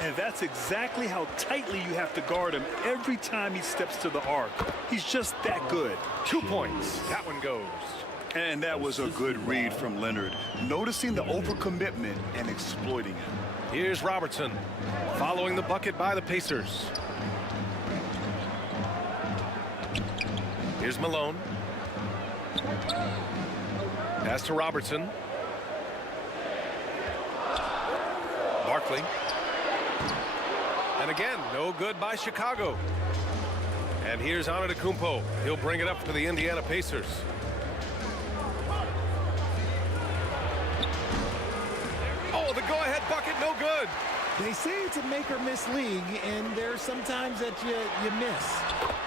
And that's exactly how tightly you have to guard him every time he steps to the arc. He's just that good. 2 points. That one goes. And that was a good read from Leonard, noticing the overcommitment and exploiting it. Here's Robertson, following the bucket by the Pacers. Here's Malone. Pass to Robertson. Barkley. And again, no good by Chicago. And here's Antetokounmpo. He'll bring it up for the Indiana Pacers. Oh, the go-ahead bucket, no good. They say it's a make or miss league, and there's sometimes that you miss.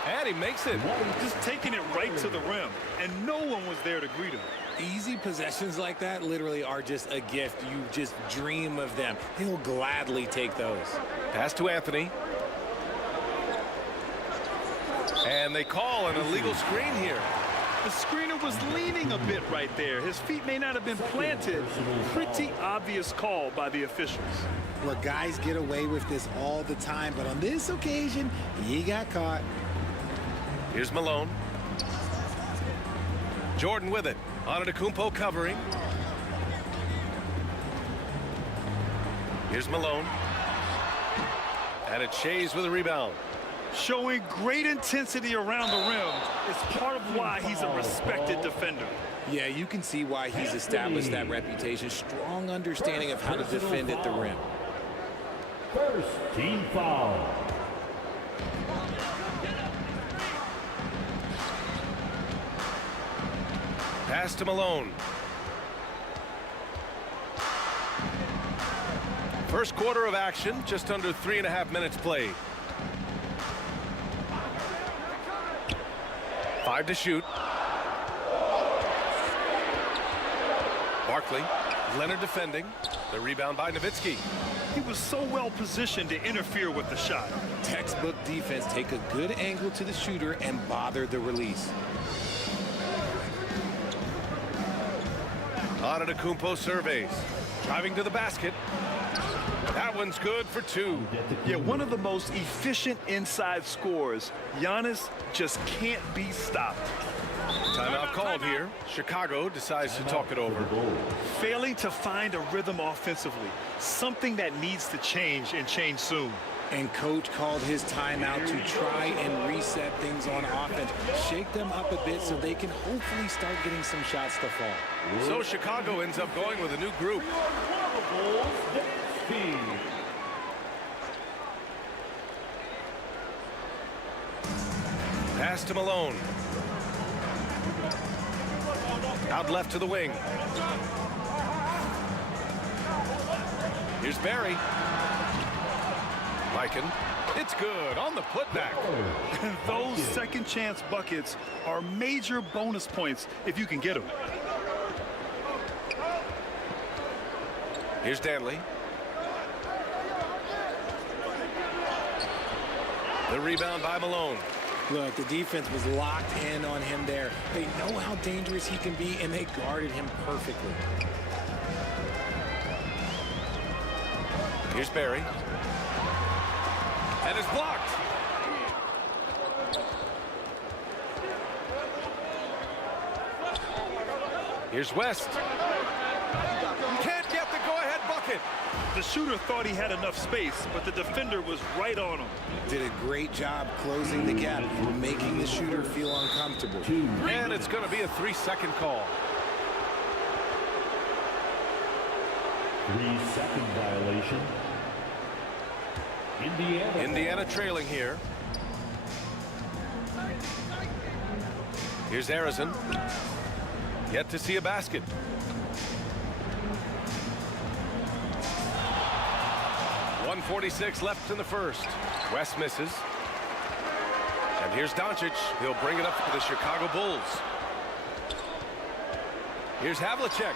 And he makes it. Just taking it right to the rim, and no one was there to greet him. Easy possessions like that literally are just a gift. You just dream of them. He'll gladly take those. Pass to Anthony. And they call an illegal screen here. The screener was leaning a bit right there. His feet may not have been planted. Pretty obvious call by the officials. Look, guys get away with this all the time, but on this occasion, he got caught. Here's Malone. Jordan with it. Antetokounmpo covering. Here's Malone. And it's Shays with a rebound. Showing great intensity around the rim is part of why he's a respected defender. Yeah, you can see why he's established that reputation. Strong understanding of how to defend at the rim. First team foul. Pass to Malone. First quarter of action, just under 3.5 minutes played. 5 to shoot. Barkley, Leonard defending. The rebound by Nowitzki. He was so well positioned to interfere with the shot. Textbook defense, take a good angle to the shooter and bother the release. Antetokounmpo surveys. Driving to the basket. That one's good for 2. Yeah, one of the most efficient inside scorers. Giannis just can't be stopped. Timeout called here. Chicago decides to talk it over. Failing to find a rhythm offensively. Something that needs to change and change soon. And coach called his timeout to try and reset things on offense. Shake them up a bit so they can hopefully start getting some shots to fall. So Chicago ends up going with a new group. Pass to Malone. Out left to the wing. Here's Barry. Lycan. It's good on the putback. Those second chance buckets are major bonus points if you can get them. Here's Danley. The rebound by Malone. Look, the defense was locked in on him there. They know how dangerous he can be, and they guarded him perfectly. Here's Barry. And it's blocked. Here's West. Can't get the go-ahead bucket. The shooter thought he had enough space, but the defender was right on him. Did a great job closing the gap, making the shooter feel uncomfortable. And it's going to be a 3-second call. 3-second violation. Indiana trailing here. Here's Harrison. Yet to see a basket. .146 left in the first. West misses. And here's Doncic. He'll bring it up for the Chicago Bulls. Here's Havlicek.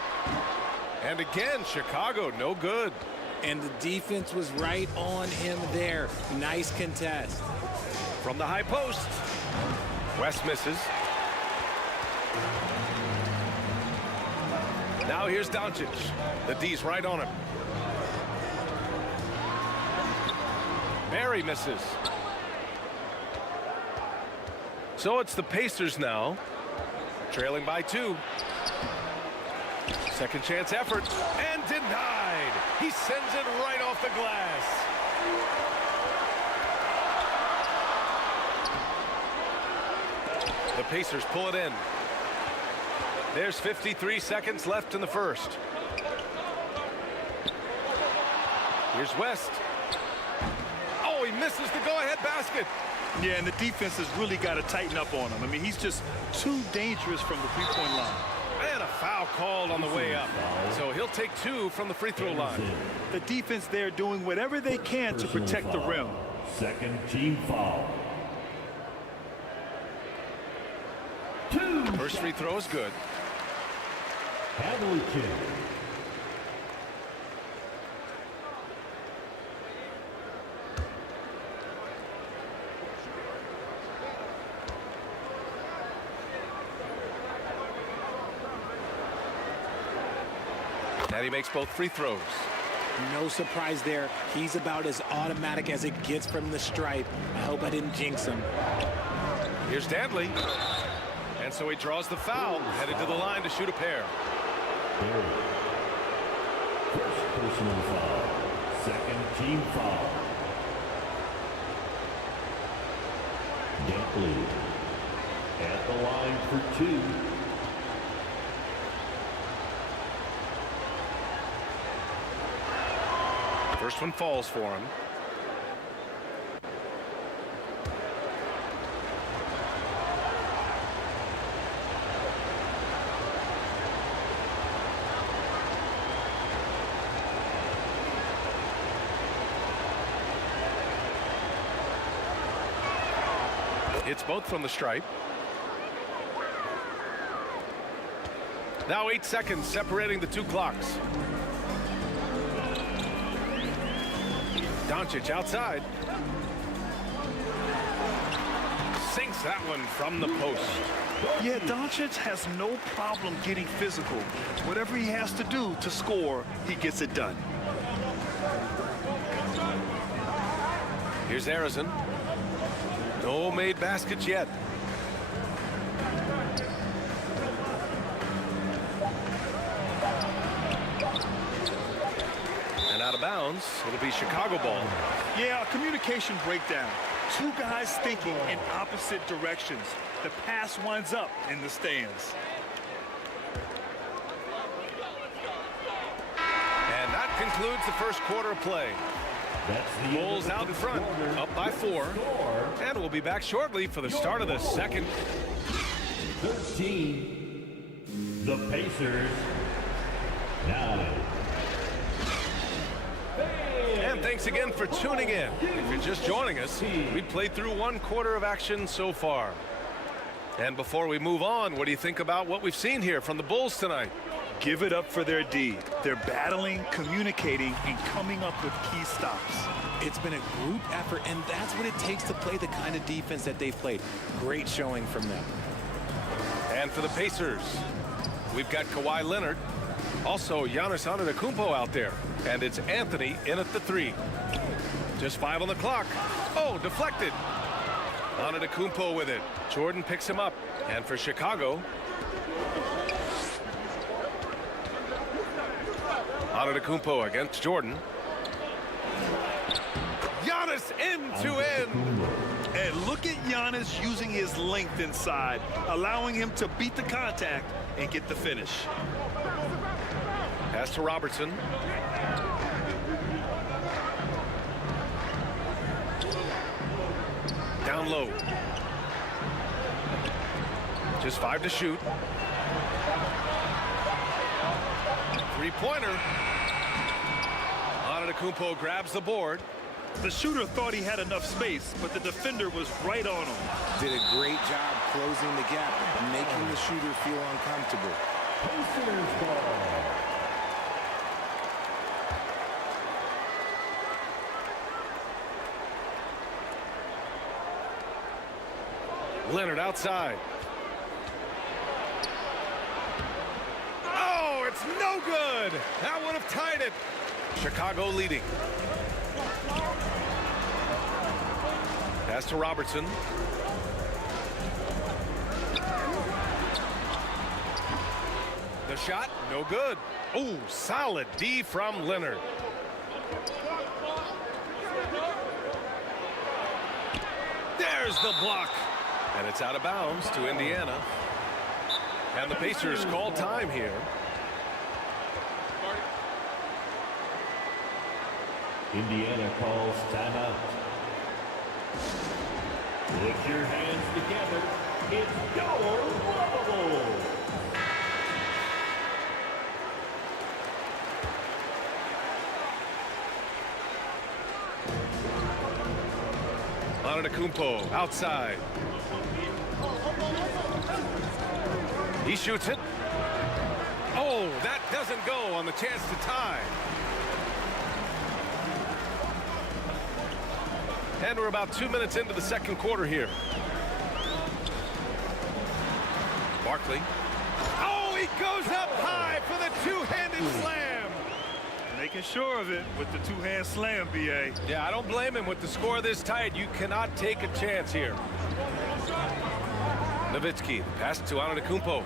And again, Chicago, no good. And the defense was right on him there. Nice contest. From the high post. West misses. Now here's Doncic. The D's right on him. Barry misses. So it's the Pacers now, trailing by 2. Second chance effort, and denied. He sends it right off the glass. The Pacers pull it in. There's 53 seconds left in the first. Here's West. Oh, he misses the go-ahead basket. Yeah, and the defense has really got to tighten up on him. I mean, he's just too dangerous from the three-point line. And a foul called on the way up. So he'll take 2 from the free throw line. The defense there doing whatever they can to protect the rim. Second team foul. First free throw is good. Havlicek. And he makes both free throws. No surprise there. He's about as automatic as it gets from the stripe. I hope I didn't jinx him. Here's Danley. And so he draws the foul, headed to the line to shoot a pair. First personal foul. Second team foul. Danley at the line for 2. First one falls for him. Hits both from the stripe. Now 8 seconds separating the two clocks. Doncic outside. Sinks that one from the post. Yeah, Doncic has no problem getting physical. Whatever he has to do to score, he gets it done. Here's Harrison. No made baskets yet. And out of bounds, it'll be Chicago ball. Yeah, a communication breakdown. Two guys thinking in opposite directions. The pass winds up in the stands. And that concludes the first quarter of play. Bulls out in front, up by 4. And we'll be back shortly for the start of the second. 13. The Pacers. 9. And thanks again for tuning in. If you're just joining us, we played through 1 quarter of action so far. And before we move on, what do you think about what we've seen here from the Bulls tonight? Give it up for their D. They're battling, communicating, and coming up with key stops. It's been a group effort, and that's what it takes to play the kind of defense that they've played. Great showing from them. And for the Pacers, we've got Kawhi Leonard, also Giannis Antetokounmpo out there, and it's Anthony in at the 3. Just 5 on the clock. Oh, deflected. Antetokounmpo with it. Jordan picks him up. And for Chicago, Antetokounmpo against Jordan. Giannis end to end. And look at Giannis using his length inside, allowing him to beat the contact and get the finish. Pass to Robertson. Down low. Just 5 to shoot. 3-pointer. Antetokounmpo grabs the board. The shooter thought he had enough space, but the defender was right on him. Did a great job closing the gap, making the shooter feel uncomfortable. Pacers ball. Leonard outside. Oh, it's no good. That would have tied it. Chicago leading. Pass to Robertson. The shot, no good. Oh, solid D from Leonard. There's the block. And it's out of bounds to Indiana. And the Pacers call time here. Indiana calls timeout. Put your hands together. It's your bubble. Antetokounmpo outside. He shoots it. Oh, that doesn't go on the chance to tie. And we're about 2 minutes into the second quarter here. Barkley. Oh, he goes up high for the two-handed slam. Making sure of it with the two-hand slam, B.A. Yeah, I don't blame him. With the score this tight, you cannot take a chance here. Nowitzki, pass to Antetokounmpo.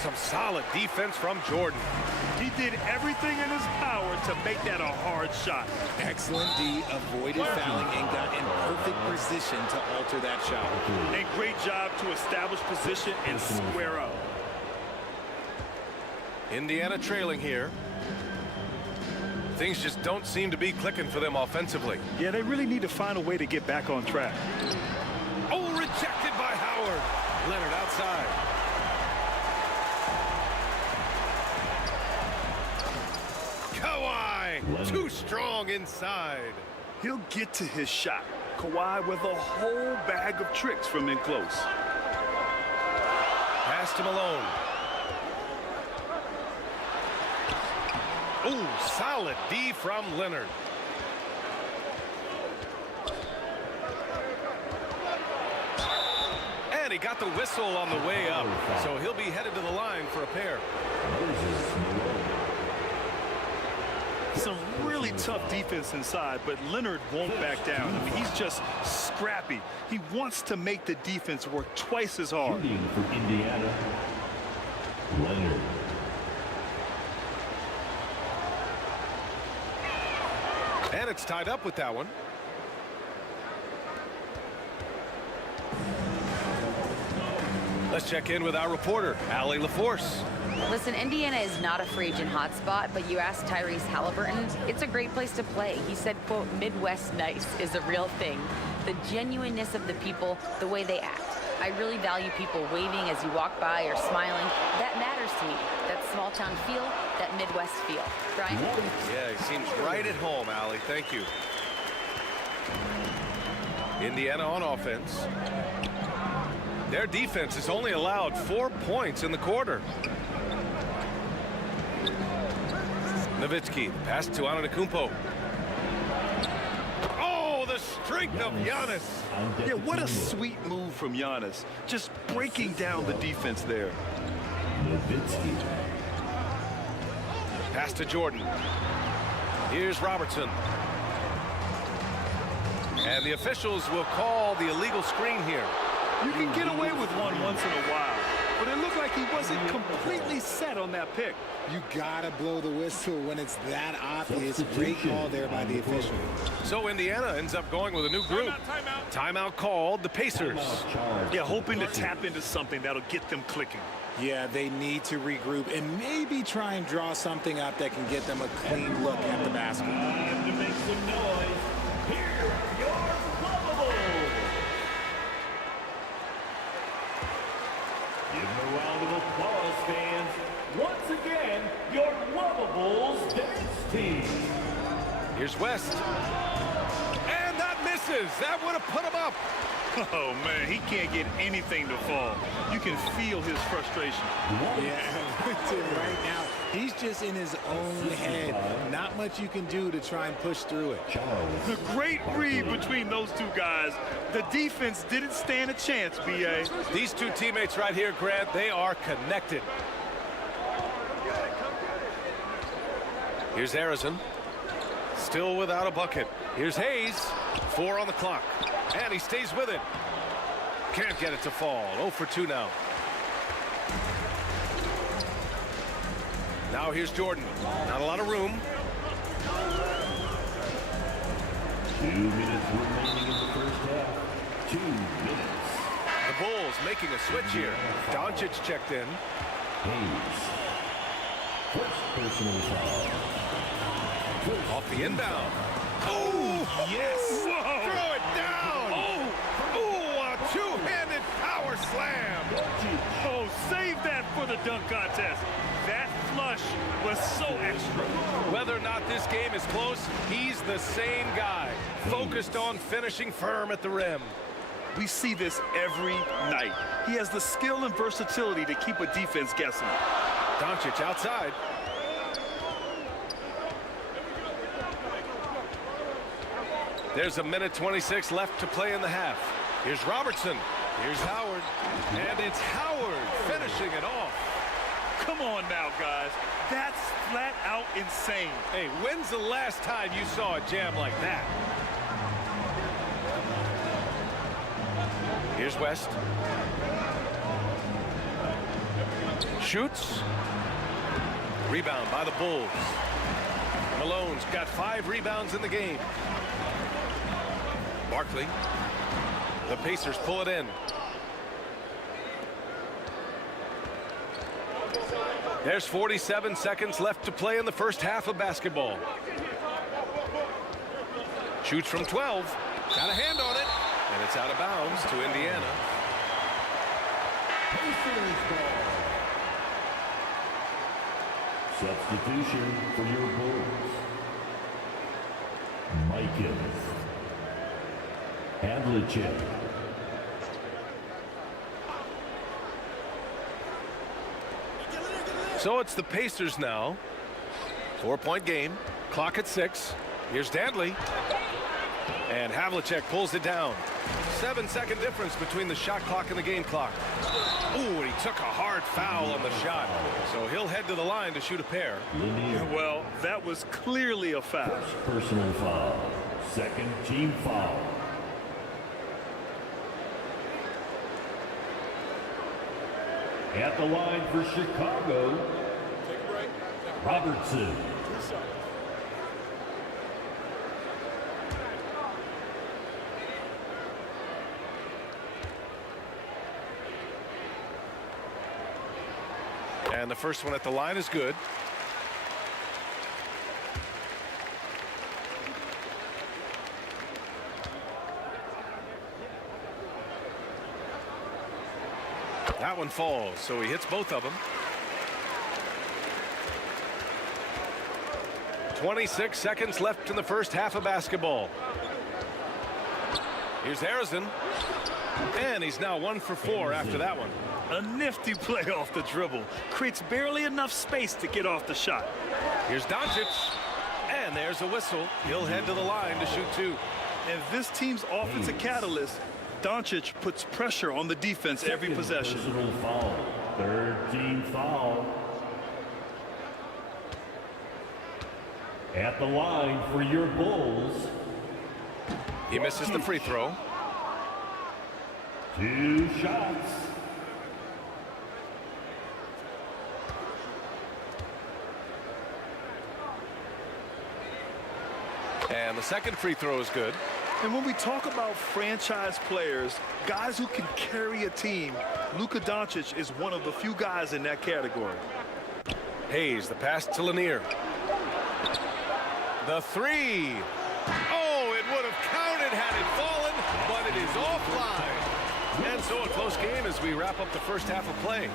Some solid defense from Jordan. He did everything in his power to make that a hard shot. Excellent D, avoided fouling and got in perfect position to alter that shot. And great job to establish position and square up. Indiana trailing here. Things just don't seem to be clicking for them offensively. Yeah, they really need to find a way to get back on track. Oh, rejected by Howard. Leonard outside. Kawhi, too strong inside. He'll get to his shot. Kawhi with a whole bag of tricks from in close. Pass to Malone. Ooh, solid D from Leonard. And he got the whistle on the way up, so he'll be headed to the line for a pair. Some really tough defense inside, but Leonard won't back down. I mean, he's just scrappy. He wants to make the defense work twice as hard. Shooting for Indiana, Leonard. And it's tied up with that one. Let's check in with our reporter, Allie LaForce. Listen, Indiana is not a free agent hotspot, but you asked Tyrese Halliburton, it's a great place to play. He said, quote, Midwest nice is a real thing. The genuineness of the people, the way they act. I really value people waving as you walk by or smiling. That matters to me. That small town feel, that Midwest feel. Brian? Yeah, he seems right at home, Allie. Thank you. Indiana on offense. Their defense has only allowed 4 points in the quarter. Nowitzki, pass to Antetokounmpo. Oh, the strength of Giannis. Yeah, what a sweet move from Giannis. Just breaking down the defense there. Nowitzki. Pass to Jordan. Here's Robertson. And the officials will call the illegal screen here. You can get away with one once in a while, but it looked like he wasn't completely set on that pick. You gotta blow the whistle when it's that obvious. Great call there by the official. So Indiana ends up going with a new group. Timeout called the Pacers. Yeah, hoping to tap into something that'll get them clicking. Yeah, they need to regroup and maybe try and draw something up that can get them a clean look at the basket. Time to make some noise. Here are your Lavables. Give them a round of applause, fans. Once again, your Lavables dance team. Here's West. And that misses. That would have put him up. Oh, man, he can't get anything to fall. You can feel his frustration. Yeah, right now, he's just in his own head. Not much you can do to try and push through it. The great read between those two guys. The defense didn't stand a chance, B.A. These two teammates right here, Grant, they are connected. Here's Harrison. Still without a bucket. Here's Hayes. 4 on the clock. And he stays with it. Can't get it to fall. 0 for 2 now. Now here's Jordan. Not a lot of room. 2 minutes remaining in the first half. 2 minutes. The Bulls making a switch here. Doncic checked in. Hayes. First personal foul. Off the inbound. Oh, yes. Whoa. Throw it down. Oh, a two-handed power slam. Oh, save that for the dunk contest. That flush was so extra. Whether or not this game is close, he's the same guy. Focused on finishing firm at the rim. We see this every night. He has the skill and versatility to keep a defense guessing. Doncic outside. There's a minute 26 left to play in the half. Here's Robertson. Here's Howard. And it's Howard finishing it off. Come on now, guys. That's flat out insane. Hey, when's the last time you saw a jam like that? Here's West. Shoots. Rebound by the Bulls. Malone's got 5 rebounds in the game. Barkley. The Pacers pull it in. There's 47 seconds left to play in the first half of basketball. Shoots from 12. Got a hand on it. And it's out of bounds to Indiana. Pacers ball. Substitution for your Bulls. Mikins. Havlicek. So it's the Pacers now. 4-point game. Clock at 6. Here's Dantley. And Havlicek pulls it down. 7-second difference between the shot clock and the game clock. Ooh, he took a hard foul on the shot. So he'll head to the line to shoot a pair. Well, that was clearly a foul. First personal foul. Second team foul. At the line for Chicago, Robertson. And the first one at the line is good. That one falls, so he hits both of them. 26 seconds left in the first half of basketball. Here's Harrison. And he's now 1 for 4 after that one. A nifty play off the dribble. Creates barely enough space to get off the shot. Here's Doncic. And there's a whistle. He'll head to the line to shoot 2. And this team's offensive catalyst, Doncic puts pressure on the defense every possession. Personal foul. Third team foul. At the line for your Bulls. He misses the free throw. 2 shots. And the second free throw is good. And when we talk about franchise players, guys who can carry a team, Luka Doncic is one of the few guys in that category. Hayes, the pass to Lanier. The 3. Oh, it would have counted had it fallen, but it is offline. And so a close game as we wrap up the first half of play.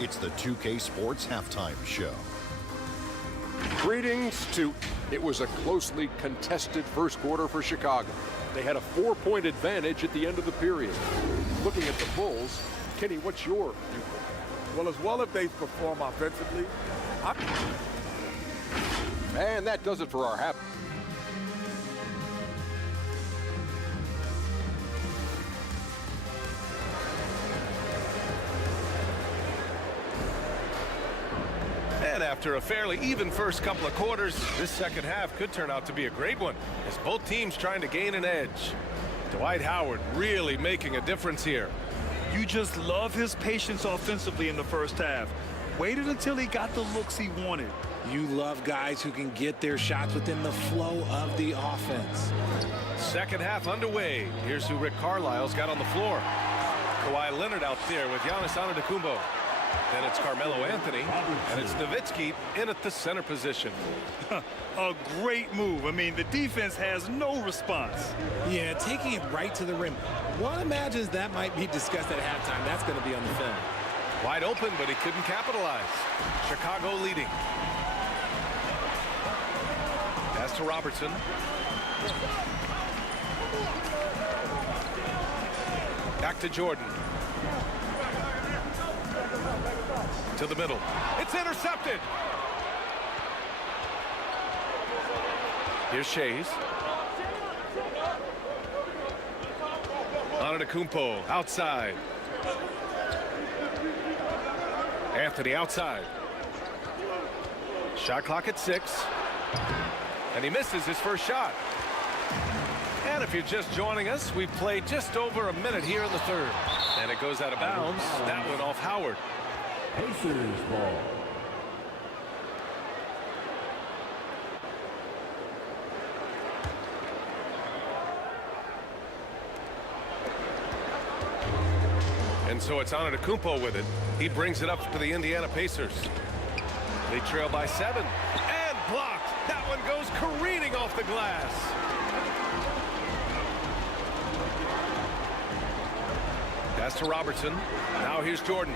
It's the 2K Sports Halftime Show. Greetings to... It was a closely contested first quarter for Chicago. They had a 4-point advantage at the end of the period. Looking at the Bulls, Kenny, what's your viewpoint? Well, as well as they perform offensively. And that does it for our half. And after a fairly even first couple of quarters, this second half could turn out to be a great one as both teams trying to gain an edge. Dwight Howard really making a difference here. You just love his patience offensively in the first half. Waited until he got the looks he wanted. You love guys who can get their shots within the flow of the offense. Second half underway. Here's who Rick Carlisle's got on the floor. Kawhi Leonard out there with Giannis Antetokounmpo. Then it's Carmelo Anthony, and it's Nowitzki in at the center position. A great move. I mean, the defense has no response. Yeah, taking it right to the rim. One imagines that might be discussed at halftime. That's going to be on the film. Wide open, but he couldn't capitalize. Chicago leading. Pass to Robertson. Back to Jordan. To the middle. It's intercepted. Here's Shays. Antetokounmpo outside. Anthony outside. Shot clock at 6. And he misses his first shot. And if you're just joining us, we've played just over a minute here in the third. And it goes out of bounds. That went off Howard. Pacers ball. And so it's Antetokounmpo with it. He brings it up to the Indiana Pacers. They trail by 7. And blocked. That one goes careening off the glass. Pass to Robertson. Now here's Jordan.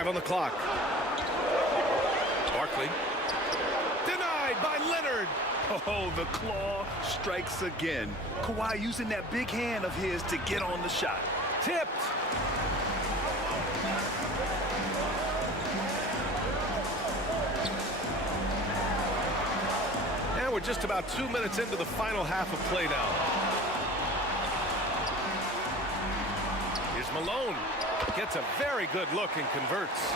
5 on the clock. Barkley. Denied by Leonard. Oh, the claw strikes again. Kawhi using that big hand of his to get on the shot. Tipped. And we're just about 2 minutes into the final half of play now. Here's Malone. Gets a very good look and converts.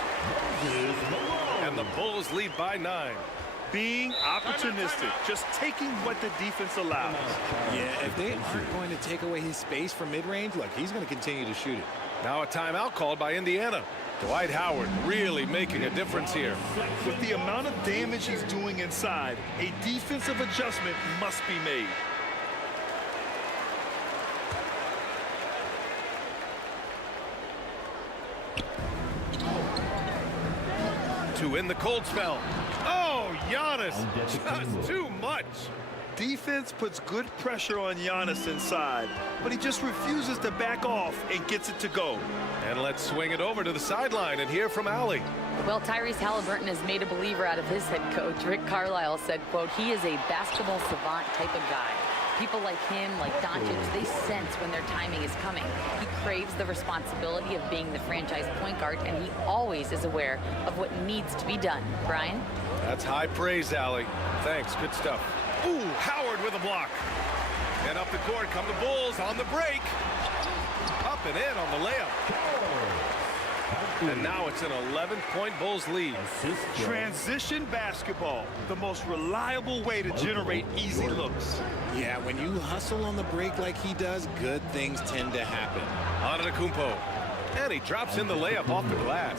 And the Bulls lead by 9. Being opportunistic, just taking what the defense allows. Yeah, if they aren't going to take away his space from mid-range, look, he's going to continue to shoot it. Now a timeout called by Indiana. Dwight Howard really making a difference here. With the amount of damage he's doing inside, a defensive adjustment must be made. To end the cold spell. Oh, Giannis, just too much. Defense puts good pressure on Giannis inside, but he just refuses to back off and gets it to go. And let's swing it over to the sideline and hear from Allie. Well, Tyrese Halliburton has made a believer out of his head coach. Rick Carlisle said, quote, he is a basketball savant type of guy. People like him, like Doncic, they sense when their timing is coming. He craves the responsibility of being the franchise point guard, and he always is aware of what needs to be done. Brian? That's high praise, Allie. Thanks, good stuff. Ooh, Howard with a block. And up the court come the Bulls on the break. Up and in on the layup. And now it's an 11-point Bulls lead. Transition basketball, the most reliable way to generate easy looks. Yeah, when you hustle on the break like he does, good things tend to happen. Antetokounmpo. And he drops in the layup off the glass.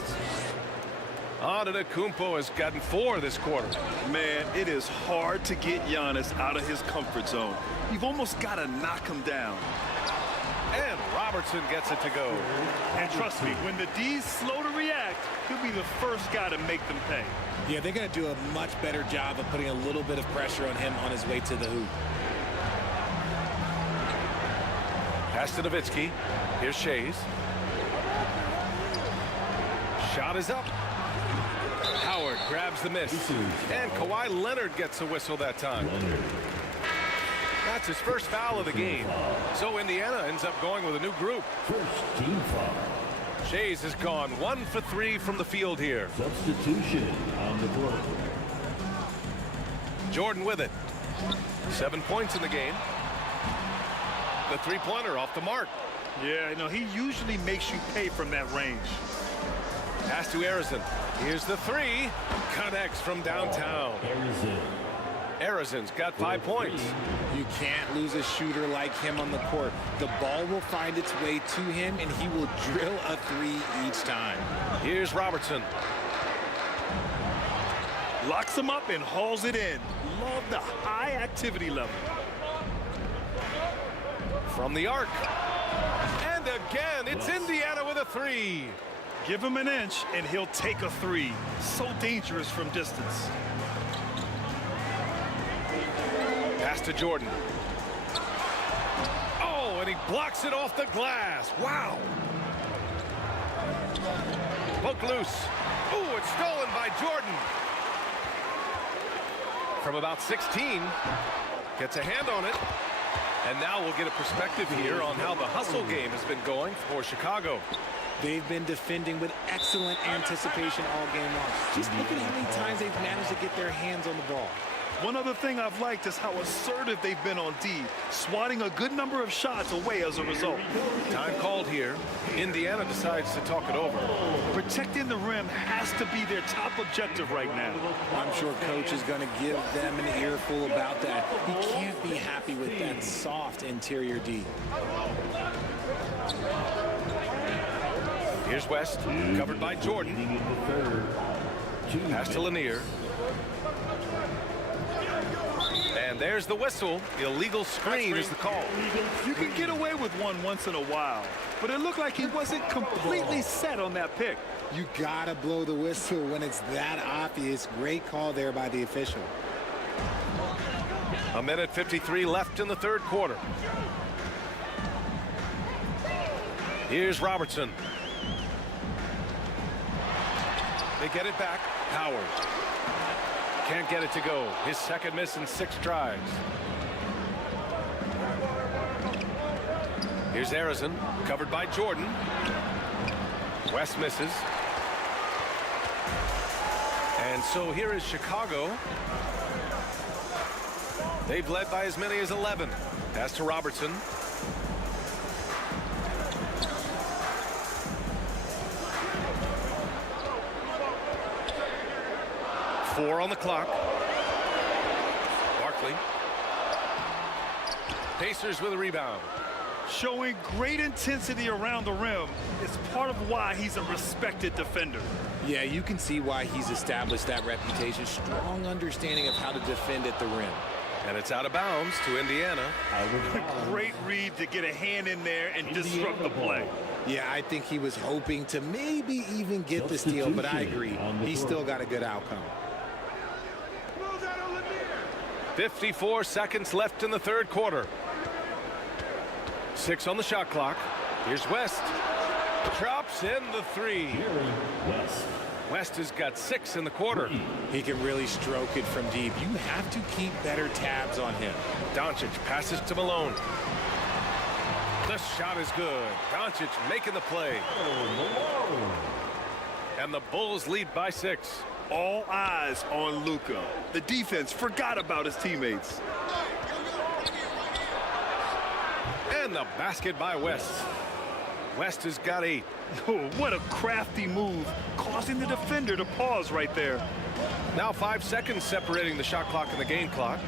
Antetokounmpo has gotten 4 this quarter. Man, it is hard to get Giannis out of his comfort zone. You've almost got to knock him down. And Robertson gets it to go. And trust me, when the D's slow to react, he'll be the first guy to make them pay. Yeah, they're going to do a much better job of putting a little bit of pressure on him on his way to the hoop. Pass to Nowitzki. Here's Shays. Shot is up. Howard grabs the miss. And Kawhi Leonard gets a whistle that time. That's his first foul of the game. So Indiana ends up going with a new group. First team foul. Shays has gone 1 for 3 from the field here. Substitution on the court. Jordan with it. 7 points in the game. The three-pointer off the mark. Yeah, you know, he usually makes you pay from that range. Pass to Arizin. Here's the 3. Connects from downtown. Arizin's got 5 points. You can't lose a shooter like him on the court. The ball will find its way to him, and he will drill a 3 each time. Here's Robertson. Locks him up and hauls it in. Love the high activity level. From the arc. And again, it's Indiana with a 3. Give him an inch, and he'll take a 3. So dangerous from distance. Pass to Jordan. Oh, and he blocks it off the glass. Wow. Poke loose. Ooh, it's stolen by Jordan. From about 16. Gets a hand on it. And now we'll get a perspective here on how the hustle game has been going for Chicago. They've been defending with excellent anticipation all game long. Just look at how many times they've managed to get their hands on the ball. One other thing I've liked is how assertive they've been on D, swatting a good number of shots away as a result. Time called here. Indiana decides to talk it over. Protecting the rim has to be their top objective right now. I'm sure coach is going to give them an earful about that. He can't be happy with that soft interior D. Here's West, covered by Jordan. Pass to Lanier. And there's the whistle. Illegal screen is the call. You can get away with one once in a while, but it looked like he wasn't completely set on that pick. You gotta blow the whistle when it's that obvious. Great call there by the official. 1:53 left in the third quarter. Here's Robertson. They get it back. Howard. Can't get it to go. His second miss in 6 tries. Here's Harrison, covered by Jordan. West misses. And so here is Chicago. They've led by as many as 11. Pass to Robertson. Four on the clock. Barkley. Pacers with a rebound. Showing great intensity around the rim is part of why he's a respected defender. Yeah, you can see why he's established that reputation. Strong understanding of how to defend at the rim. And it's out of bounds to Indiana. Great read to get a hand in there and disrupt the play. Yeah, I think he was hoping to maybe even get the steal, but I agree. He still got a good outcome. 54 seconds left in the third quarter. 6 on the shot clock. Here's West. Drops in the 3. West has got 6 in the quarter. He can really stroke it from deep. You have to keep better tabs on him. Doncic passes to Malone. The shot is good. Doncic making the play. And the Bulls lead by 6. All eyes on Luka. The defense forgot about his teammates. And the basket by West. West has got 8. Oh, what a crafty move, causing the defender to pause right there. Now 5 seconds separating the shot clock and the game clock.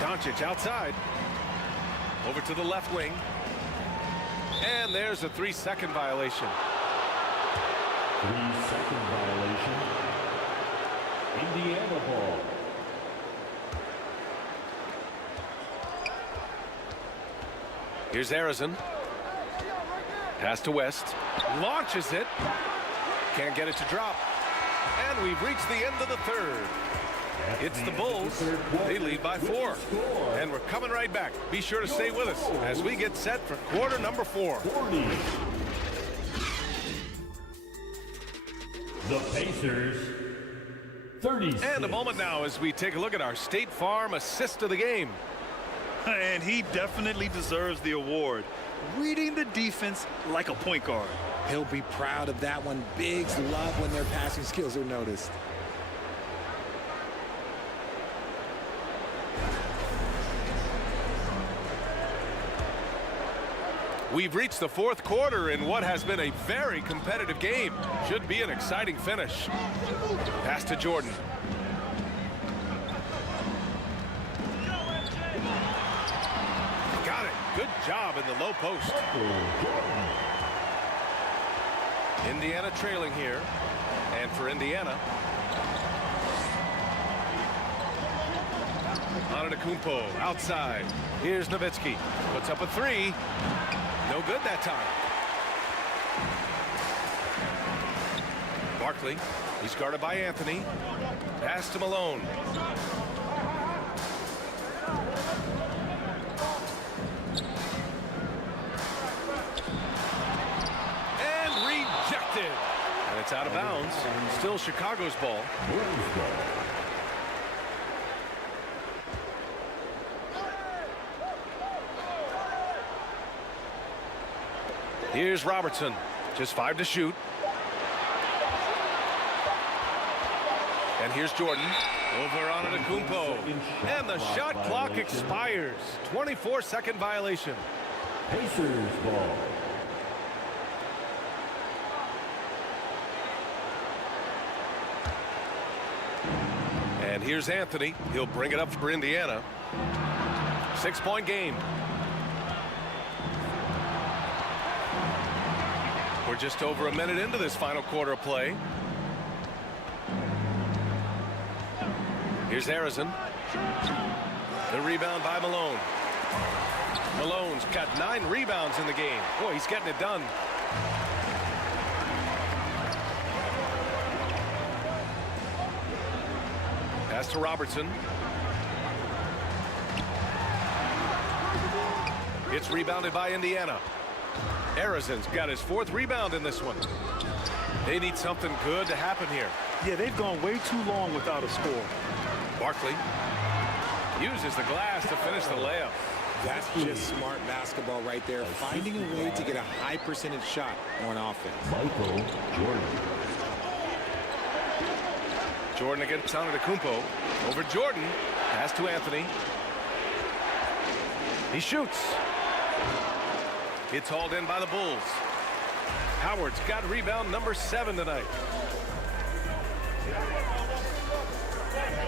Doncic outside. Over to the left wing. And there's a 3-second violation. 3-second violation. Indiana ball. Here's Harrison. Pass to West. Launches it. Can't get it to drop. And we've reached the end of the third. It's the Bulls. They lead by 4. And we're coming right back. Be sure to stay with us as we get set for quarter number 4. The Pacers, 36. And a moment now as we take a look at our State Farm assist of the game. And he definitely deserves the award. Reading the defense like a point guard. He'll be proud of that one. Bigs love when their passing skills are noticed. We've reached the fourth quarter in what has been a very competitive game. Should be an exciting finish. Pass to Jordan. Got it. Good job in the low post. Indiana trailing here. And for Indiana, Antetokounmpo outside. Here's Nowitzki. Puts up a 3. No good that time. Barkley. He's guarded by Anthony. Pass to Malone. And rejected. And it's out of bounds. Still Chicago's ball. Here's Robertson. Just 5 to shoot. And here's Jordan. Over on Antetokounmpo. And the shot clock expires. 24-second violation. Pacers ball. And here's Anthony. He'll bring it up for Indiana. 6-point game. We're just over a minute into this final quarter of play. Here's Harrison. The rebound by Malone. Malone's got 9 rebounds in the game. Boy, he's getting it done. Pass to Robertson. It's rebounded by Indiana. Arizon's got his 4th rebound in this one. They need something good to happen here. Yeah, they've gone way too long without a score. Barkley uses the glass to finish the layup. That's just smart basketball right there, finding a way to get a high percentage shot on offense. Michael Jordan. Jordan against Antetokounmpo. Over Jordan. Pass to Anthony. He shoots. It's hauled in by the Bulls. Howard's got rebound number 7 tonight.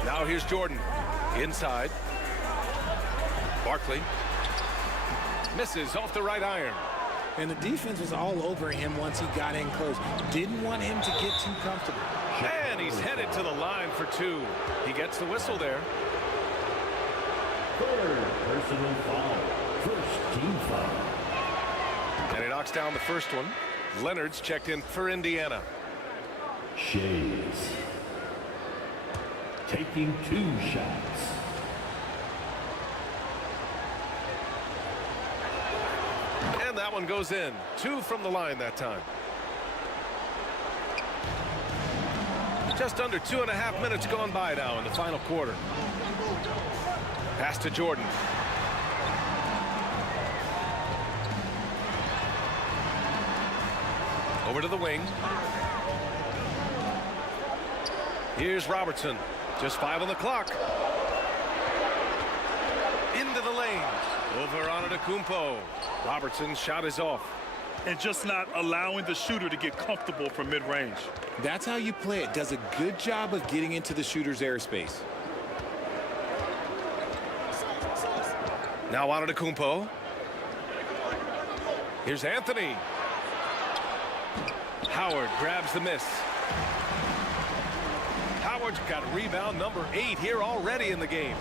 Now here's Jordan. Inside. Barkley. Misses off the right iron. And the defense was all over him once he got in close. Didn't want him to get too comfortable. And he's headed to the line for 2. He gets the whistle there. 3rd personal foul. 1st team foul. And he knocks down the first one. Leonard's checked in for Indiana. Shays taking 2 shots. And that one goes in. 2 from the line that time. Just under 2.5 minutes gone by now in the final quarter. Pass to Jordan. Over to the wing. Here's Robertson. Just 5 on the clock. Into the lane. Over Antetokounmpo. Robertson's shot is off. And just not allowing the shooter to get comfortable from mid-range. That's how you play it. Does a good job of getting into the shooter's airspace. Now Antetokounmpo. Here's Anthony. Howard grabs the miss. Howard's got rebound number 8 here already in the game.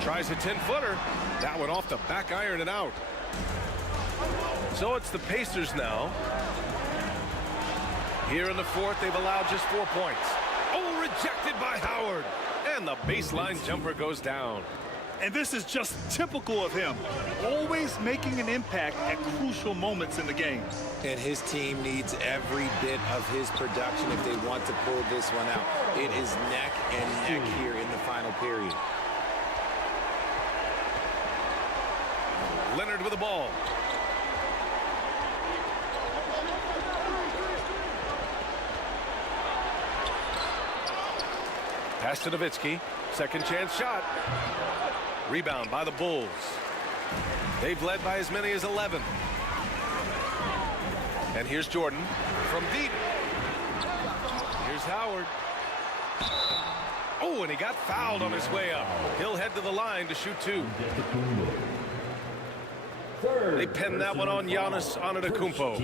Tries a 10-footer. That one off the back iron and out. So it's the Pacers now. Here in the 4th, they've allowed just 4 points. Oh, rejected by Howard. And the baseline jumper goes down. And this is just typical of him. Always making an impact at crucial moments in the game. And his team needs every bit of his production if they want to pull this one out. It is neck and neck here in the final period. Leonard with the ball. Pass to Nowitzki. Second chance shot. Rebound by the Bulls. They've led by as many as 11. And here's Jordan from deep. Here's Howard. Oh, and he got fouled on his way up. He'll head to the line to shoot 2. They pinned that one on Giannis Antetokounmpo.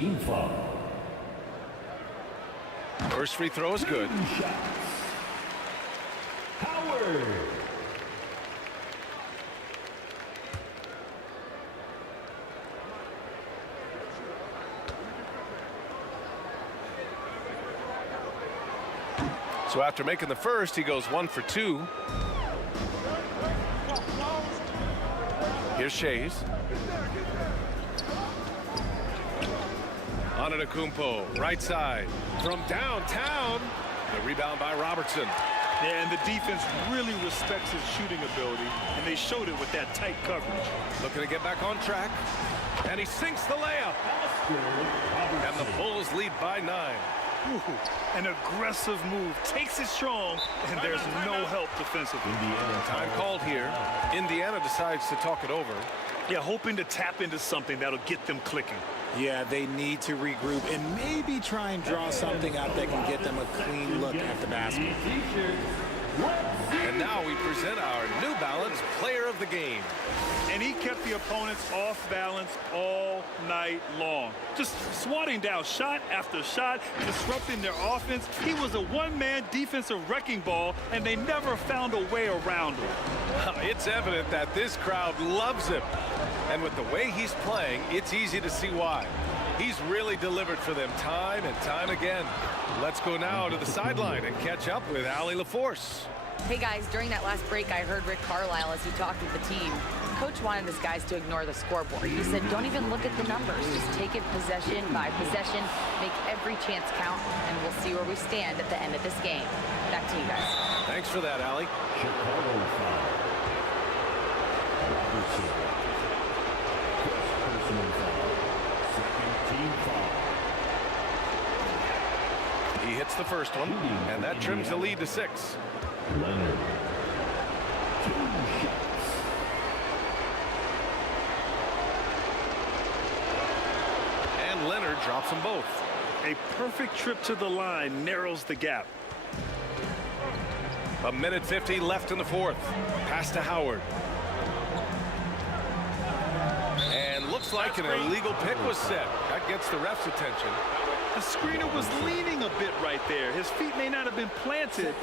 First free throw is good. Howard. So after making the first, he goes 1 for 2. Here's Shays. Antetokounmpo, right side. From downtown. The rebound by Robertson. Yeah, and the defense really respects his shooting ability, and they showed it with that tight coverage. Looking to get back on track. And he sinks the layup. And the Bulls lead by 9. Ooh, an aggressive move, takes it strong, and there's no help defensively. Time called here. Indiana decides to talk it over. Yeah, hoping to tap into something that'll get them clicking. Yeah, they need to regroup and maybe try and draw something out that can get them a clean look at the basket. And now we present our New Balance Player of the Game. And he kept the opponents off balance all night long. Just swatting down shot after shot, disrupting their offense. He was a one-man defensive wrecking ball, and they never found a way around him. It's evident that this crowd loves him. And with the way he's playing, it's easy to see why. He's really delivered for them time and time again. Let's go now to the sideline and catch up with Allie LaForce. Hey guys, during that last break, I heard Rick Carlisle as he talked with the team. Coach wanted his guys to ignore the scoreboard. He said, don't even look at the numbers. Just take it possession by possession, make every chance count, and we'll see where we stand at the end of this game. Back to you guys. Thanks for that, Allie. Chicago foul. Robertson. First personal foul. Second team foul. He hits the first one, and that trims the lead to 6. Leonard. 2 shots. And Leonard drops them both. A perfect trip to the line narrows the gap. 1:50 left in the 4th. Pass to Howard. And looks like an illegal pick was set. That gets the ref's attention. The screener was leaning a bit right there. His feet may not have been planted.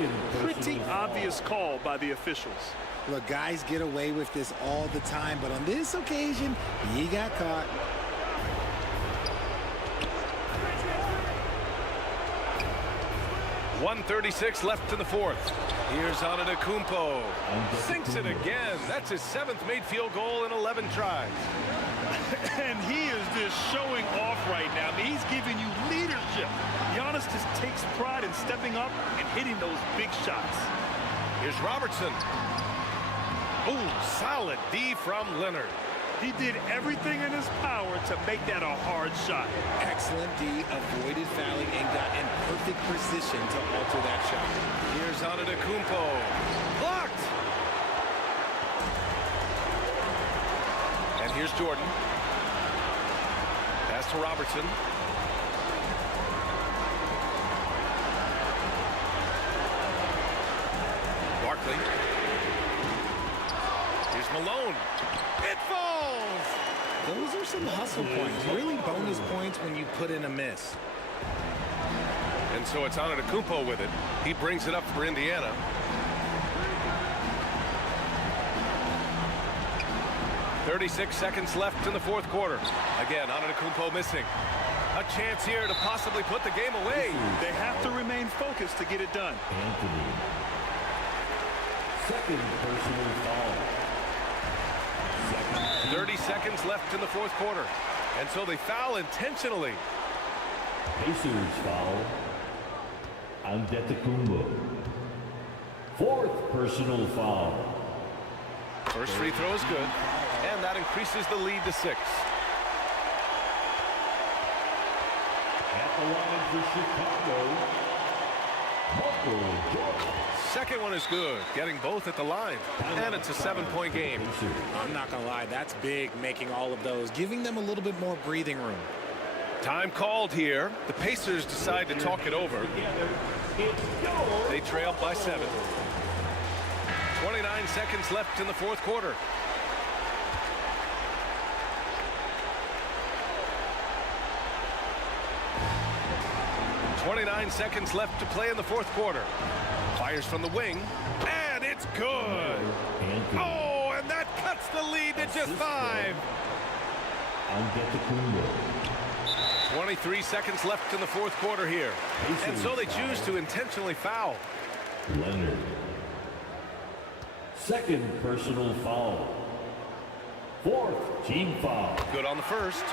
Pretty obvious call by the officials. Look, guys get away with this all the time, but on this occasion, he got caught. .136 left in the 4th. Here's Antetokounmpo. Sinks it again. That's his 7th made field goal in 11 tries. And he is just showing off right now. I mean, he's giving you leadership. Giannis just takes pride in stepping up and hitting those big shots. Here's Robertson. Oh, solid D from Leonard. He did everything in his power to make that a hard shot. Excellent D, avoided fouling and got in perfect position to alter that shot. Here's Antetokounmpo. Blocked! And here's Jordan. Pass to Robertson. Barkley. Here's Malone. It falls! Those are some hustle points. Really bonus points when you put in a miss. And so it's Antetokounmpo with it. He brings it up for Indiana. .36 seconds left in the 4th quarter. Again, Antetokounmpo missing. A chance here to possibly put the game away. They have to remain focused to get it done. Anthony. Second personal foul. 30 seconds left in the 4th quarter. And so they foul intentionally. Pacers foul. Antetokounmpo. 4th personal foul. First free throw is good. And that increases the lead to 6. At the line for Chicago, Michael Jordan. Second one is good, getting both at the line. And it's a 7-point game. I'm not going to lie, that's big, making all of those, giving them a little bit more breathing room. Time called here. The Pacers decide to talk it over. They trail by 7. 29 seconds left in the 4th quarter. .29 seconds left to play in the 4th quarter. Fires from the wing, and it's good. Oh, and that cuts the lead to just 5. 23 seconds left in the 4th quarter here. And so they choose to intentionally foul. Leonard. Second personal foul. 4th team foul. Good on the first,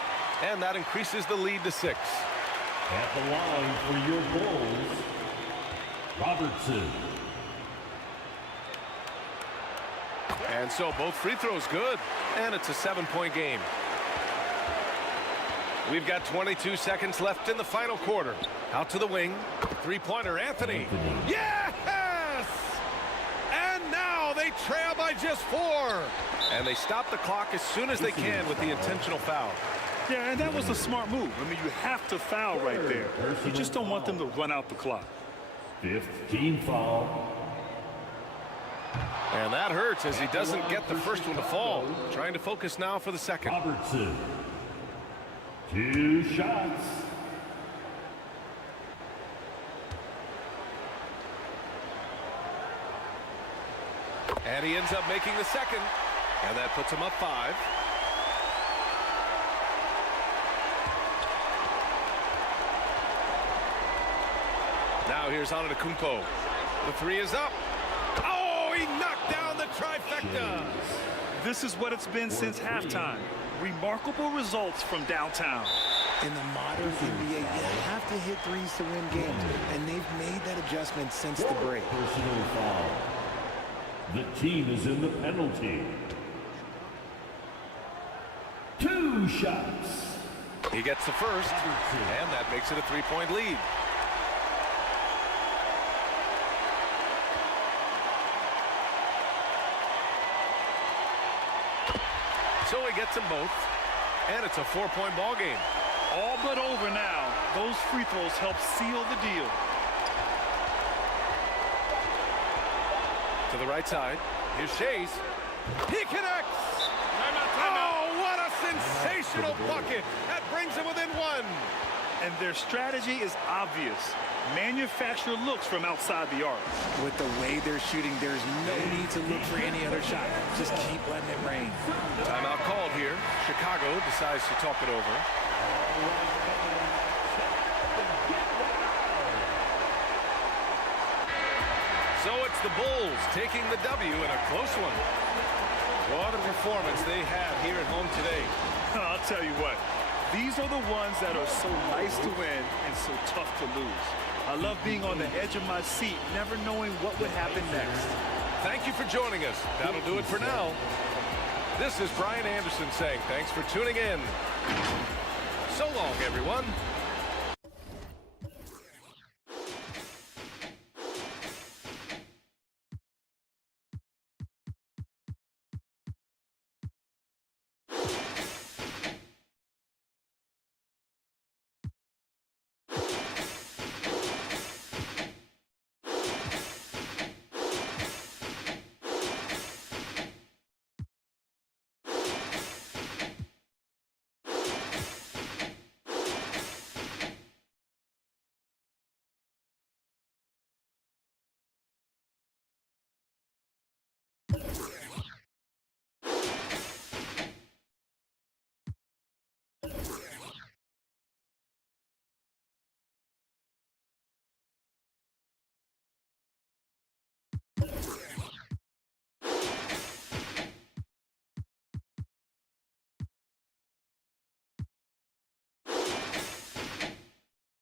and that increases the lead to 6. At the line for your Bulls, Robertson. And so both free throws good, and it's a 7-point game. We've got 22 seconds left in the final quarter. Out to the wing, three-pointer Anthony. Yes! And now they trail by just 4. And they stop the clock as soon as they can with the intentional foul. Yeah, and that was a smart move. I mean, you have to foul right there. You just don't want them to run out the clock. 5th team foul. And that hurts as he doesn't get the first one to fall. Trying to focus now for the second. Robertson. 2 shots. And he ends up making the second. And that puts him up 5. Now here's Antetokounmpo. The 3 is up. Oh, he knocked down the trifecta. This is what it's been since halftime. Remarkable results from downtown. In the modern NBA, you have to hit threes to win games, and they've made that adjustment since the break. Personal foul. The team is in the penalty. 2 shots. He gets the first, and that makes it a 3-point lead. So he gets them both, and it's a 4-point ball game. All but over now. Those free throws help seal the deal. To the right side. Here's Shays. He connects. Oh, what a sensational bucket. That brings him within 1. And their strategy is obvious. Manufacture looks from outside the arc. With the way they're shooting, there's no need to look for any other shot. Just keep letting it rain. Timeout called here. Chicago decides to talk it over. So it's the Bulls taking the W in a close one. What a performance they have here at home today. I'll tell you what. These are the ones that are so nice to win and so tough to lose. I love being on the edge of my seat, never knowing what would happen next. Thank you for joining us. That'll do it for now. This is Brian Anderson saying thanks for tuning in. So long, everyone.